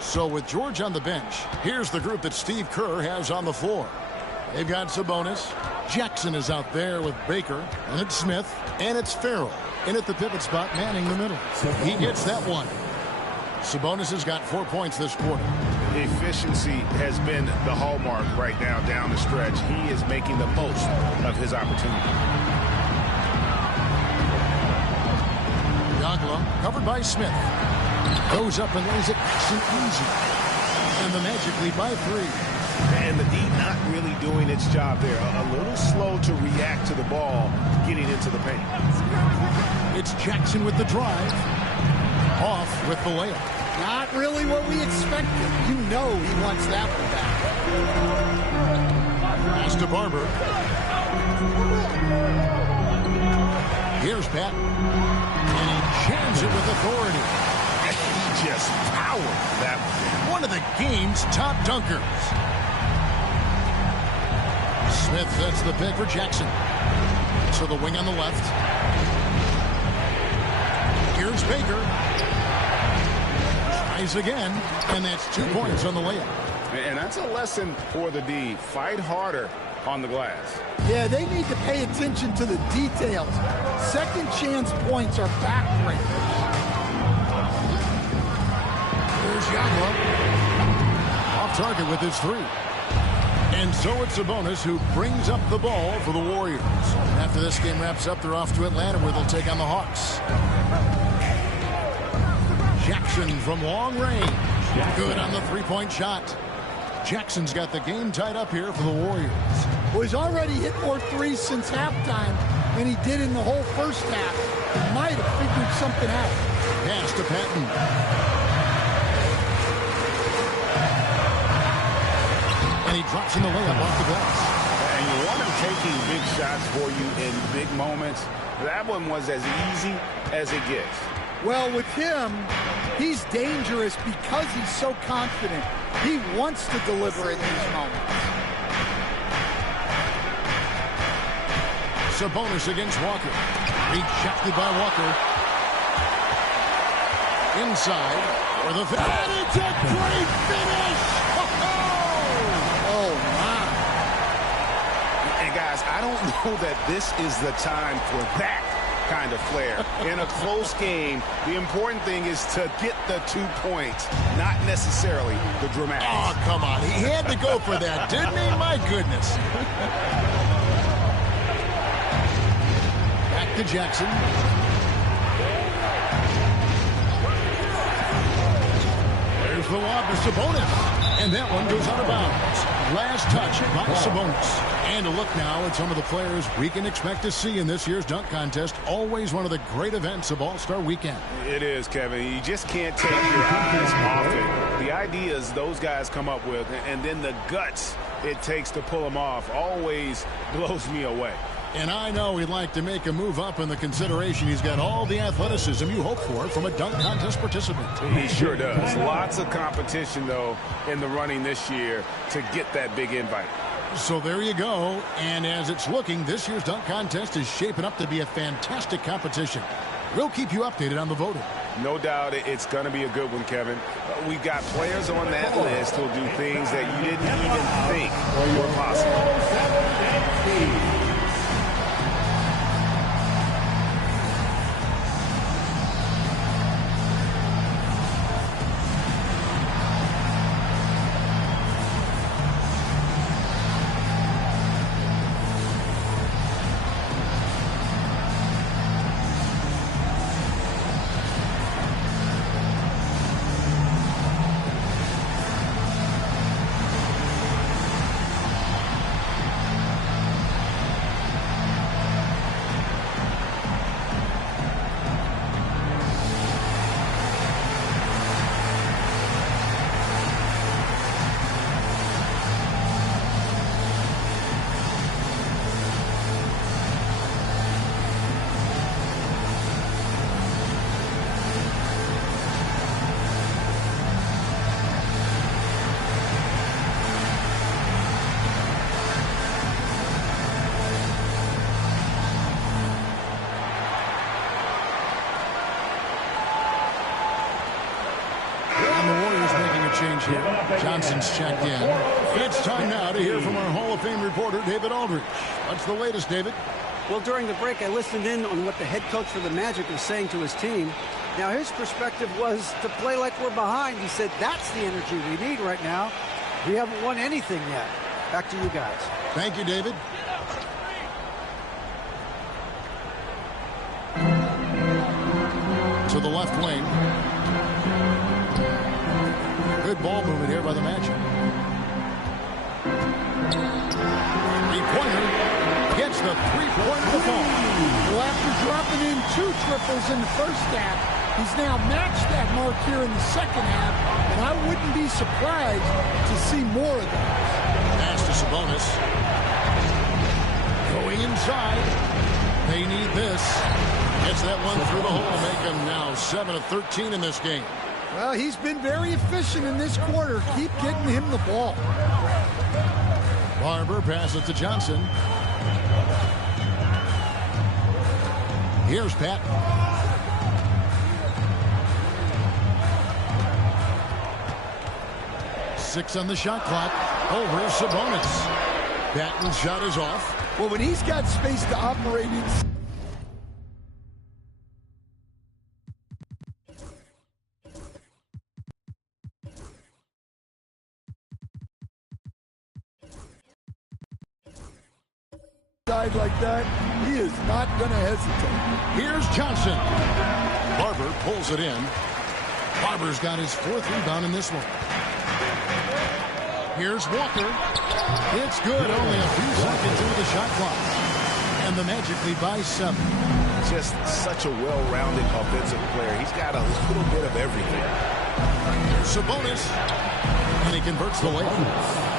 So with George on the bench, here's the group that Steve Kerr has on the floor. They've got Sabonis. Jackson is out there with Baker. And it's Smith. And it's Farrell. In at the pivot spot, manning the middle. He gets that one. Sabonis has got 4 points this quarter. Efficiency has been the hallmark right now down the stretch. He is making the most of his opportunity. Yagla covered by Smith. Goes up and lays it nice and easy. And the Magic lead by 3. And the D not really doing its job there. A little slow to react to the ball getting into the paint. It's Jackson with the drive. Off with the layup. Not really what we expected. You know he wants that one back. Pass to Barber. Here's Patton. And he jams it with authority. Just power that one of the game's top dunkers. Smith sets the pick for Jackson. So the wing on the left. Here's Baker. Tries again, and that's 2 points on the layup. And that's a lesson for the D. Fight harder on the glass. Yeah, they need to pay attention to the details. Second chance points are backbreakers. Yagla off target with his 3. And so it's Sabonis who brings up the ball for the Warriors. After this game wraps up, they're off to Atlanta where they'll take on the Hawks. Jackson from long range. Good on the 3-point shot. Jackson's got the game tied up here for the Warriors. Well, he's already hit more threes since halftime than he did in the whole first half. He might have figured something out. Pass to Patton. And he drops in the layup off the glass. And you want him taking big shots for you in big moments. That one was as easy as it gets. Well, with him, he's dangerous because he's so confident. He wants to deliver in these moments. Sabonis against Walker. Rejected by Walker. Inside for the finish. And it's a great finish! Oh, my. And guys, I don't know that this is the time for that kind of flair. In a close game, the important thing is to get the 2 points, not necessarily the dramatics. Oh, come on. He had to go for that, didn't he? My goodness. Back to Jackson. There's the lob to Sabonis. And that one goes out of bounds. Last touch by Sabonis. And a look now at some of the players we can expect to see in this year's dunk contest. Always one of the great events of All-Star Weekend. It is, Kevin. You just can't take your eyes off it. The ideas those guys come up with and then the guts it takes to pull them off always blows me away. And I know he'd like to make a move up in the consideration. He's got all the athleticism you hope for from a dunk contest participant. He sure does. Lots of competition, though, in the running this year to get that big invite. So there you go. And as it's looking, this year's dunk contest is shaping up to be a fantastic competition. We'll keep you updated on the voting. No doubt it's going to be a good one, Kevin. We've got players on that list who'll do things that you didn't even think were possible. change here. Johnson's checked in. It's time now to hear from our Hall of Fame reporter, David Aldridge. What's the latest, David? Well, during the break, I listened in on what the head coach for the Magic was saying to his team. Now, his perspective was to play like we're behind. He said, that's the energy we need right now. We haven't won anything yet. Back to you guys. Thank you, David. To the left wing. Good ball movement here by the Magic. Three-pointer. Gets the three-pointer to fall. Well, after dropping in 2 triples in the first half, he's now matched that mark here in the second half, and I wouldn't be surprised to see more of those. Pass to Sabonis. Going inside. They need this. Gets that one through the hole, make him now 7 of 13 in this game. Well, he's been very efficient in this quarter. Keep getting him the ball. Barber passes to Johnson. Here's Patton. Six on the shot clock. Over Sabonis. Patton's shot is off. Well, when he's got space to operate inside like that, he is not going to hesitate. Here's Johnson. Barber pulls it in. Barber's got his 4th rebound in this one. Here's Walker. It's good. Only a few seconds into the shot clock. And the Magic lead by 7. Just such a well-rounded offensive player. He's got a little bit of everything. Here's Sabonis. And he converts the layup.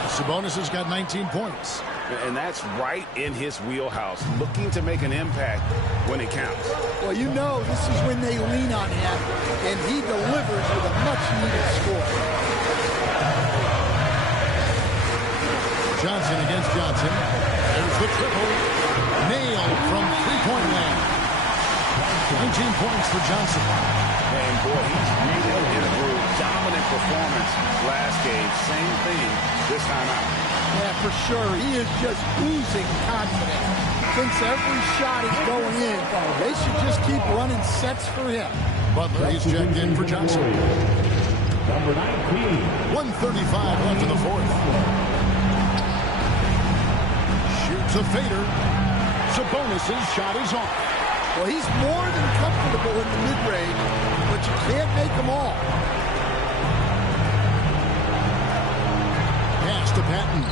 Sabonis has got 19 points. And that's right in his wheelhouse, looking to make an impact when it counts. Well, you know, this is when they lean on him, and he delivers with a much-needed score. Johnson against Johnson. There's the triple. Nailed from three-point land. 19 points for Johnson. And, boy, he's really in a groove. Dominant performance last game. Same thing this time out. Yeah, for sure. He is just oozing confidence. Thinks every shot is going in. They should just keep running sets for him. Butler, he's checked in for Johnson. Number 19. 1:35 left in the 4th. Shoots a fader. Sabonis' shot is off. Well, he's more than comfortable in the mid-range, but you can't make them all. Pass to Patton.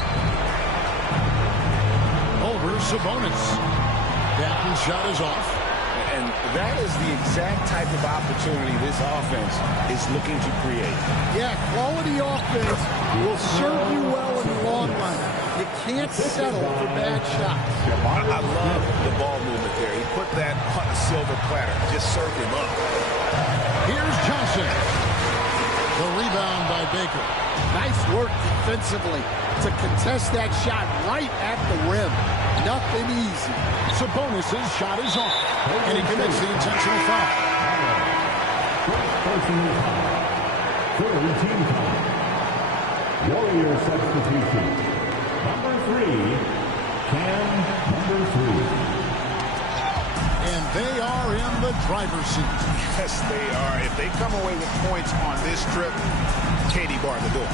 Over Sabonis. Patton's shot is off. And that is the exact type of opportunity this offense is looking to create. Yeah, quality offense will serve you well in the long run. You can't settle for bad shots. I love the ball movement there. He put that on a silver platter. Just served him up. Here's Johnson. The rebound by Baker. Nice work defensively to contest that shot right at the rim. Nothing easy. Sabonis' shot is off. And he commits the intentional foul. Personal foul. Third team foul. Warrior substitution. Number 3. Cam, number 3. And they are in the driver's seat. Yes, they are. If they come away with points on this trip, Katie barred the door.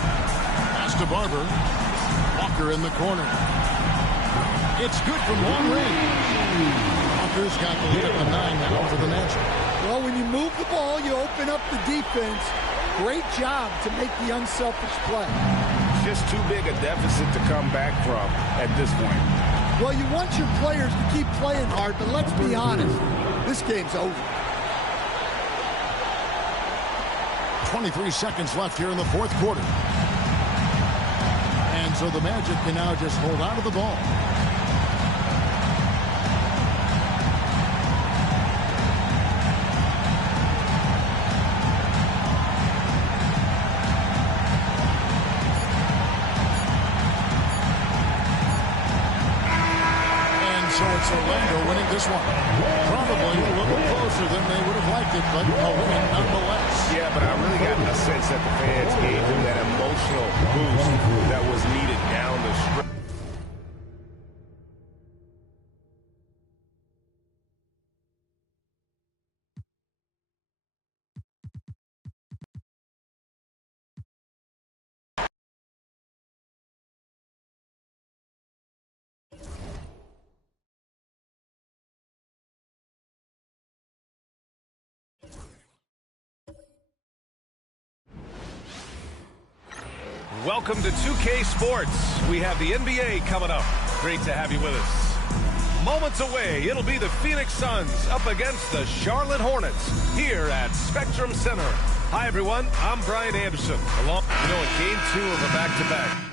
Pass to Barber. Walker in the corner. It's good from long range. Walker's got the lead at the 9 now for the Magic. Well, when you move the ball, you open up the defense. Great job to make the unselfish play. Just too big a deficit to come back from at this point. Well, you want your players to keep playing hard, but let's be honest. This game's over. 23 seconds left here in the 4th quarter. And so the Magic can now just hold on to the ball. So it's Orlando winning this one. Probably a little closer than they would have liked it, but a win nonetheless. Yeah, but I really got a sense that the fans gave him that emotional boost that was needed down the stretch. Welcome to 2K Sports. We have the NBA coming up. Great to have you with us. Moments away, it'll be the Phoenix Suns up against the Charlotte Hornets here at Spectrum Center. Hi, everyone. I'm Brian Anderson. In Game 2 of a back-to-back.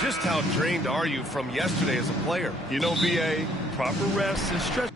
Just how drained are you from yesterday as a player? You know, BA, proper rest and stretch.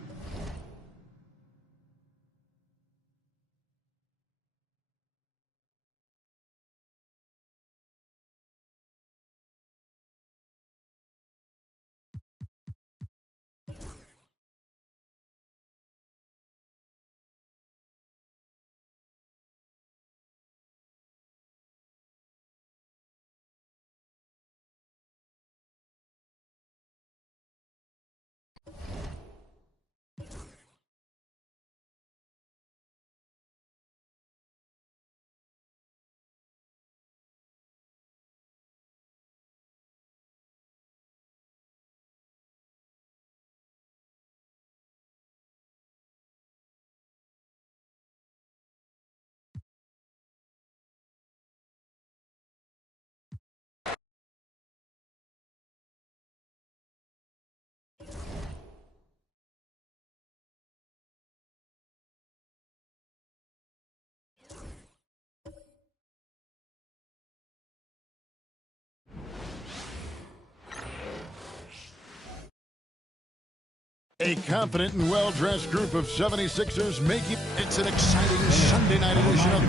A confident and well-dressed group of 76ers making it's an exciting Sunday night edition of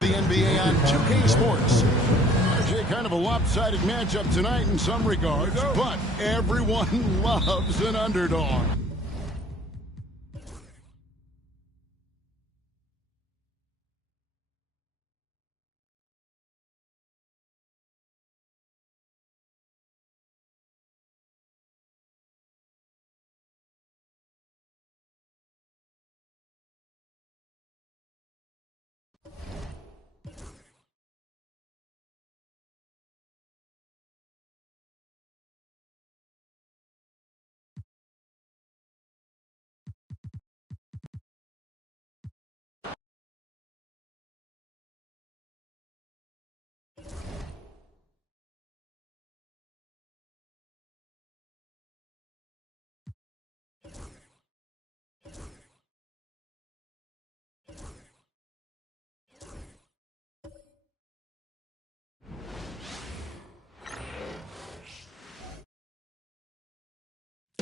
the NBA on 2K Sports. RJ, kind of a lopsided matchup tonight in some regards, but everyone loves an underdog.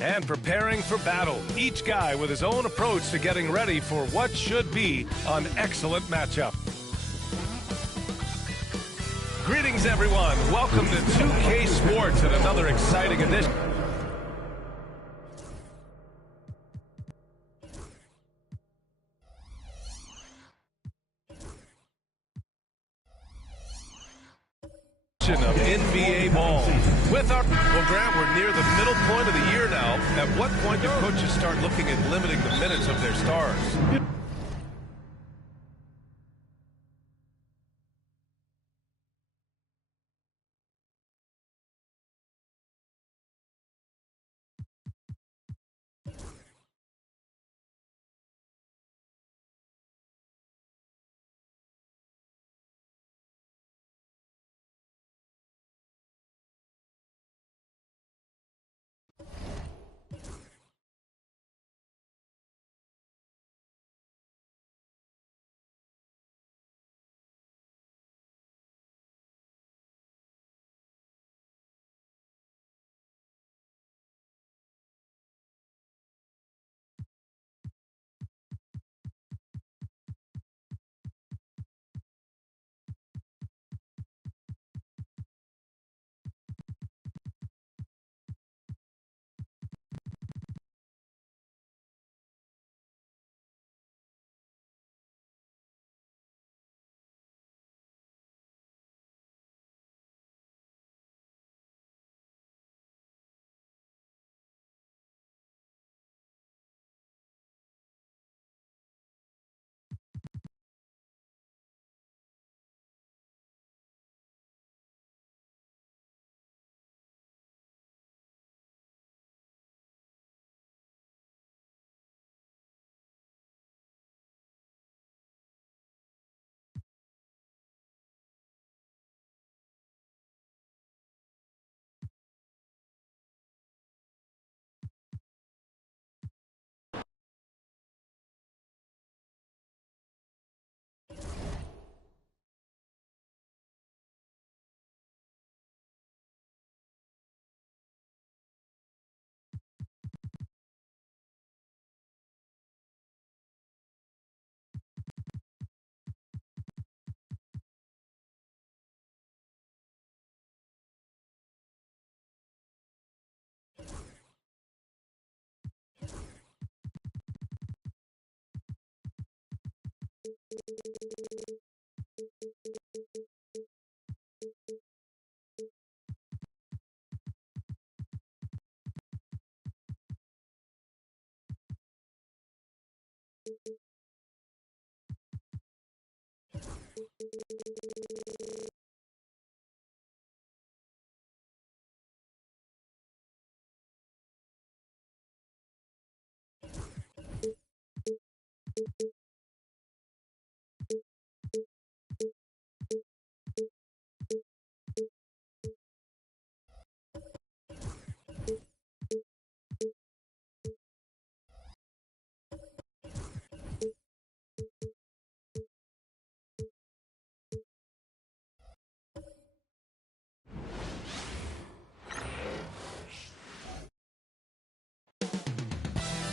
And preparing for battle, each guy with his own approach to getting ready for what should be an excellent matchup. Greetings, everyone. Welcome to 2K Sports and another exciting edition. Of NBA ball. With our Grant, we're near the middle point of the year now. At what point do coaches start looking at limiting the minutes of their stars?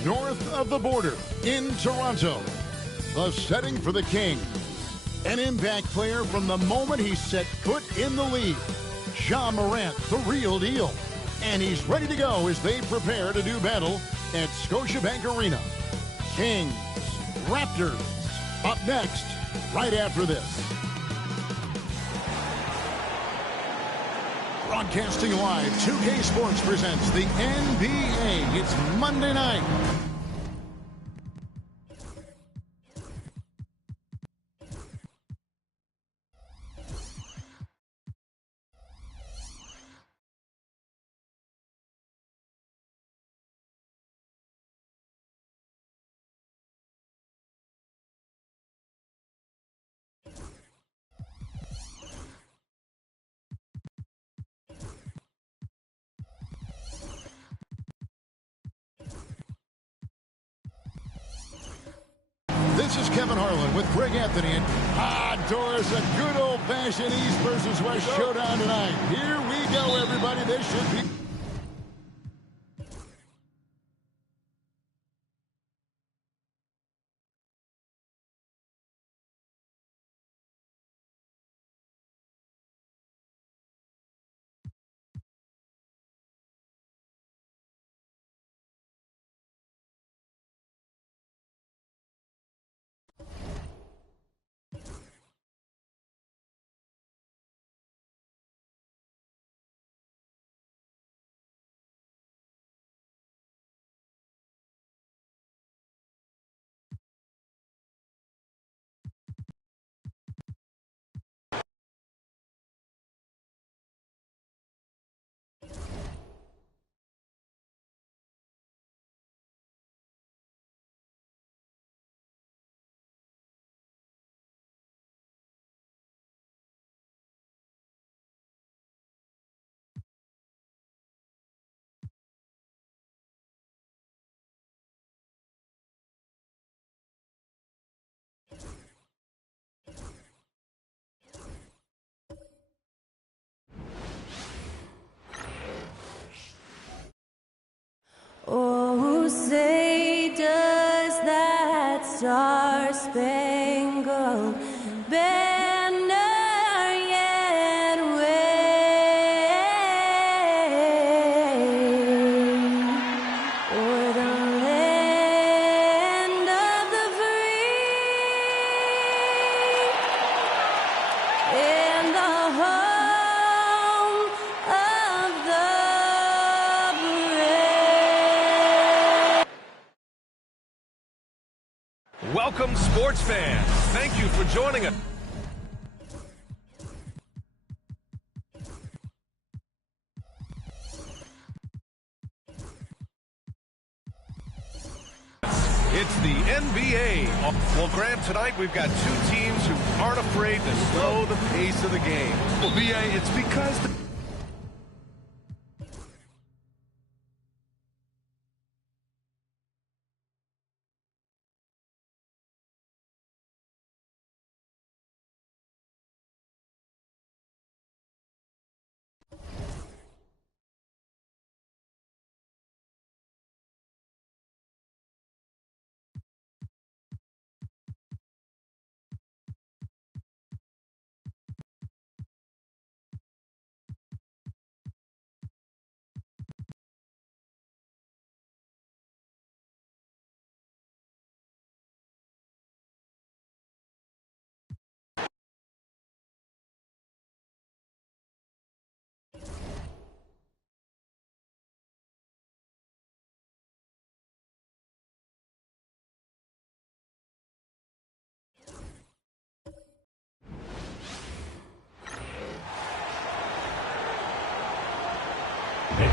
North of the border, in Toronto, the setting for the Kings. An impact player from the moment he set foot in the league. Ja Morant, the real deal. And he's ready to go as they prepare to do battle at Scotiabank Arena. Kings, Raptors, up next, right after this. Broadcasting live, 2K Sports presents the NBA. It's Monday night. This is Kevin Harlan with Greg Anthony. And Doris, a good old-fashioned East versus West showdown tonight. Here we go, everybody. This should be... Oh, say does that star-spangled banner yet wave o'er the land of the free and the home of the Welcome, sports fans. Thank you for joining us. It's the NBA. Well, Graham, tonight we've got two teams who aren't afraid to slow the pace of the game. Well, B.A., it's because the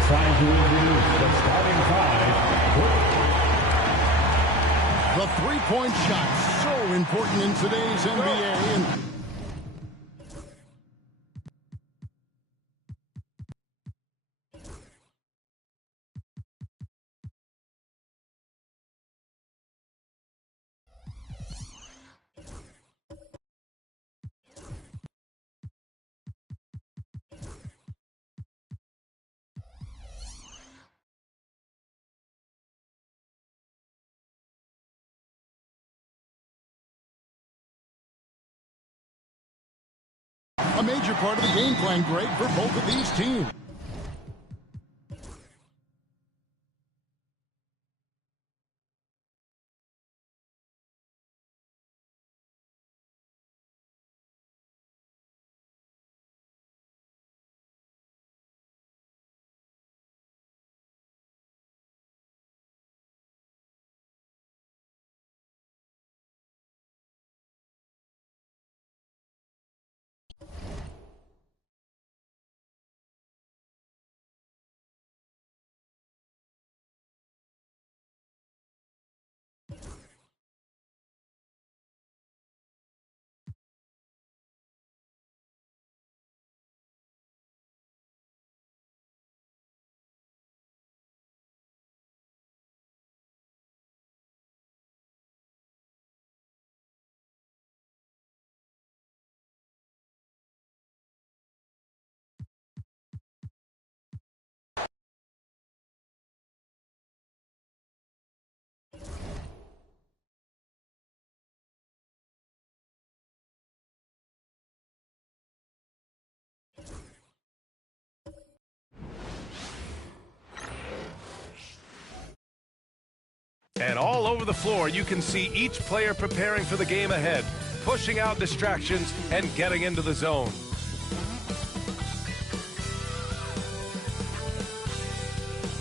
Time to introduce the starting five. The three-point shot, so important in today's NBA. And a major part of the game plan, Greg, for both of these teams. And all over the floor, you can see each player preparing for the game ahead, pushing out distractions and getting into the zone.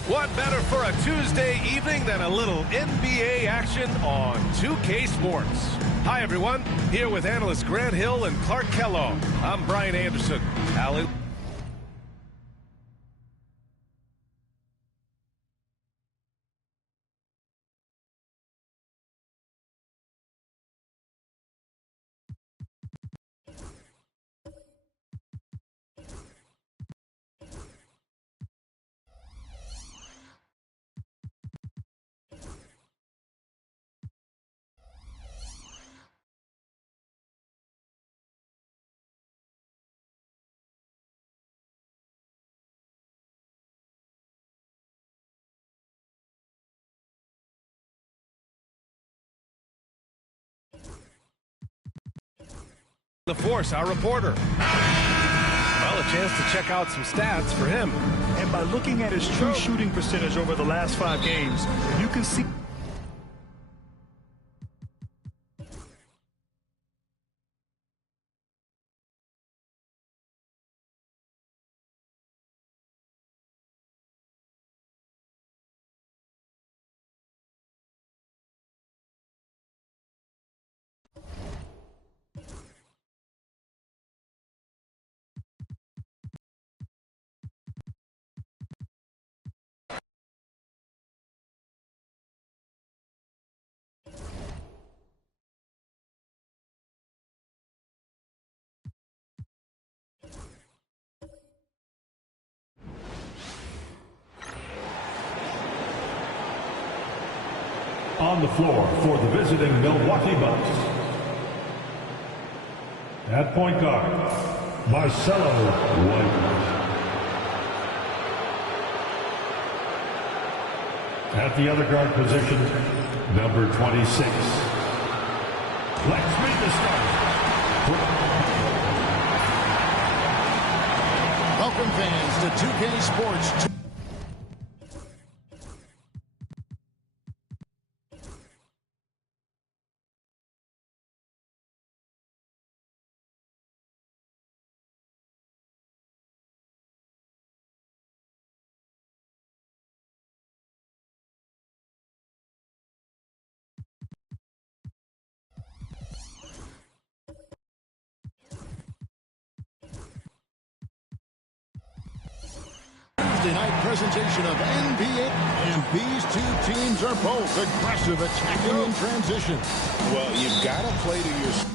What better for a Tuesday evening than a little NBA action on 2K Sports? Hi, everyone. Here with analysts Grant Hill and Clark Kellogg. I'm Brian Anderson. Allie. The Force, our reporter. Well, a chance to check out some stats for him. And by looking at his true shooting percentage over the last 5 games, you can see On the floor for the visiting Milwaukee Bucks. At point guard, Marcelo White. At the other guard position, number 26. Let's meet the starters. Welcome, fans, to 2K Sports. Thursday night presentation of NBA. And these two teams are both aggressive, attacking in transition. Well, you've got to play to your...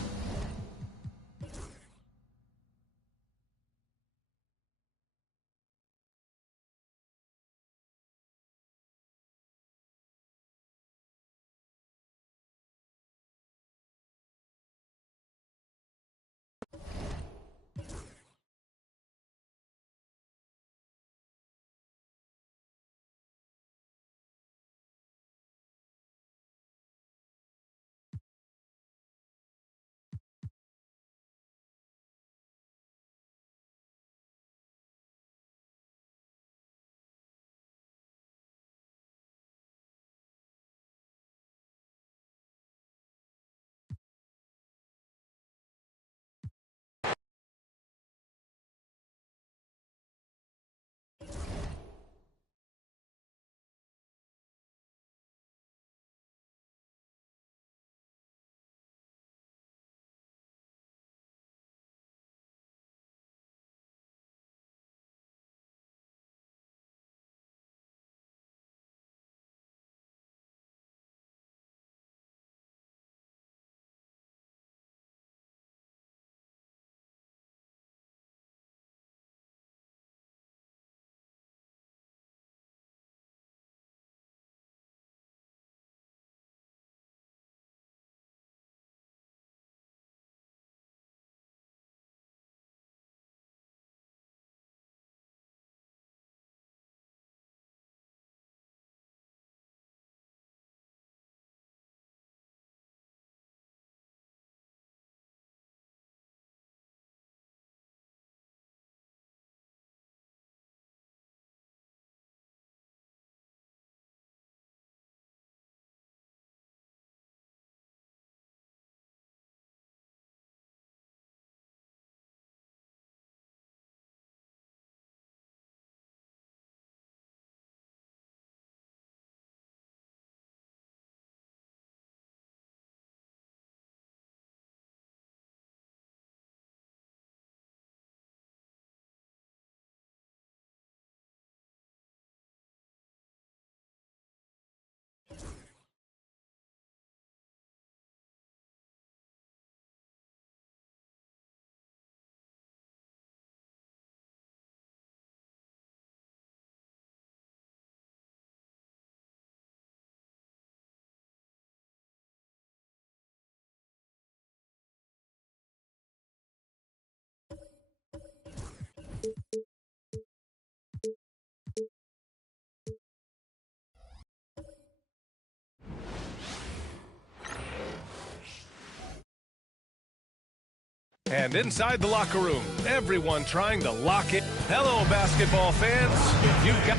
And inside the locker room, everyone trying to lock it. Hello, basketball fans. If you've got...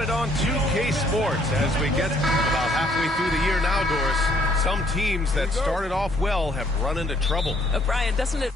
it on 2K Sports as we get about halfway through the year now, Doris. Some teams that started off well have run into trouble. Brian, doesn't it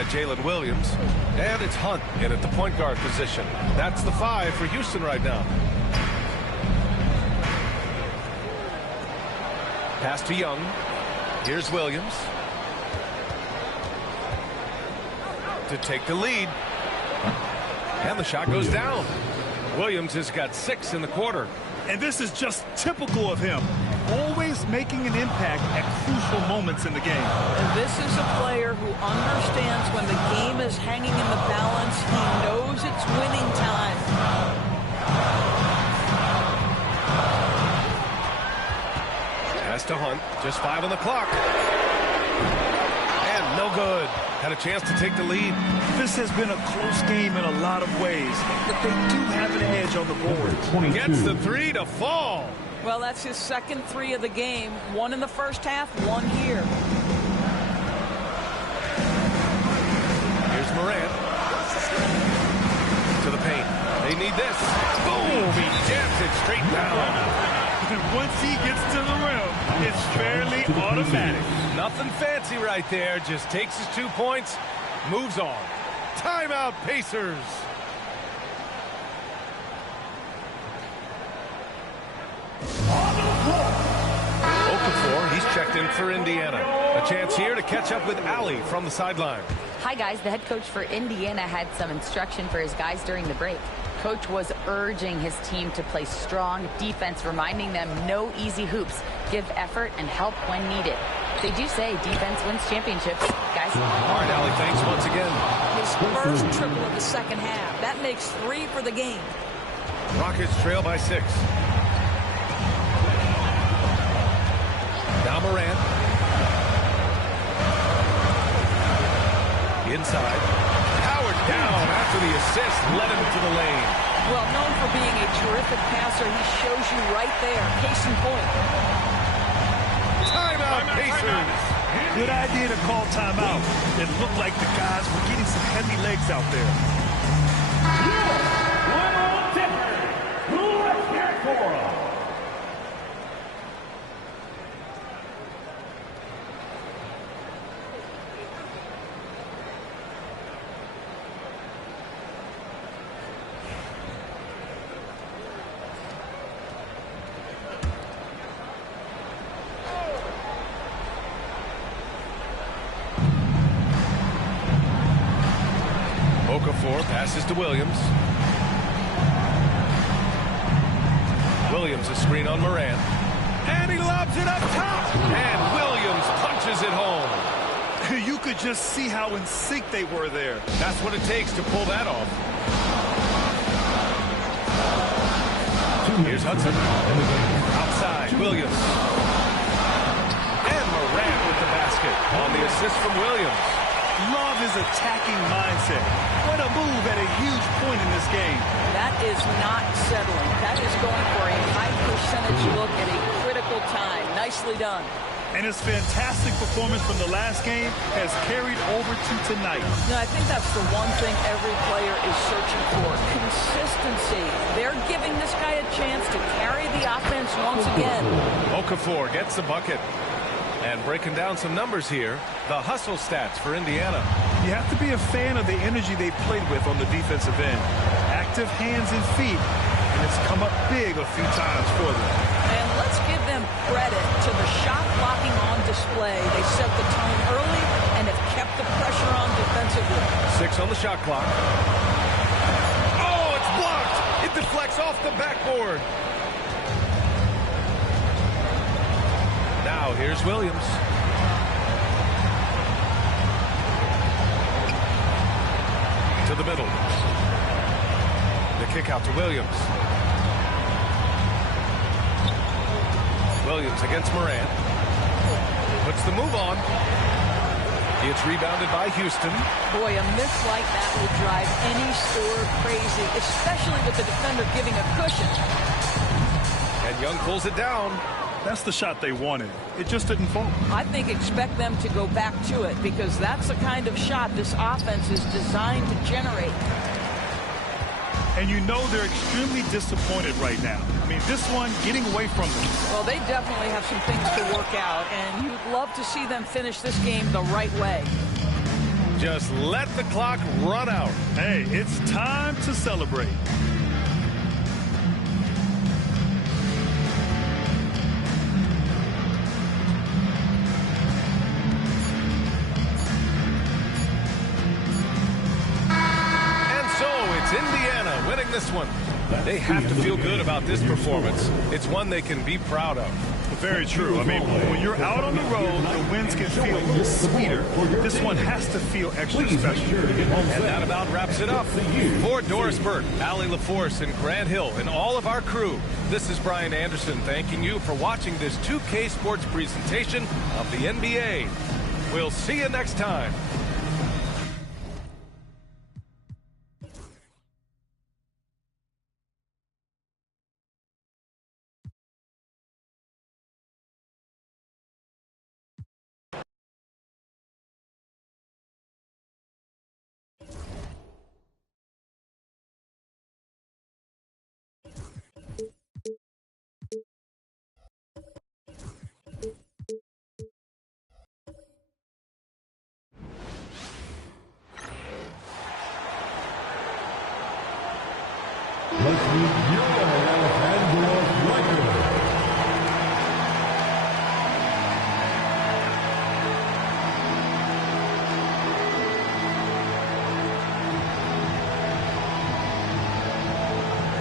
got Jalen Williams. And it's Hunt in at the point guard position. That's the 5 for Houston right now. Pass to Young. Here's Williams to take the lead. And the shot goes down. Williams has got 6 in the quarter. And this is just typical of him. Always making an impact at crucial moments in the game. And this is a player who understands when the game is hanging in the balance. He knows it's winning time. Pass to Hunt. Just 5 on the clock. And no good. Had a chance to take the lead. This has been a close game in a lot of ways, but they do have an edge on the board. Gets the 3 to fall. Well, that's his second 3 of the game. 1 in the first half, 1 here. Here's Morant. To the paint. They need this. Boom! He jams it straight down. And once he gets to the rim, it's fairly automatic. Nothing fancy right there. Just takes his 2 points, moves on. Timeout, Pacers. Okafor, he's checked in for Indiana. A chance here to catch up with Allie from the sideline. Hi, guys. The head coach for Indiana had some instruction for his guys during the break. Coach was urging his team to play strong defense, reminding them no easy hoops, give effort, and help when needed. They do say defense wins championships, guys. All right, Allie, thanks once again. His first triple of the second half. That makes 3 for the game. Rockets trail by 6. Now Morant. Inside. Powered down after the assist. Led him to the lane. Well, known for being a terrific passer, he shows you right there. Case in point. Timeout, Pacers. Good idea to call timeout. It looked like the guys were getting some heavy legs out there. Okafor passes to Williams. Williams a screen on Morant. And he lobs it up top. And Williams punches it home. You could just see how in sync they were there. That's what it takes to pull that off. Here's Hudson. Outside, Williams. And Morant with the basket on the assist from Williams. Love his attacking mindset. What a move at a huge point in this game. That is not settling. That is going for a high percentage look at a critical time. Nicely done. And his fantastic performance from the last game has carried over to tonight. No, I think that's the one thing every player is searching for. Consistency. They're giving this guy a chance to carry the offense once again. Okafor gets the bucket. And breaking down some numbers here, the hustle stats for Indiana. You have to be a fan of the energy they've played with on the defensive end. Active hands and feet, and it's come up big a few times for them. And let's give them credit to the shot blocking on display. They set the tone early and have kept the pressure on defensively. 6 on the shot clock. Oh, it's blocked! It deflects off the backboard. Now here's Williams. To the middle. The kick out to Williams. Williams against Morant. Puts the move on. It's rebounded by Houston. Boy, a miss like that would drive any scorer crazy, especially with the defender giving a cushion. And Young pulls it down. That's the shot they wanted. It just didn't fall. I think expect them to go back to it because that's the kind of shot this offense is designed to generate. And you know they're extremely disappointed right now. I mean, this one getting away from them. Well, they definitely have some things to work out, and you'd love to see them finish this game the right way. just let the clock run out. Hey, it's time to celebrate. Indiana winning this one. They have to feel good about this performance. It's one they can be proud of. Very true. I mean, when you're out on the road, the wins can feel sweeter. This one has to feel extra special. And that about wraps it up. For Doris Burke, Allie LaForce, and Grant Hill, and all of our crew, this is Brian Anderson thanking you for watching this 2K Sports presentation of the NBA. We'll see you next time. Let's meet your Alejandro Record.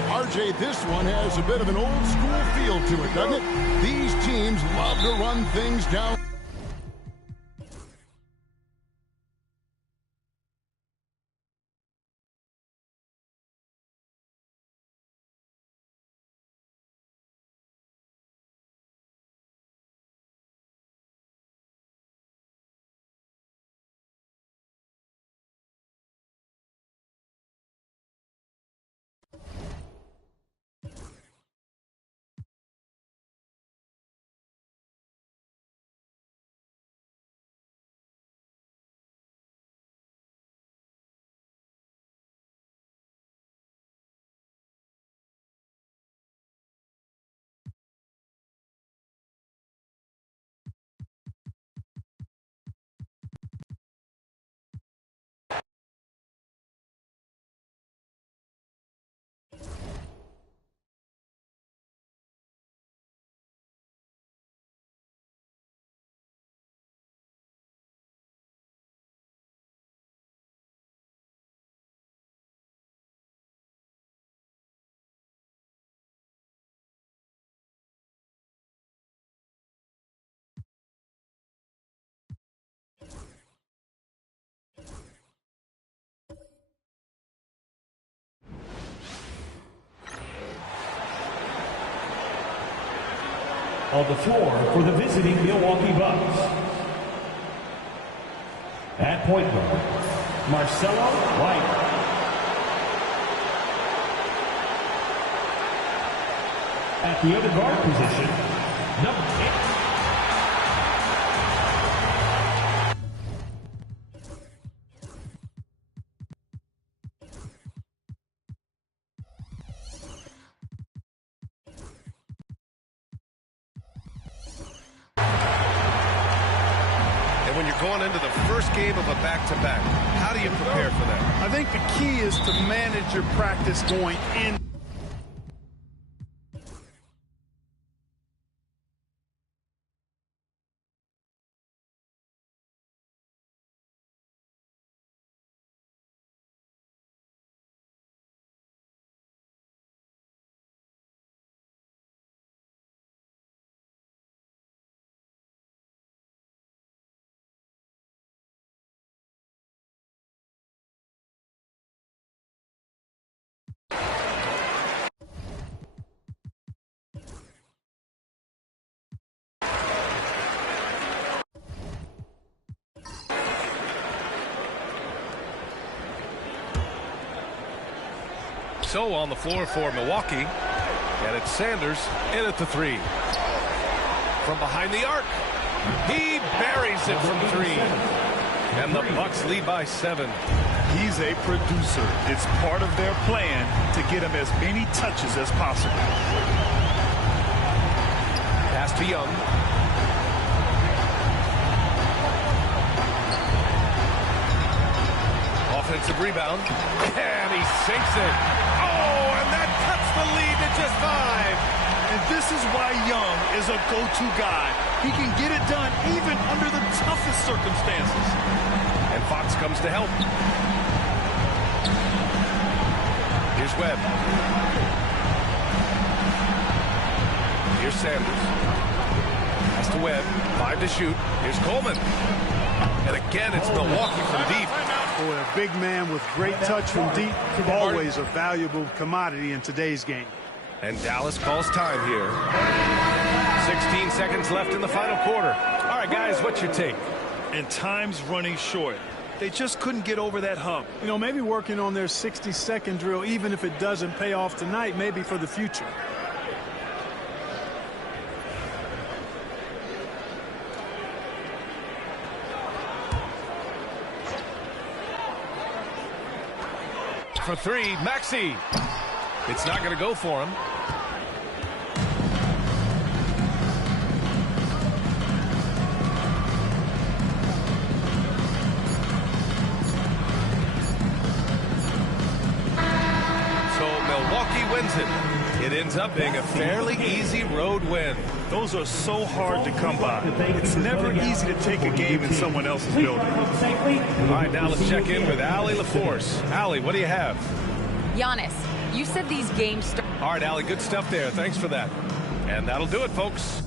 RJ, this one has a bit of an old school feel to it, doesn't it? These teams love to run things down. On the floor for the visiting Milwaukee Bucks. At point guard, Marcelo White. At the other guard position, number 8. When you're going into the first game of a back-to-back, how do you prepare for that? I think the key is to manage your practice going in. So on the floor for Milwaukee, and it's Sanders in at the three. From behind the arc, he buries it from three. And the Bucks lead by 7. He's a producer. It's part of their plan to get him as many touches as possible. Pass to Young. offensive rebound. And he sinks it. Oh, and that cuts the lead to just 5. And this is why Young is a go-to guy. He can get it done even under the toughest circumstances. And Fox comes to help. Here's Webb. Here's Sanders. Pass to Webb. 5 to shoot. Here's Coleman. And again, it's Milwaukee from deep. Boy, a big man with great touch from deep, always a valuable commodity in today's game. And Dallas calls time here. 16 seconds left in the final quarter. All right, guys, what's your take? And time's running short. They just couldn't get over that hump. You know, maybe working on their 60-second drill, even if it doesn't pay off tonight, maybe for the future. For 3, Maxey. It's not going to go for him. So Milwaukee wins it. It ends up being a fairly easy road win. Those are so hard to come by. It's never easy to take a game in someone else's building. All right, now let's check in with Allie LaForce. Allie, what do you have? Giannis, you said these games start. All right, Allie, good stuff there. Thanks for that. And that'll do it, folks.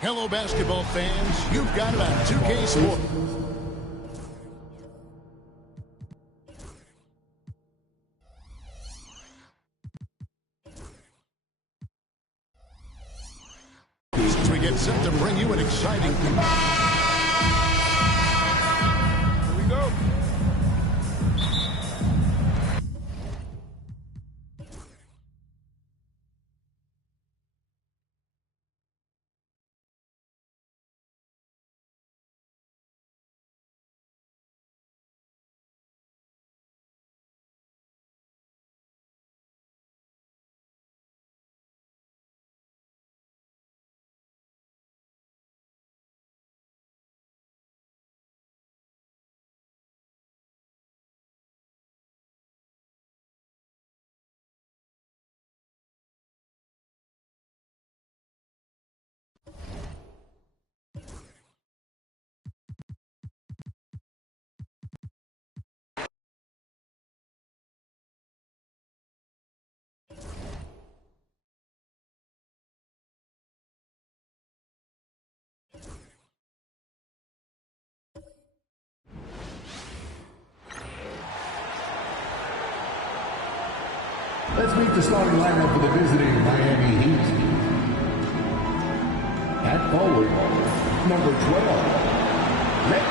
Hello, basketball fans. You've got it on 2K Sports. As we get set to bring you an exciting... Here we go. Let's meet the starting lineup for the visiting Miami Heat. At forward, number 12, Rick.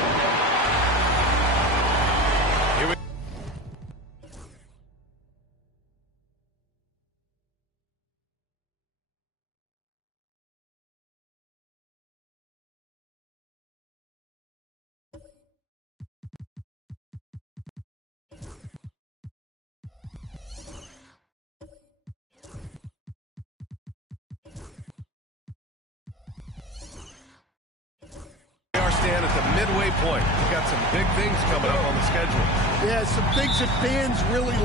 Stand at the midway point. We've got some big things coming up on the schedule. Yeah, some things that fans really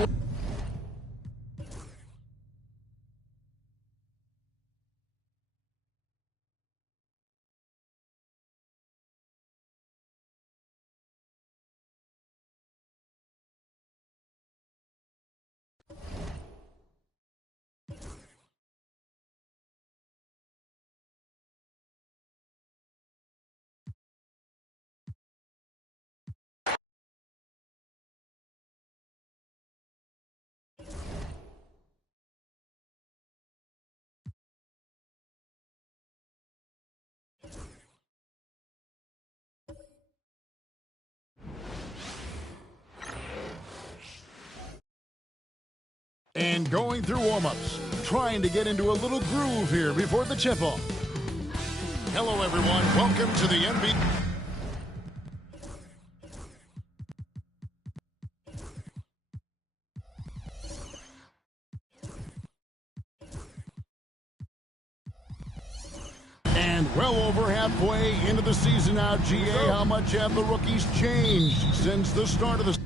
And going through warm-ups, trying to get into a little groove here before the tip-off. Hello, everyone. Welcome to the NBA. And well over halfway into the season now, GA, how much have the rookies changed since the start of the season?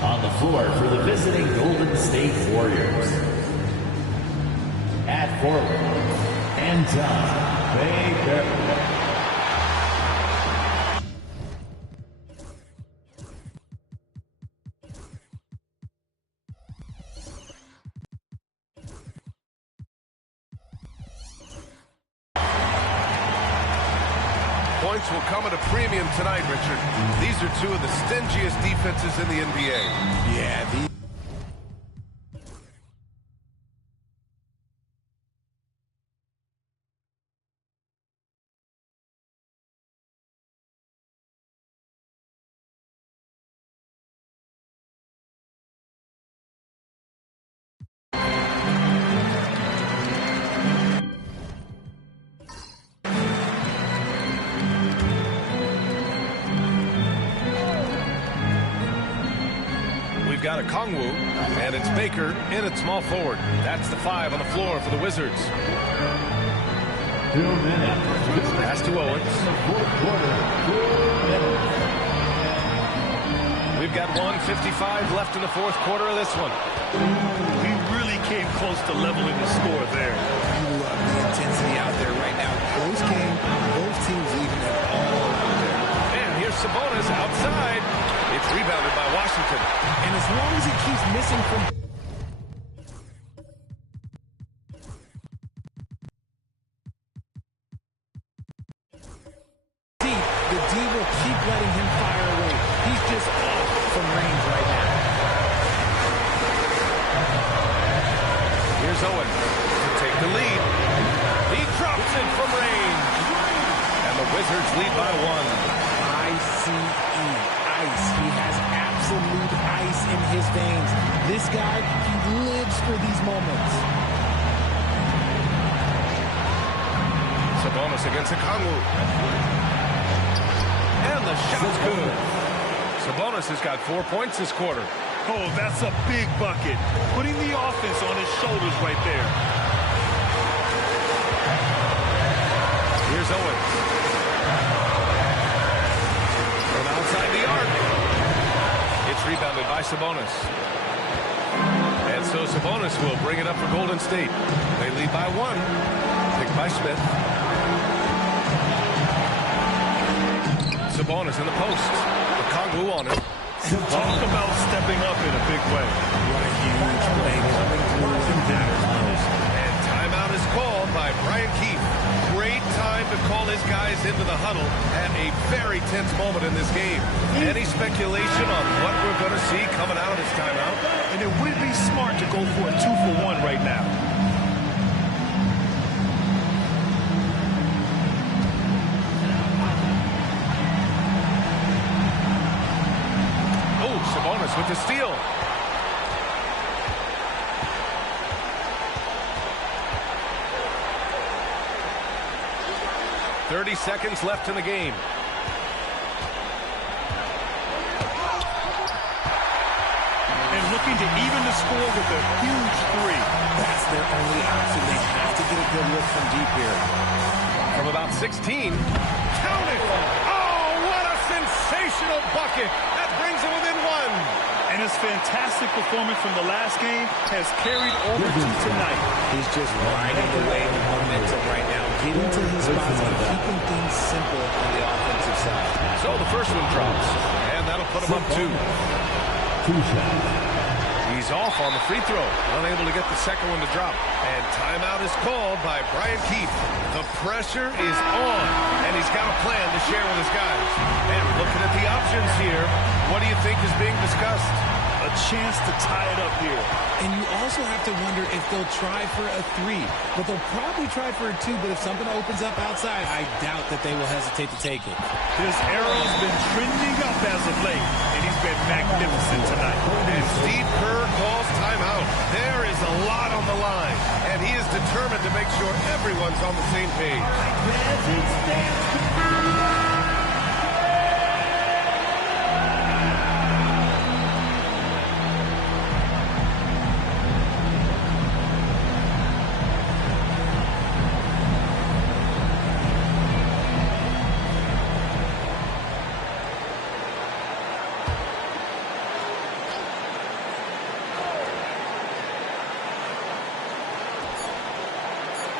On the floor for the visiting Golden State Warriors. At forward, Anton Baker. Points will come at a premium tonight, Richard. These are two of the stingiest defenses in the NBA. Yeah, these We've got a Kongwu, and it's Baker in at small forward. That's the 5 on the floor for the Wizards. 2 minutes. Pass to Owens. We've got 1:55 left in the fourth quarter of this one. We really came close to leveling the score there. You love the intensity out there right now. Close game, both teams even at all out there. And here's Sabonis outside. It's rebounded by Washington. And as long as he keeps missing from deep, the D will keep letting him fire away. He's just off from range right now. Here's Owens to take the lead. He drops it from range. And the Wizards lead by 1. ICE. Ice. He has absolute ice in his veins. This guy, he lives for these moments. Sabonis against Kongwu. And the shot's good. Sabonis has got 4 points this quarter. Oh, that's a big bucket. Putting the offense on his shoulders right there. Here's Owens. From outside the arc. It's rebounded by Sabonis. And so Sabonis will bring it up for Golden State. They lead by 1. Picked by Smith. Sabonis in the post. The Kongu on it. Talk about stepping up in a big way. What a huge play coming through when it matters most. And timeout is called by Brian Keefe. Great time to call his guys into the huddle at a very tense moment in this game. Any speculation on what we're going to see coming out of this timeout? And it would be smart to go for a 2-for-1 right now. Sabonis with the steal. "30 seconds left in the game. And looking to even the score with a huge three. That's their only option. They have to get a good look from deep here. From about 16. Count it! Oh, what a sensational bucket! That brings it within one. And his fantastic performance from the last game has carried over to tonight. He's just riding the wave of momentum right now, getting to his spots and keeping things simple on the offensive side. So the first one drops, and that'll put him up 2. He's off on the free throw, unable to get the second one to drop. And timeout is called by Brian Keefe. The pressure is on, and he's got a plan to share with his guys. And looking at the options here, what do you think is being discussed? A chance to tie it up here. And you also have to wonder if they'll try for a 3. But they'll probably try for a 2, but if something opens up outside, I doubt that they will hesitate to take it. His arrow's been trending up as of late, and he's been magnificent tonight. And Steve Kerr calls timeout. There is a lot on the line, and he is determined to make sure everyone's on the same page.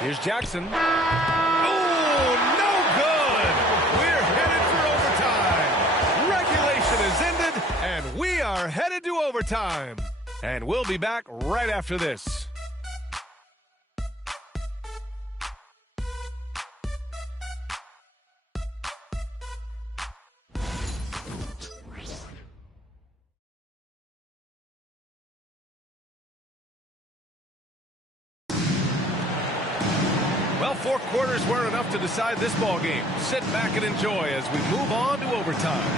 Here's Jackson. Oh, no good! We're headed for overtime. Regulation is ended, and we are headed to overtime. And we'll be back right after this. Well, 4 quarters weren't enough to decide this ball game. Sit back and enjoy as we move on to overtime.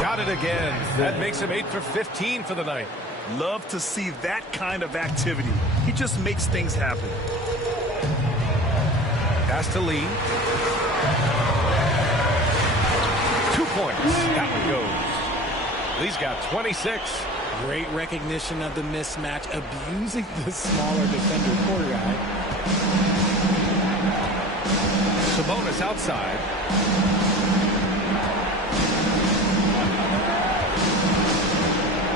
Got it again. That makes him 8 for 15 for the night. Love to see that kind of activity. He just makes things happen. Pass to Lee. 2 points. That one goes. Lee's got 26. Great recognition of the mismatch, abusing the smaller defender core guy. Sabonis outside.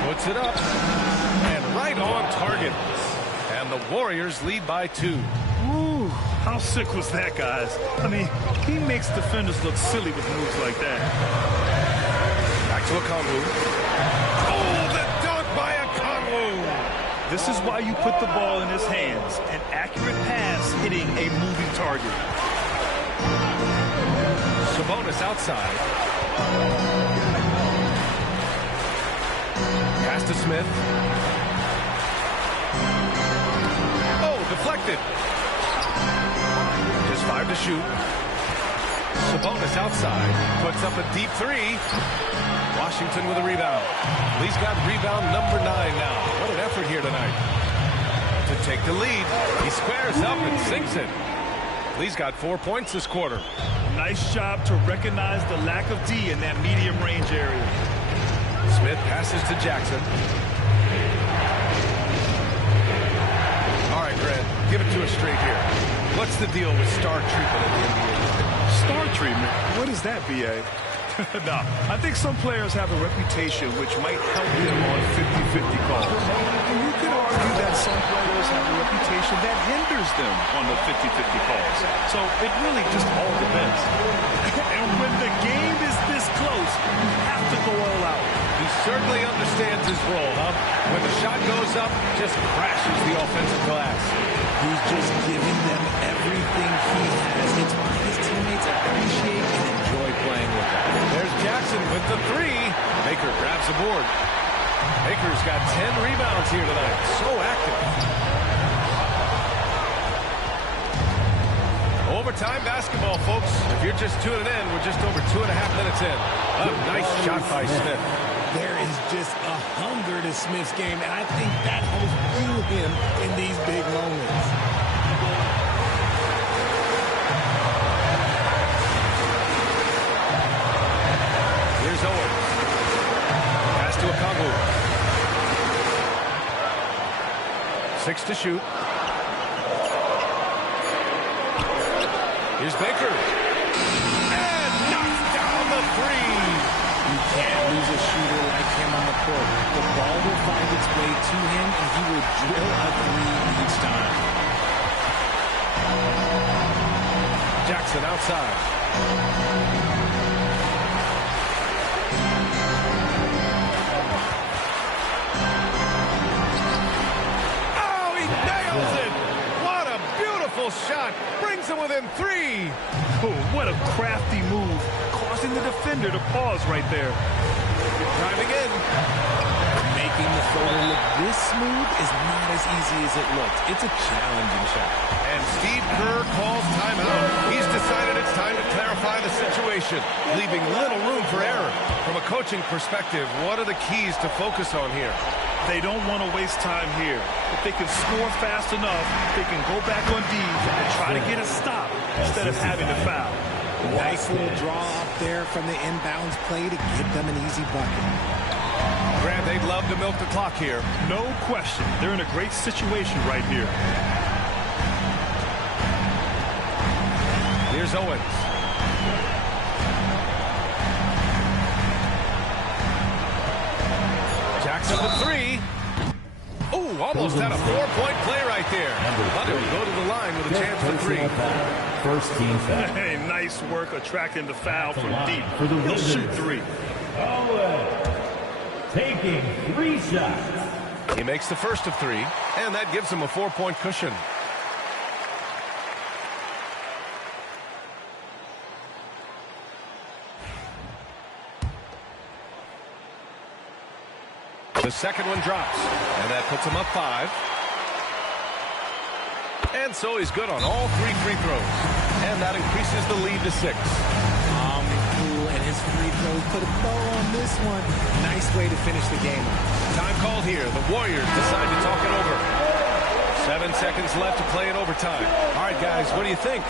Puts it up. And right on target. And the Warriors lead by 2. Ooh, how sick was that, guys? I mean, he makes defenders look silly with moves like that. Back to Okongwu. Oh, the dunk by Okongwu! This is why you put the ball in his hands. An accurate pass hitting a moving target. Sabonis outside. Pass to Smith. Oh, deflected. Just 5 to shoot. Sabonis outside. Puts up a deep 3. Washington with a rebound. Lee's got rebound number 9 now. What an effort here tonight. To take the lead. He squares up and sinks it. Lee's got 4 points this quarter. Nice job to recognize the lack of D in that medium range area. Smith passes to Jackson. All right, Grant, give it to us straight here. What's the deal with star treatment in the NBA? star treatment. What is that, B.A.? No, I think some players have a reputation which might help them on 50-50 calls. And you could argue that some players have a reputation that hinders them on the 50-50 calls. So it really just all depends. And when the game is this close, you have to go all out. He certainly understands his role, huh? When the shot goes up, just crashes the offensive glass. He's just giving them everything he has. It's why his teammates appreciate and enjoy playing with him. There's Jackson with the three. Baker grabs the board. Baker's got 10 rebounds here tonight. So active. Overtime basketball, folks. If you're just tuning in, we're just over 2.5 minutes in. A nice shot by Smith. There is just a hunger to Smith's game, and I think that helps fuel him in these big moments. Here's Owens. Pass to Okongwu. 6 to shoot. Here's Baker. And knocks down the three. You can't lose a shooter like him on the court. The ball will find its way to him, and he will drill a three each time. Jackson outside. Oh, he nails it! What a beautiful shot! Brings him within 3. Oh, what a crafty move, causing the defender to pause right there. Driving in. Making the floater look this smooth is not as easy as it looks. It's a challenging shot. And Steve Kerr calls timeout. He's decided it's time to clarify the situation, leaving little room for error. From a coaching perspective, what are the keys to focus on here? They don't want to waste time here. If they can score fast enough, they can go back on D's and try to get a stop instead of having to foul. Nice little draw up there from the inbounds play to get them an easy bucket. Grant, they'd love to milk the clock here. No question. They're in a great situation right here. Here's Owens. Jackson with 3. Ooh, almost had a 4-point play right there. But he'll go to the line with a chance for 3. First team foul. Hey, nice work attracting the foul from deep. He'll shoot 3. Taking 3 shots. He makes the first of 3, and that gives him a 4-point cushion. The second one drops, and that puts him up 5. And so he's good on all 3 free throws. And that increases the lead to 6. And his free throws put a bow on this one. Nice way to finish the game off. Time called here. The Warriors decide to talk it over. 7 seconds left to play in overtime. All right, guys, what do you think?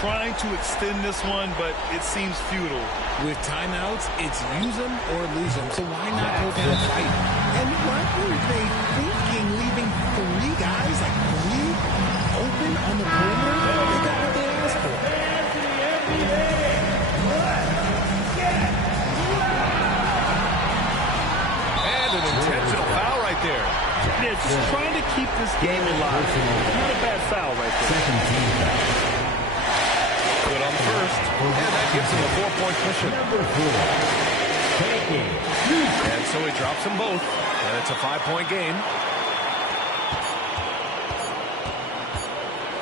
Trying to extend this one, but it seems futile. With timeouts, it's use them or lose them. So why not go down and fight? And what were they thinking, leaving 3 guys, like 3, open on the perimeter? They got what they asked for. And an intentional foul right there. Yeah, just trying to keep this game alive. Not a bad foul right there. Second team foul. Good on the first, and that gives him a 4-point cushion. And so he drops them both, and it's a 5-point game.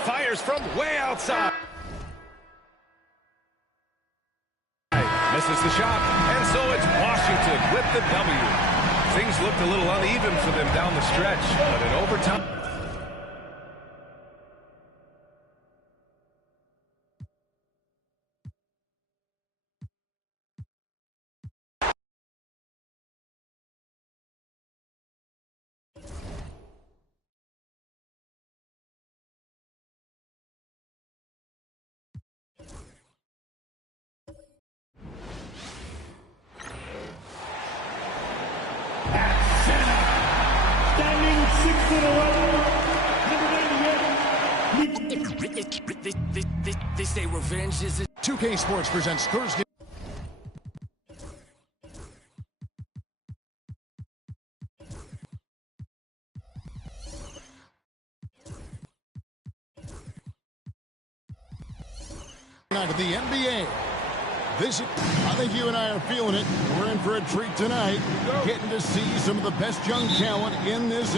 Fires from way outside. Misses the shot, and so it's Washington with the W. Things looked a little uneven for them down the stretch, but in overtime. Standing 6'11", number 98. They say revenge is a 2K Sports presents Thursday. Night of the NBA. I think you and I are feeling it. We're in for a treat tonight. Getting to see some of the best young talent in this.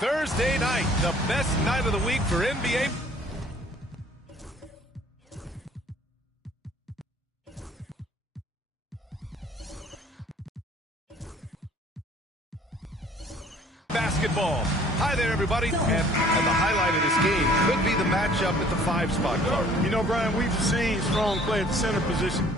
Thursday night, the best night of the week for NBA. Basketball. Hi there, everybody. And the highlight of this game could be the matchup at the 5 spot, Clark. You know, Brian, we've seen strong play at the center position.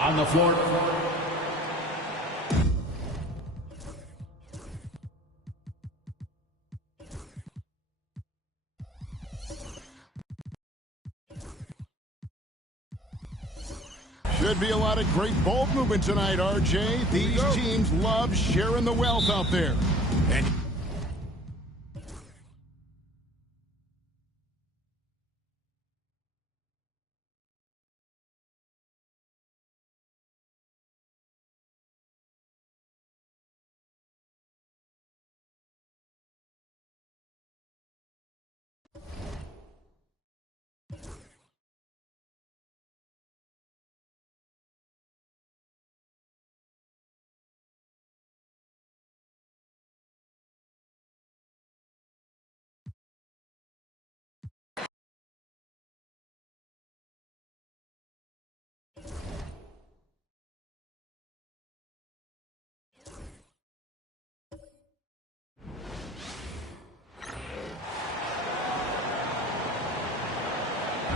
On the floor. Should be a lot of great ball movement tonight, RJ. These teams love sharing the wealth out there. And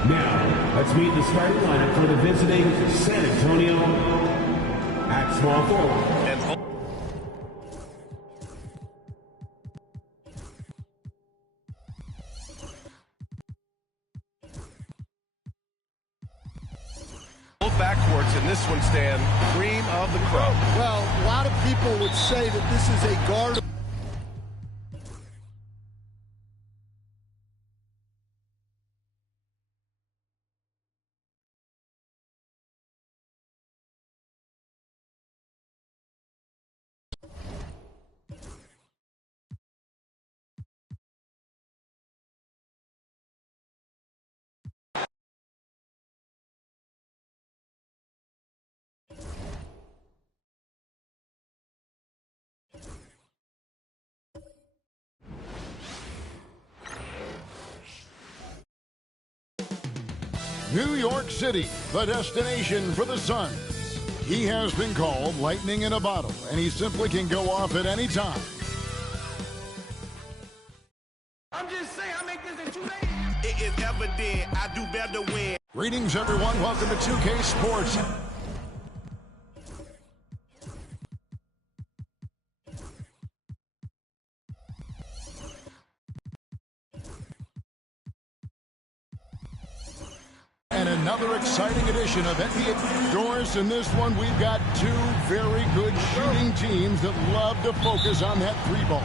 Now, let's meet the starting lineup for the visiting San Antonio at small forward. Both backcourts in this one stand cream of the crop. Well, a lot of people would say that this is a guard. New York City, the destination for the Suns. He has been called lightning in a bottle, and he simply can go off at any time. I'm just saying, I make this in 2 days. It is evident I do better when. Greetings, everyone. Welcome to 2K Sports. And another exciting edition of NBA Doors. In this one, we've got two very good shooting teams that love to focus on that three ball.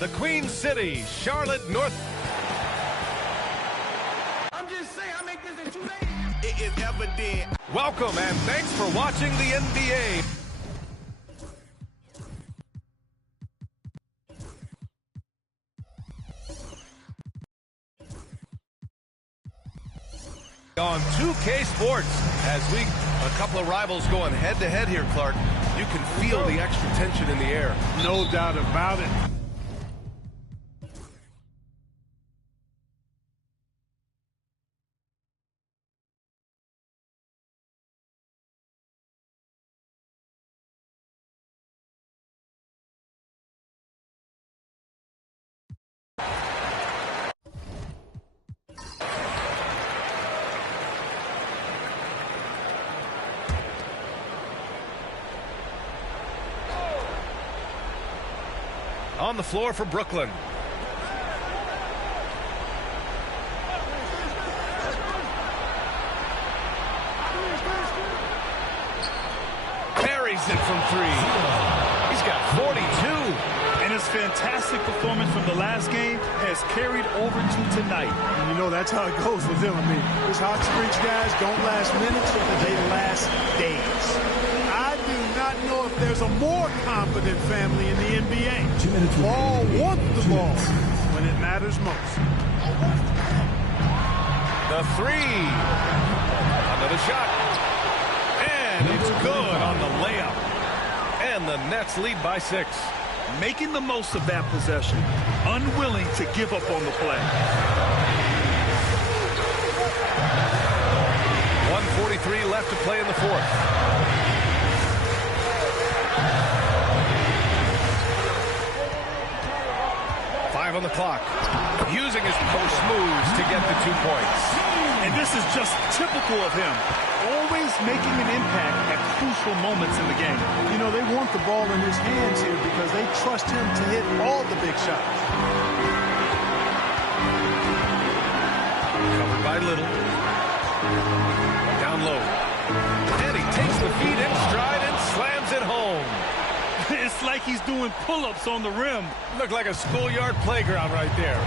The Queen City, Charlotte, North. I'm just saying, I make this in 2 days. It is evident. Welcome and thanks for watching the NBA. On 2K Sports, as a couple of rivals going head-to-head here, Clark. You can feel the extra tension in the air. No doubt about it. On the floor for Brooklyn. Buries it from three. He's got 42. And his fantastic performance from the last game has carried over to tonight. And you know, that's how it goes with him. I mean, these hot streaks guys don't last minutes, they last days. I do not know if there's a more competent family in the NBA. All want the ball when it matters most. The three. Another shot. And it's good on the layup. And the Nets lead by 6. Making the most of that possession. Unwilling to give up on the play. 1:43 left to play in the fourth. On the clock, using his post moves to get the 2 points. And this is just typical of him, always making an impact at crucial moments in the game. You know, they want the ball in his hands here because they trust him to hit all the big shots. Covered by Little. Down low. And he takes like he's doing pull-ups on the rim. Looked like a schoolyard playground right there.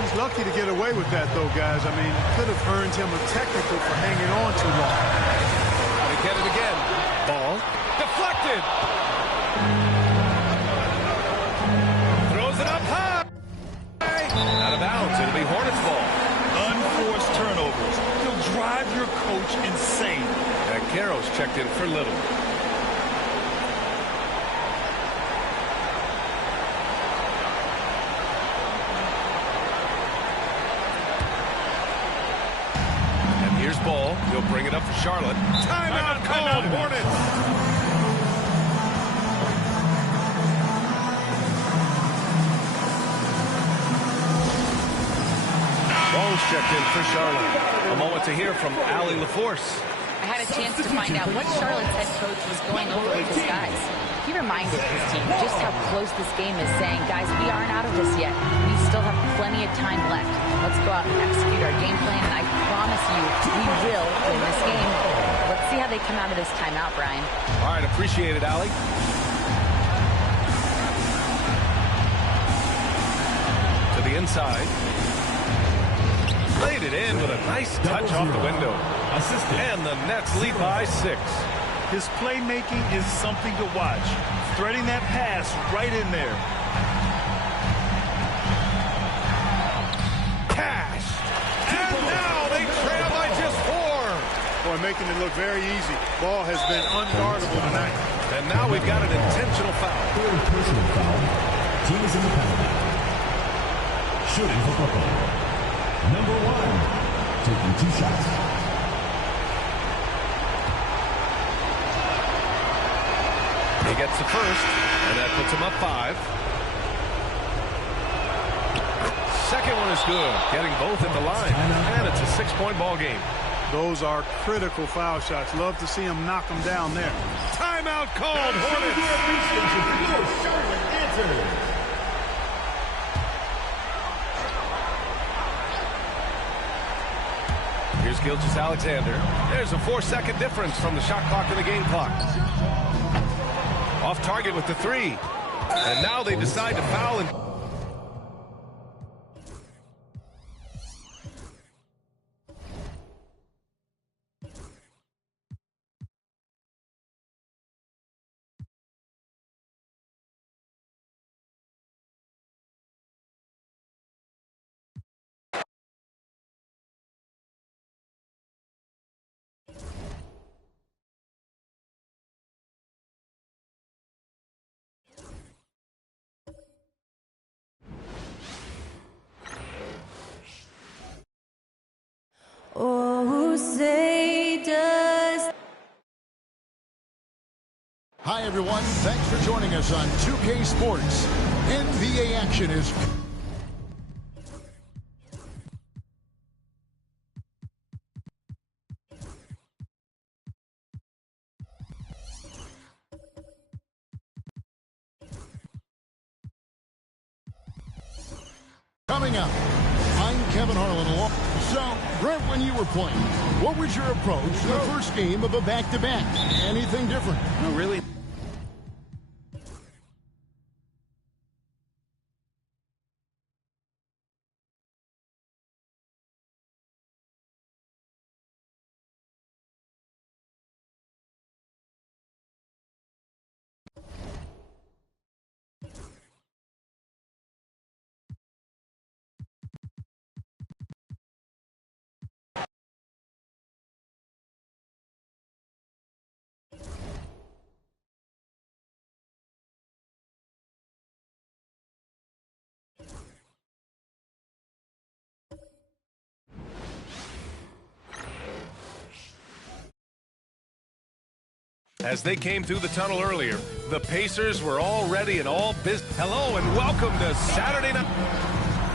He's lucky to get away with that, though, guys. I mean, it could have earned him a technical for hanging on too long. They get it again. Ball deflected. Throws it up high. Out of bounds. It'll be Hornets ball. Unforced turnovers. They'll drive your coach insane. And Caro's checked in for Little. And here's Ball. He'll bring it up for Charlotte. Timeout called, Hornets. Ball's checked in for Charlotte. A moment to hear from Allie LaForce. I had a chance to find out what Charlotte's head coach was going over with his guys. He reminded his team just how close this game is, saying, guys, we aren't out of this yet. We still have plenty of time left. Let's go out and execute our game plan, and I promise you, we will win this game. Let's see how they come out of this timeout, Brian. All right, appreciate it, Allie. To the inside. Laid it in with a nice touch off the window. And the Nets lead by 6. His playmaking is something to watch. Threading that pass right in there. Cash. And now they trail by just 4. Boy, making it look very easy. Ball has been unguardable tonight. And now we've got an intentional foul. Third personal foul. Team is in the penalty. Shooting for Brooklyn. Number 1, taking 2 shots. He gets the first, and that puts him up 5. Second one is good, getting both at the line, and it's a 6-point ball game. Those are critical foul shots. Love to see him knock them down there. Timeout called, Hornets. Charlotte answers. Here's Gilgeous-Alexander. There's a 4-second difference from the shot clock to the game clock. Off target with the 3. And now they decide to foul. And Oh, say does. Hi, everyone. Thanks for joining us on 2K Sports. NBA action is... Coming up, I'm Kevin Harlan along. So, Brent, when you were playing, what was your approach to the first game of a back-to-back? Anything different? No, really. as they came through the tunnel earlier, the Pacers were all ready and all business. Hello and welcome to Saturday night.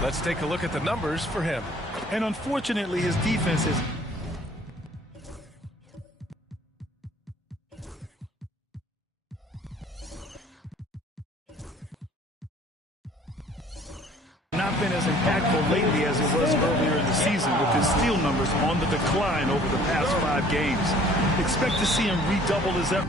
Let's take a look at the numbers for him. And unfortunately, his defense is not been as impactful lately as it was earlier in the season, with his steal numbers on the decline over the past 5 games. Expect to see him redouble his effort.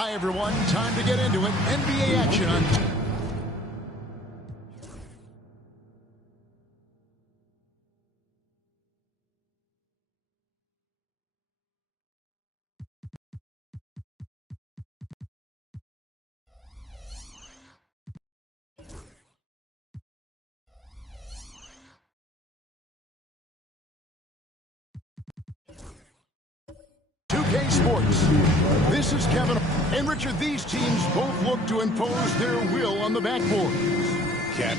Hi, everyone. Time to get into it. NBA action on... Sports. This is Kevin. And Richard, these teams both look to impose their will on the backboard. Kevin,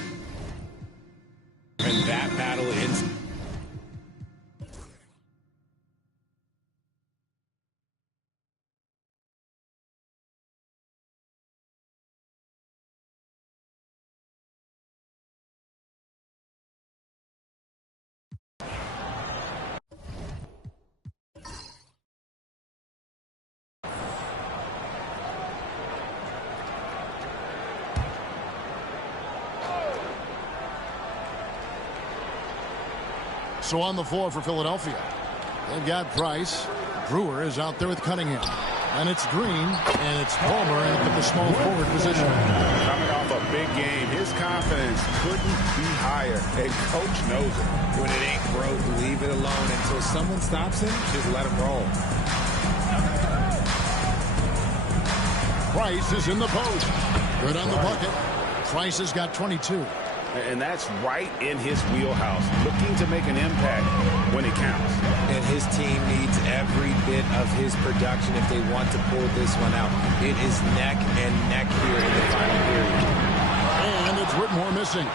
and that battle ends. So on the floor for Philadelphia, they've got Price. Brewer is out there with Cunningham. And it's Green, and it's Palmer in at the small forward position. Coming off a big game, his confidence couldn't be higher, and coach knows it. When it ain't broke, leave it alone until someone stops him. Just let him roll. Price is in the post. Good on the bucket. Price has got 22. And that's right in his wheelhouse, looking to make an impact when it counts. And his team needs every bit of his production if they want to pull this one out. It is neck and neck here in the final period. And it's Whitmore missing.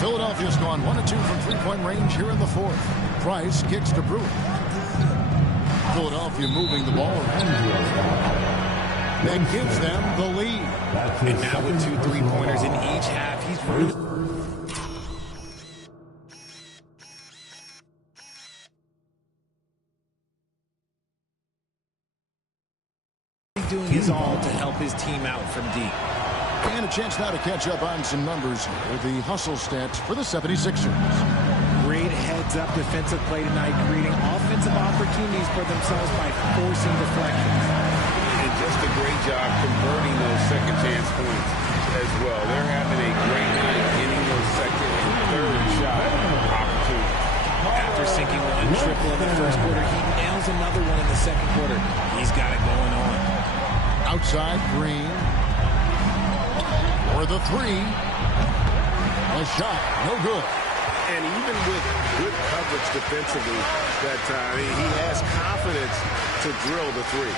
Philadelphia's gone 1 of 2 from three-point range here in the fourth. Price kicks to Brewer. Philadelphia moving the ball around. That gives them the lead. And now with 2 3-pointers in each half, he's really doing his all to help his team out from deep. And a chance now to catch up on some numbers here. The hustle stats for the 76ers. Great heads-up defensive play tonight, creating offensive opportunities for themselves by forcing deflections. Just a great job converting those second chance points as well. They're having a great night getting those second and third shot opportunities. After sinking one triple in the first quarter, he nails another one in the second quarter. He's got it going on. Outside Green. For the three. A shot. No good. And even with good coverage defensively that time, he has confidence to drill the three.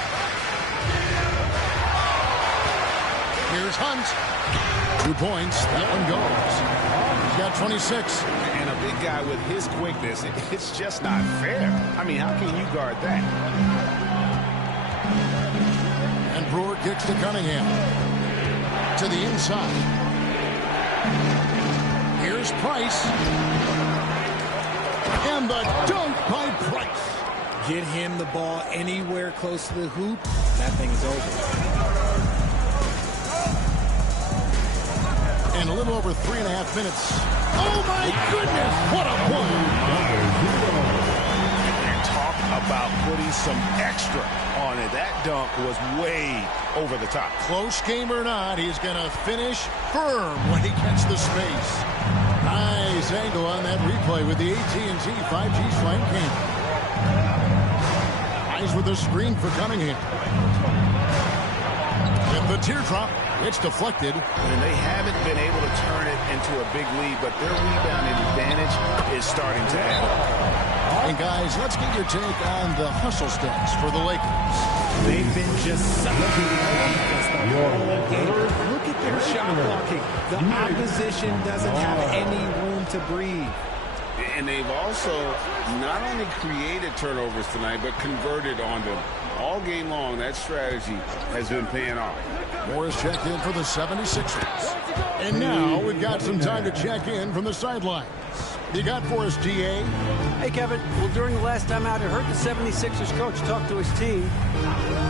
Here's Hunt. 2 points. That one goes. He's got 26. And a big guy with his quickness, it's just not fair. I mean, how can you guard that? And Brewer kicks to Cunningham. To the inside. Here's Price. And the dunk by Price. Get him the ball anywhere close to the hoop. That thing is over. And a little over 3.5 minutes. Oh, my goodness. What a play. And talk about putting some extra on it. That dunk was way over the top. Close game or not, he's going to finish firm when he gets the space. Nice angle on that replay with the AT&T 5G slant camera. Eyes with the screen for Cunningham. And the teardrop. It's deflected. And they haven't been able to turn it into a big lead, but their rebounding advantage is starting to add up. And guys, let's get your take on the hustle stats for the Lakers. They've been just sucking the whole game. Look at their shot blocking. The opposition doesn't have any room to breathe. And they've also not only created turnovers tonight, but converted on them. All game long, that strategy has been paying off. Morris checked in for the 76ers. And now we've got some time to check in from the sidelines. You got for us, GA? Hey, Kevin. Well, during the last time out, I heard the 76ers coach talk to his team.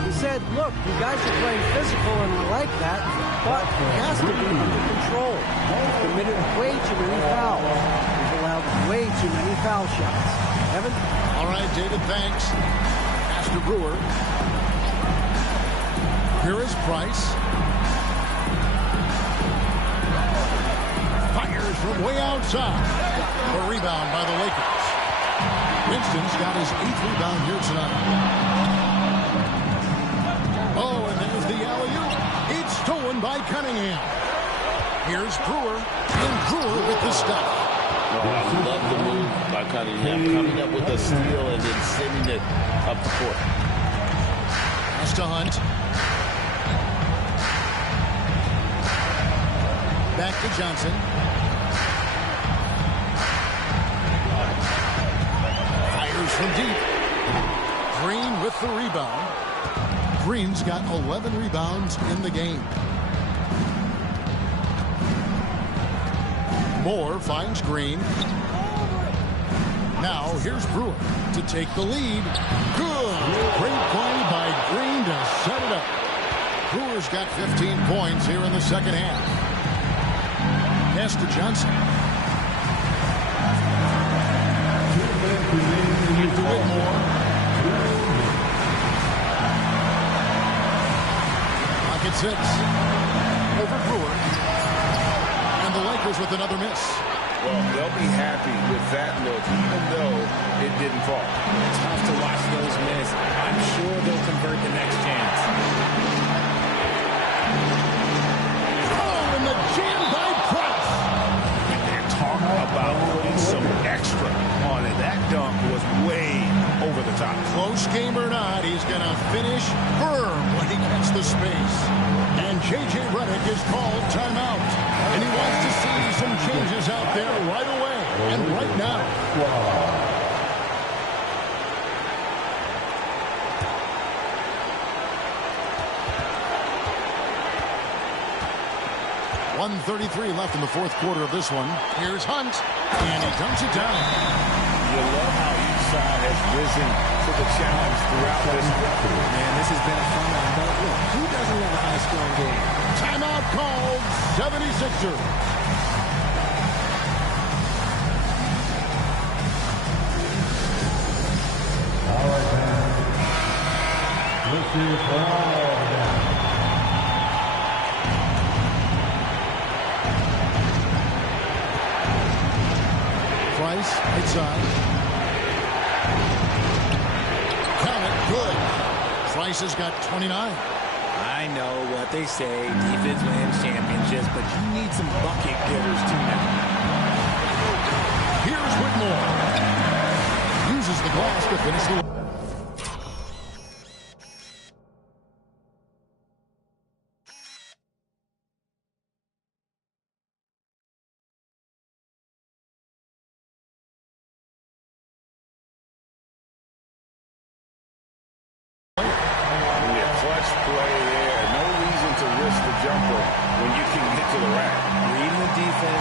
He said, look, you guys are playing physical, and I like that, but it has to be under control. We've committed way too many fouls. We've allowed way too many foul shots. Evan? All right, David, thanks. Pass to Brewer. Here is Price. Fires from way outside. The rebound by the Lakers. Winston's got his 8th rebound here tonight. Oh, and there's the alley-oop. It's stolen by Cunningham. Here's Brewer, and Brewer with the stop. Oh, I love the move by Cunningham, coming up with a steal and then sending it up the court. Pass to Hunt. Back to Johnson. Fires from deep. Green with the rebound. Green's got 11 rebounds in the game. Moore finds Green. Now here's Brewer to take the lead. Good. Great play by Green to set it up. Brewer's got 15 points here in the second half. Pass to Johnson. Give to Whitmore. Pocket 6. Over Brewer. And the Lakers with another miss. Well, they'll be happy with that look, even though it didn't fall. Tough to watch those miss. I'm sure they'll convert the next chance. Oh, and the jam by Price. And talk about putting some extra on it. That dunk was way over the top. Close game or not, he's going to finish firm when he gets the space. And J.J. Redick is called timeout. And he wants to see some changes out there right away and right now. 1:33 left in the fourth quarter of this one. Here's Hunt, and he dumps it down. You love how each side has risen to the challenge throughout this. Man, this has been a fun one. But look, who doesn't love a high-scoring game? Timeout called, 76ers. All right, man. Let's see it for all of them. Price, inside. Count it, good. Price has got 29. I know what they say, defense wins championships, but you need some bucket getters too now. Here's Whitmore. Uses the glass to finish the...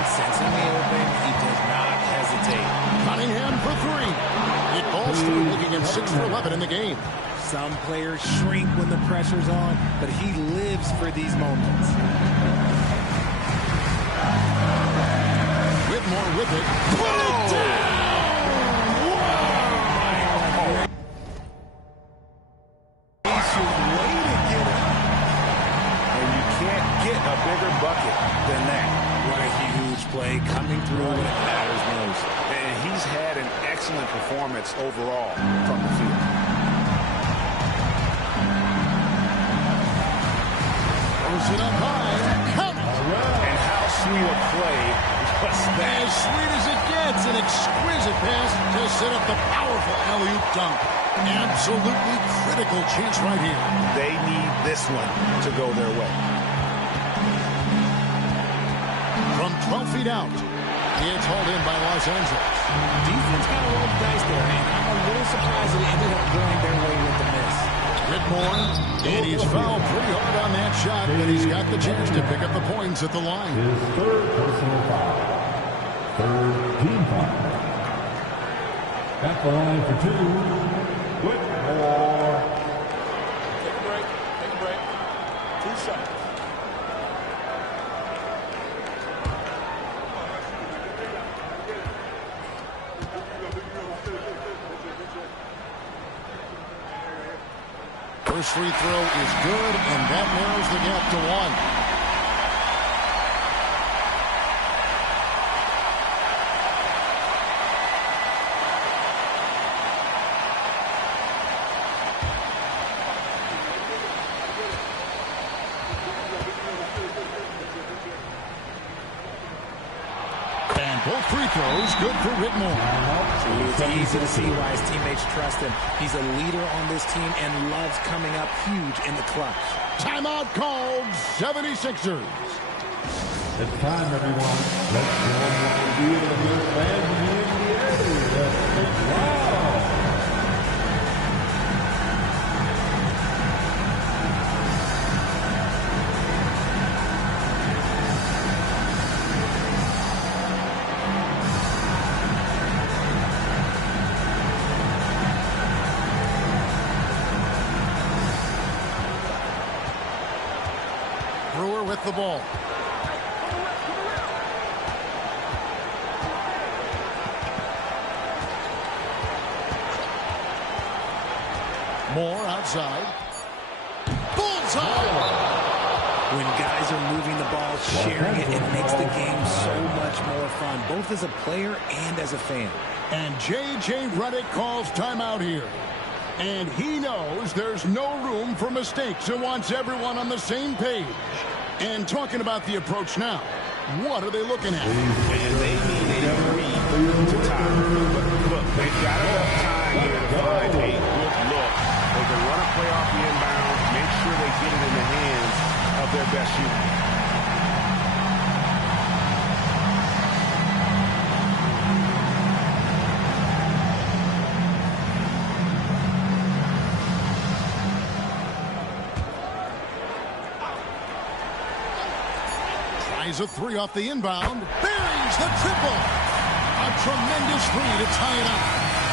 Sensing the open, he does not hesitate. Cunningham for three. It falls through, looking at 6 for 11 in the game. Some players shrink when the pressure's on, but he lives for these moments. Whitmore with it. Put it down! Wow! He's your way to get it. And you can't get a bigger bucket than that. What a huge play coming through when it matters most. And he's had an excellent performance overall from the field. Throws it up high. Count it. And how sweet a play was that? As sweet as it gets. An exquisite pass to set up the powerful alley-oop dunk. Absolutely critical chance right here. They need this one to go their way. From 12 feet out, it's hauled in by Los Angeles. Defense kind of rolled the dice there, and I'm a little surprised that it ended up going their way with the miss. Whitmore, and he's fouled pretty hard on that shot, but he's got the chance to pick up the points at the line. His third personal foul. Third team foul. At the line for two, Whitmore. Take a break. Take a break. 2 shots. First free throw is good, and that narrows the gap to 1. Both free throws good for Whitmore. It's easy to see why his teammates trust him. He's a leader on this team and loves coming up huge in the clutch. Timeout called, 76ers. It's time, everyone. Let's go on the field of your fans in the NBA. Let's take wow. With the ball. Moore outside. Bullseye! When guys are moving the ball, sharing it, it makes the game so much more fun, both as a player and as a fan. And J.J. Redick calls timeout here. And he knows there's no room for mistakes and wants everyone on the same page. And talking about the approach now, what are they looking at? And they need a read to tie. Look, they've got enough time here to find a good look. They can run a play off the inbound, make sure they get it in the hands of their best shooter. A three off the inbound. Buries the triple. A tremendous three to tie it up.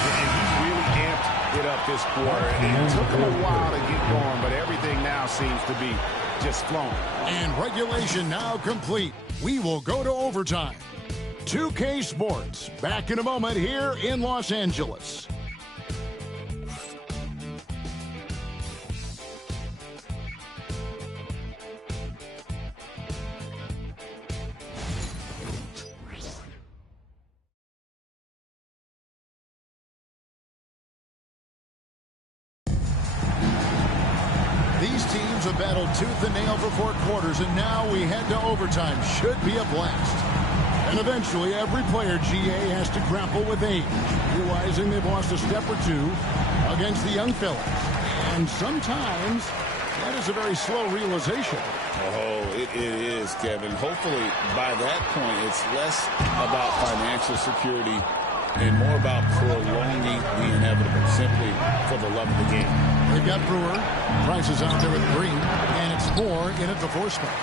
And he's really amped it up this quarter. It took him a while to get going, but everything now seems to be just flowing. And regulation now complete. We will go to overtime. 2K Sports back in a moment here in Los Angeles. These teams have battled tooth and nail for 4 quarters, and now we head to overtime. Should be a blast. And eventually, every player, GA, has to grapple with age, realizing they've lost a step or two against the young fellas. And sometimes, that is a very slow realization. Oh, it is, Kevin. Hopefully, by that point, it's less about financial security and more about prolonging the inevitable, simply for the love of the game. They've got Brewer. Price is out there with Green, and it's Moore in at the 4 spot.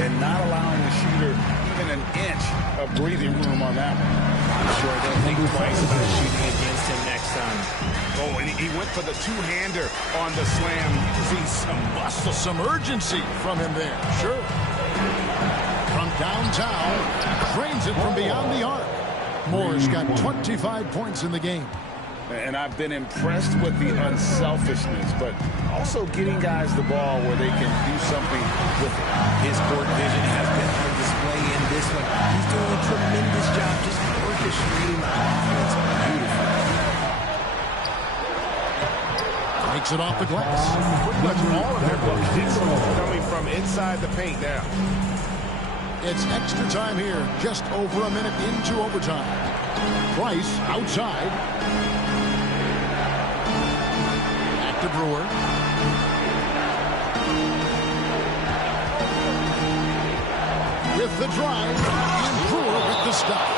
And not allowing the shooter even an inch of breathing room on that one. I'm sure they'll think twice about shooting against him next time. Oh, and he went for the two-hander on the slam. See some muscle, some urgency from him there. Sure. From downtown, frames it from beyond the arc. Moore's got 25 points in the game. And I've been impressed with the unselfishness, but also getting guys the ball where they can do something with it. His court vision has been on display in this one. He's doing a tremendous job just orchestrating the offense beautifully. Makes it off the glass. Pretty much all of their buckets coming from inside the paint now. It's extra time here, just over a minute into overtime. Price outside. Back to Brewer. With the drive, and Brewer with the stop.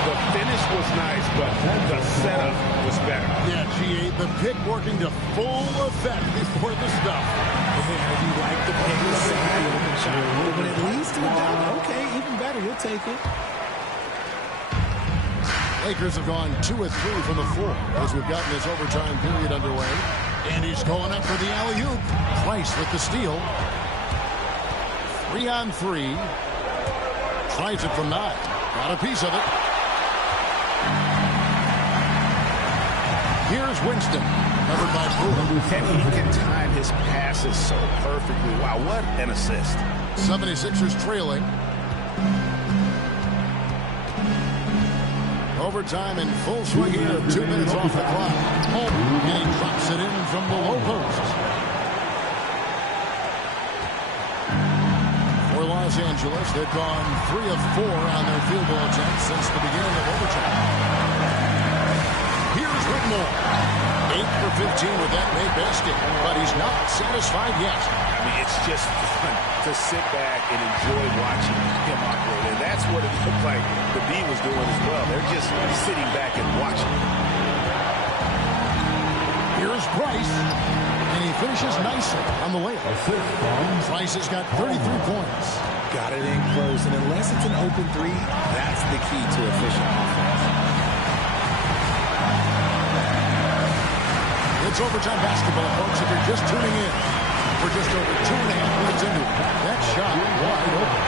The finish was nice, but the setup was better. Yeah, GA, the pick working to full effect before the stop. Yeah, you like the pick, the open shot. But at least he done. Okay, even better. You'll take it. Lakers have gone 2 of 3 from the floor as we've gotten this overtime period underway. And he's going up for the alley-oop. Price with the steal. 3 on 3. Tries it from 9. Got a piece of it. Here's Winston, covered by Brewer. And he can time time his passes so perfectly. Wow, what an assist. 76ers trailing. Overtime in full swing here. 2 minutes off the clock. Holmgren, and he drops it in from the low post. For Los Angeles, they've gone 3 of 4 on their field goal attempts since the beginning of overtime. Here's Whitmore. 8 for 15 with that made basket, but he's not satisfied yet. I mean, it's just fun to sit back and enjoy watching him operate. And that's what it looked like the B was doing as well. They're just sitting back and watching. Here's Price, and he finishes nicely on the layup. Price has got 33 points. Got it in close, and unless it's an open three, that's the key to efficient offense. It's overtime basketball, folks, if you're just tuning in. We're just over 2.5 minutes into it. That shot wide open.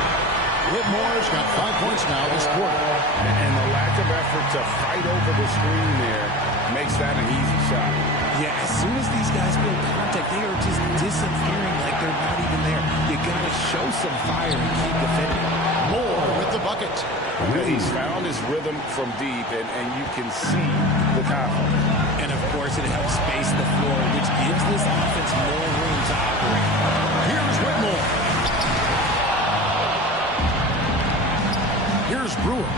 Whitmore's got 5 points now this quarter. And the lack of effort to fight over the screen there makes that an easy shot. Yeah, as soon as these guys feel contact, they are just disappearing like they're not even there. You got to show some fire and keep defending. Moore with the bucket. He's found his rhythm from deep, and you can see the confidence. And, of course, it helps space the floor, which gives this offense more room to operate. Here's Whitmore. Here's Brewer.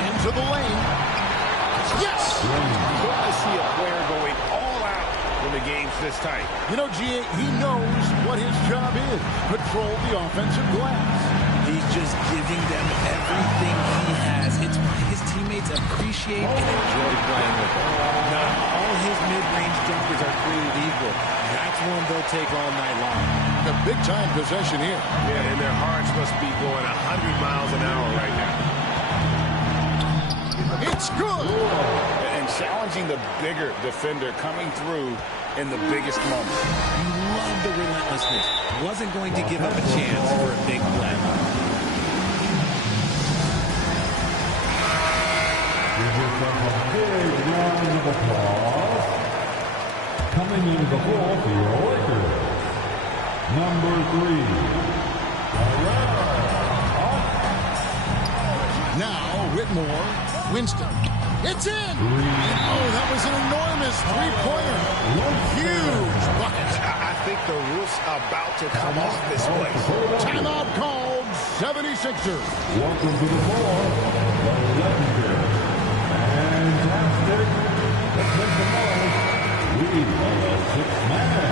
Into the lane. Yes! Good to see a player going all out when the game's this tight. You know, G.A., he knows what his job is. Control the offensive glass. He's just giving them everything he has. It's why his teammates appreciate and enjoy playing with him. Not all his mid-range jumpers are created equal. That's one they'll take all night long. A big-time possession here. Yeah, and their hearts must be going 100 miles an hour right now. It's good! And challenging the bigger defender coming through in the biggest moments. You love the relentlessness. Wasn't going to give up a chance for a big play. Give yourself a big round of applause. Coming into the ball for your Lakers, number 3. Now Whitmore, Winston. It's in! Oh, that was an enormous three-pointer. Huge bucket. I think the roof's about to come off this place. Timeout called, 76ers. Welcome to the floor, the legendary, fantastic, let's make the most, we are the sixth man.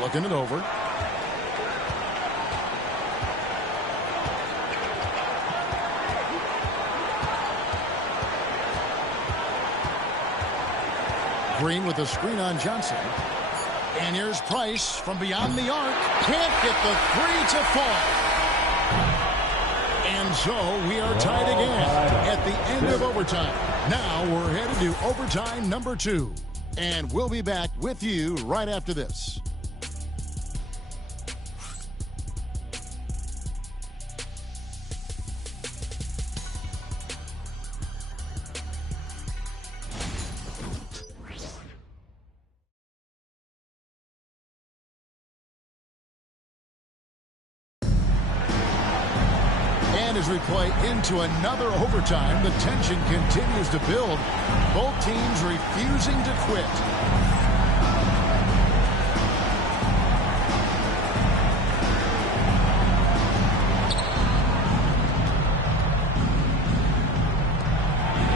Looking it over. Green with a screen on Johnson. And here's Price from beyond the arc. Can't get the three to fall. And so we are tied again at the end of overtime. Now we're headed to overtime number 2. And we'll be back with you right after this. As we play into another overtime, the tension continues to build. Both teams refusing to quit.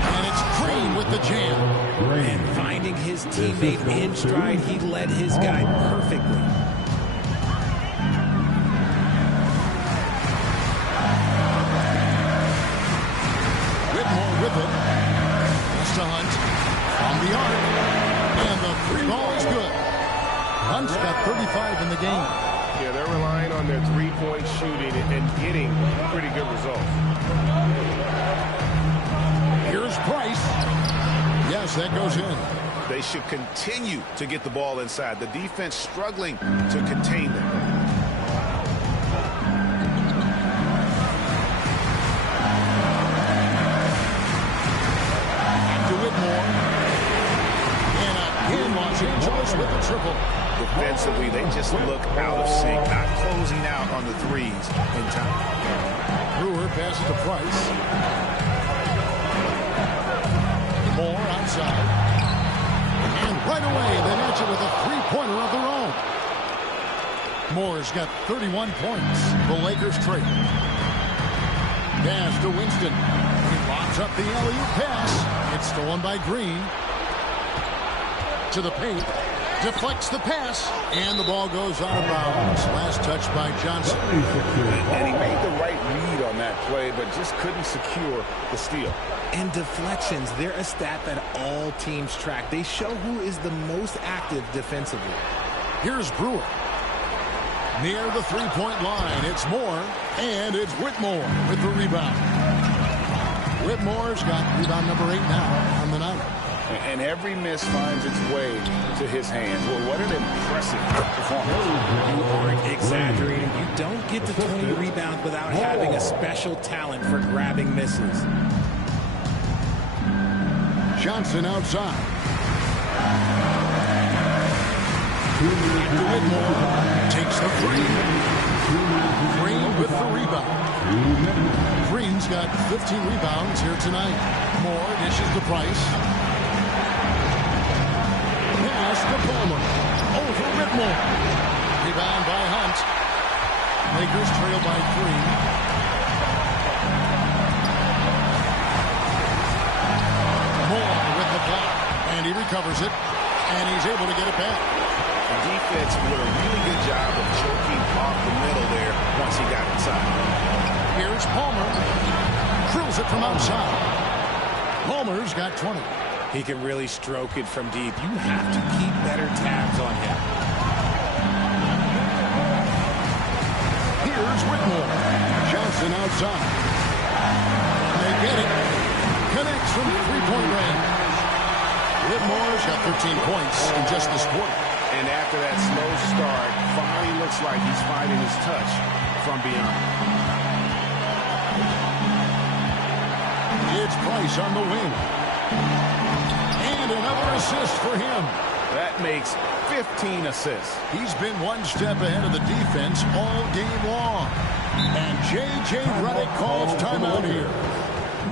And it's Green with the jam. And finding his teammate in stride, he led his guy perfectly. With it. It's to Hunt on the arc. And the free ball is good. Hunt's got 35 in the game. Yeah, they're relying on their three-point shooting and getting pretty good results. Here's Price. Yes, that goes in. They should continue to get the ball inside. The defense struggling to contain them. To Whitmore. And again, Los Angeles with a triple. Defensively, they just look out of sync, not closing out on the threes in time. Brewer passes to Price. Moore outside. And right away, they match it with a three-pointer of their own. Moore's got 31 points. The Lakers trail. Pass to Winston. He lobs up the alley-oop pass. It's stolen by Green. To the paint. Deflects the pass. And the ball goes out of bounds. Last touch by Johnson. And he made the right read on that play, but just couldn't secure the steal. And deflections, they're a stat that all teams track. They show who is the most active defensively. Here's Brewer. Near the three-point line, it's Moore, and it's Whitmore with the rebound. Whitmore's got rebound number 8 now on the night. And every miss finds its way to his hands. Well, what an impressive performance. You aren't exaggerating. You don't get to 20 rebounds without having a special talent for grabbing misses. Johnson outside. Whitmore takes the three. Green with the rebound. Green's got 15 rebounds here tonight. Moore dishes to Price. Pass to Palmer. Over Whitmore. Rebound by Hunt. Lakers trail by 3. Moore with the block. And he recovers it. And he's able to get it back. The defense did a really good job of choking off the middle there once he got inside. Here's Palmer. Drills it from outside. Palmer's got 20. He can really stroke it from deep. You have to keep better tabs on him. Here's Whitmore. Johnson outside. They get it. Connects from three-point range. Whitmore's got 13 points in just this quarter. And after that slow start, finally looks like he's finding his touch from beyond. It's Price on the wing. And another assist for him. That makes 15 assists. He's been one step ahead of the defense all game long. And J.J. Redick calls timeout here.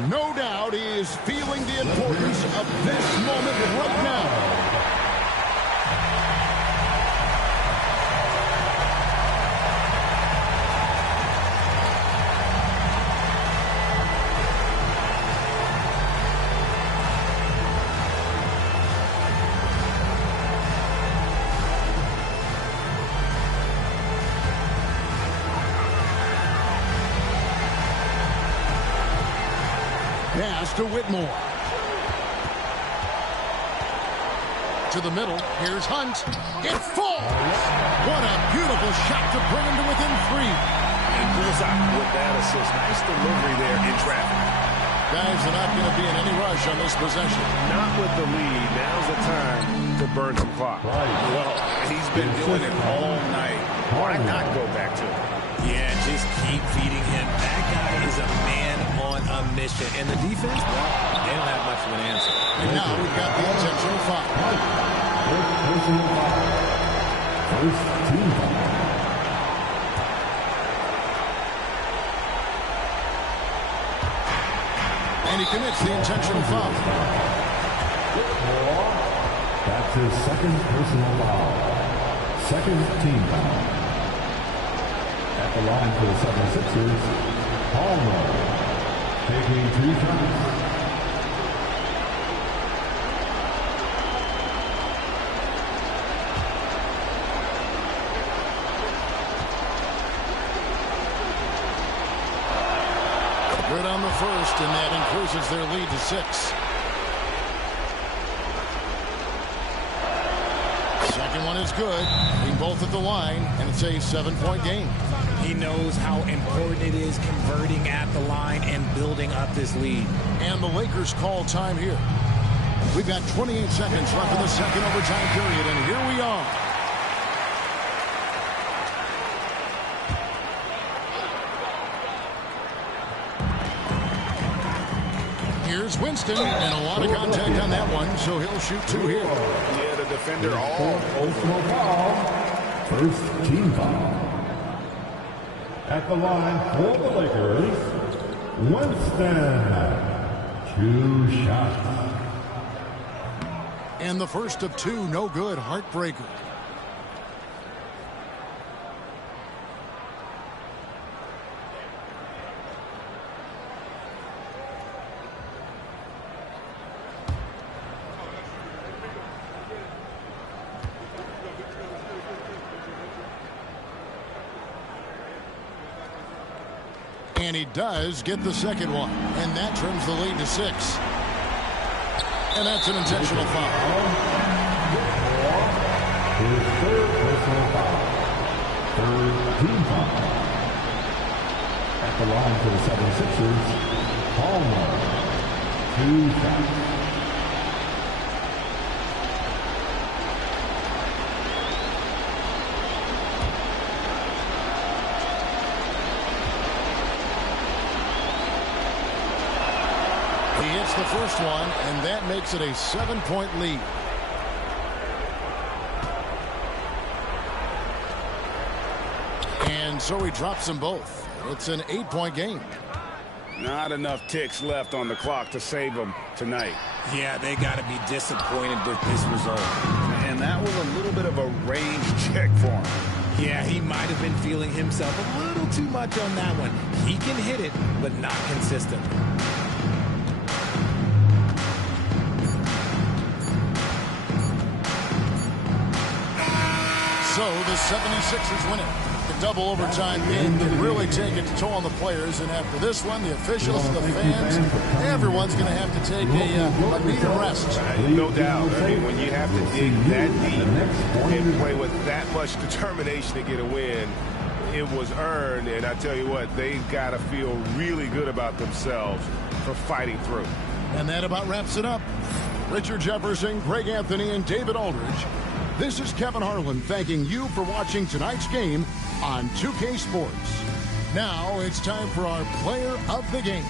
No doubt he is feeling the importance of this moment right now. Pass to Whitmore. To the middle. Here's Hunt. It falls. What a beautiful shot to bring him to within 3. And pulls out with that assist. Nice delivery there in traffic. Guys are not going to be in any rush on this possession. Not with the lead. Now's the time to burn some clock. Well, he's been doing it all night. Why not go back to it? Yeah, just keep feeding him. That guy is a man on a mission. And the defense, well, they don't have much of an answer. And now we've got the intentional foul. First team foul. And he commits the intentional foul. That's his second personal foul. Second team foul. At the line for the 76ers, Palmer, taking 2 shots. Good on the first, and that increases their lead to 6. Second one is good. Being both at the line, and it's a 7-point game. He knows how important it is converting at the line and building up this lead. And the Lakers call time here. We've got 28 seconds left in the second overtime period, and here we are. Here's Winston, and a lot of contact on that one, so he'll shoot two here. Yeah, the defender all personal foul. First team foul. At the line for the Lakers, Winston. 2 shots. And the first of two, no good, heartbreaker. And he does get the second one. And that trims the lead to 6. And that's an intentional foul. His third personal foul. Third team foul. At the line for the 76ers, Palmer. 2 shots. He hits the first one, and that makes it a 7-point lead. And so he drops them both. It's an 8-point game. Not enough ticks left on the clock to save them tonight. Yeah, they got to be disappointed with this result. And that was a little bit of a range check for him. Yeah, he might have been feeling himself a little too much on that one. He can hit it, but not consistent. So the 76ers win it. The double overtime game can really take its toll on the players. And after this one, the officials, the fans, everyone's going to have to take a needed rest. No doubt. I mean, when you have to dig that deep and play with that much determination to get a win, it was earned. And I tell you what, they've got to feel really good about themselves for fighting through. And that about wraps it up. Richard Jefferson, Greg Anthony, and David Aldridge. This is Kevin Harlan thanking you for watching tonight's game on 2K Sports. Now it's time for our player of the game.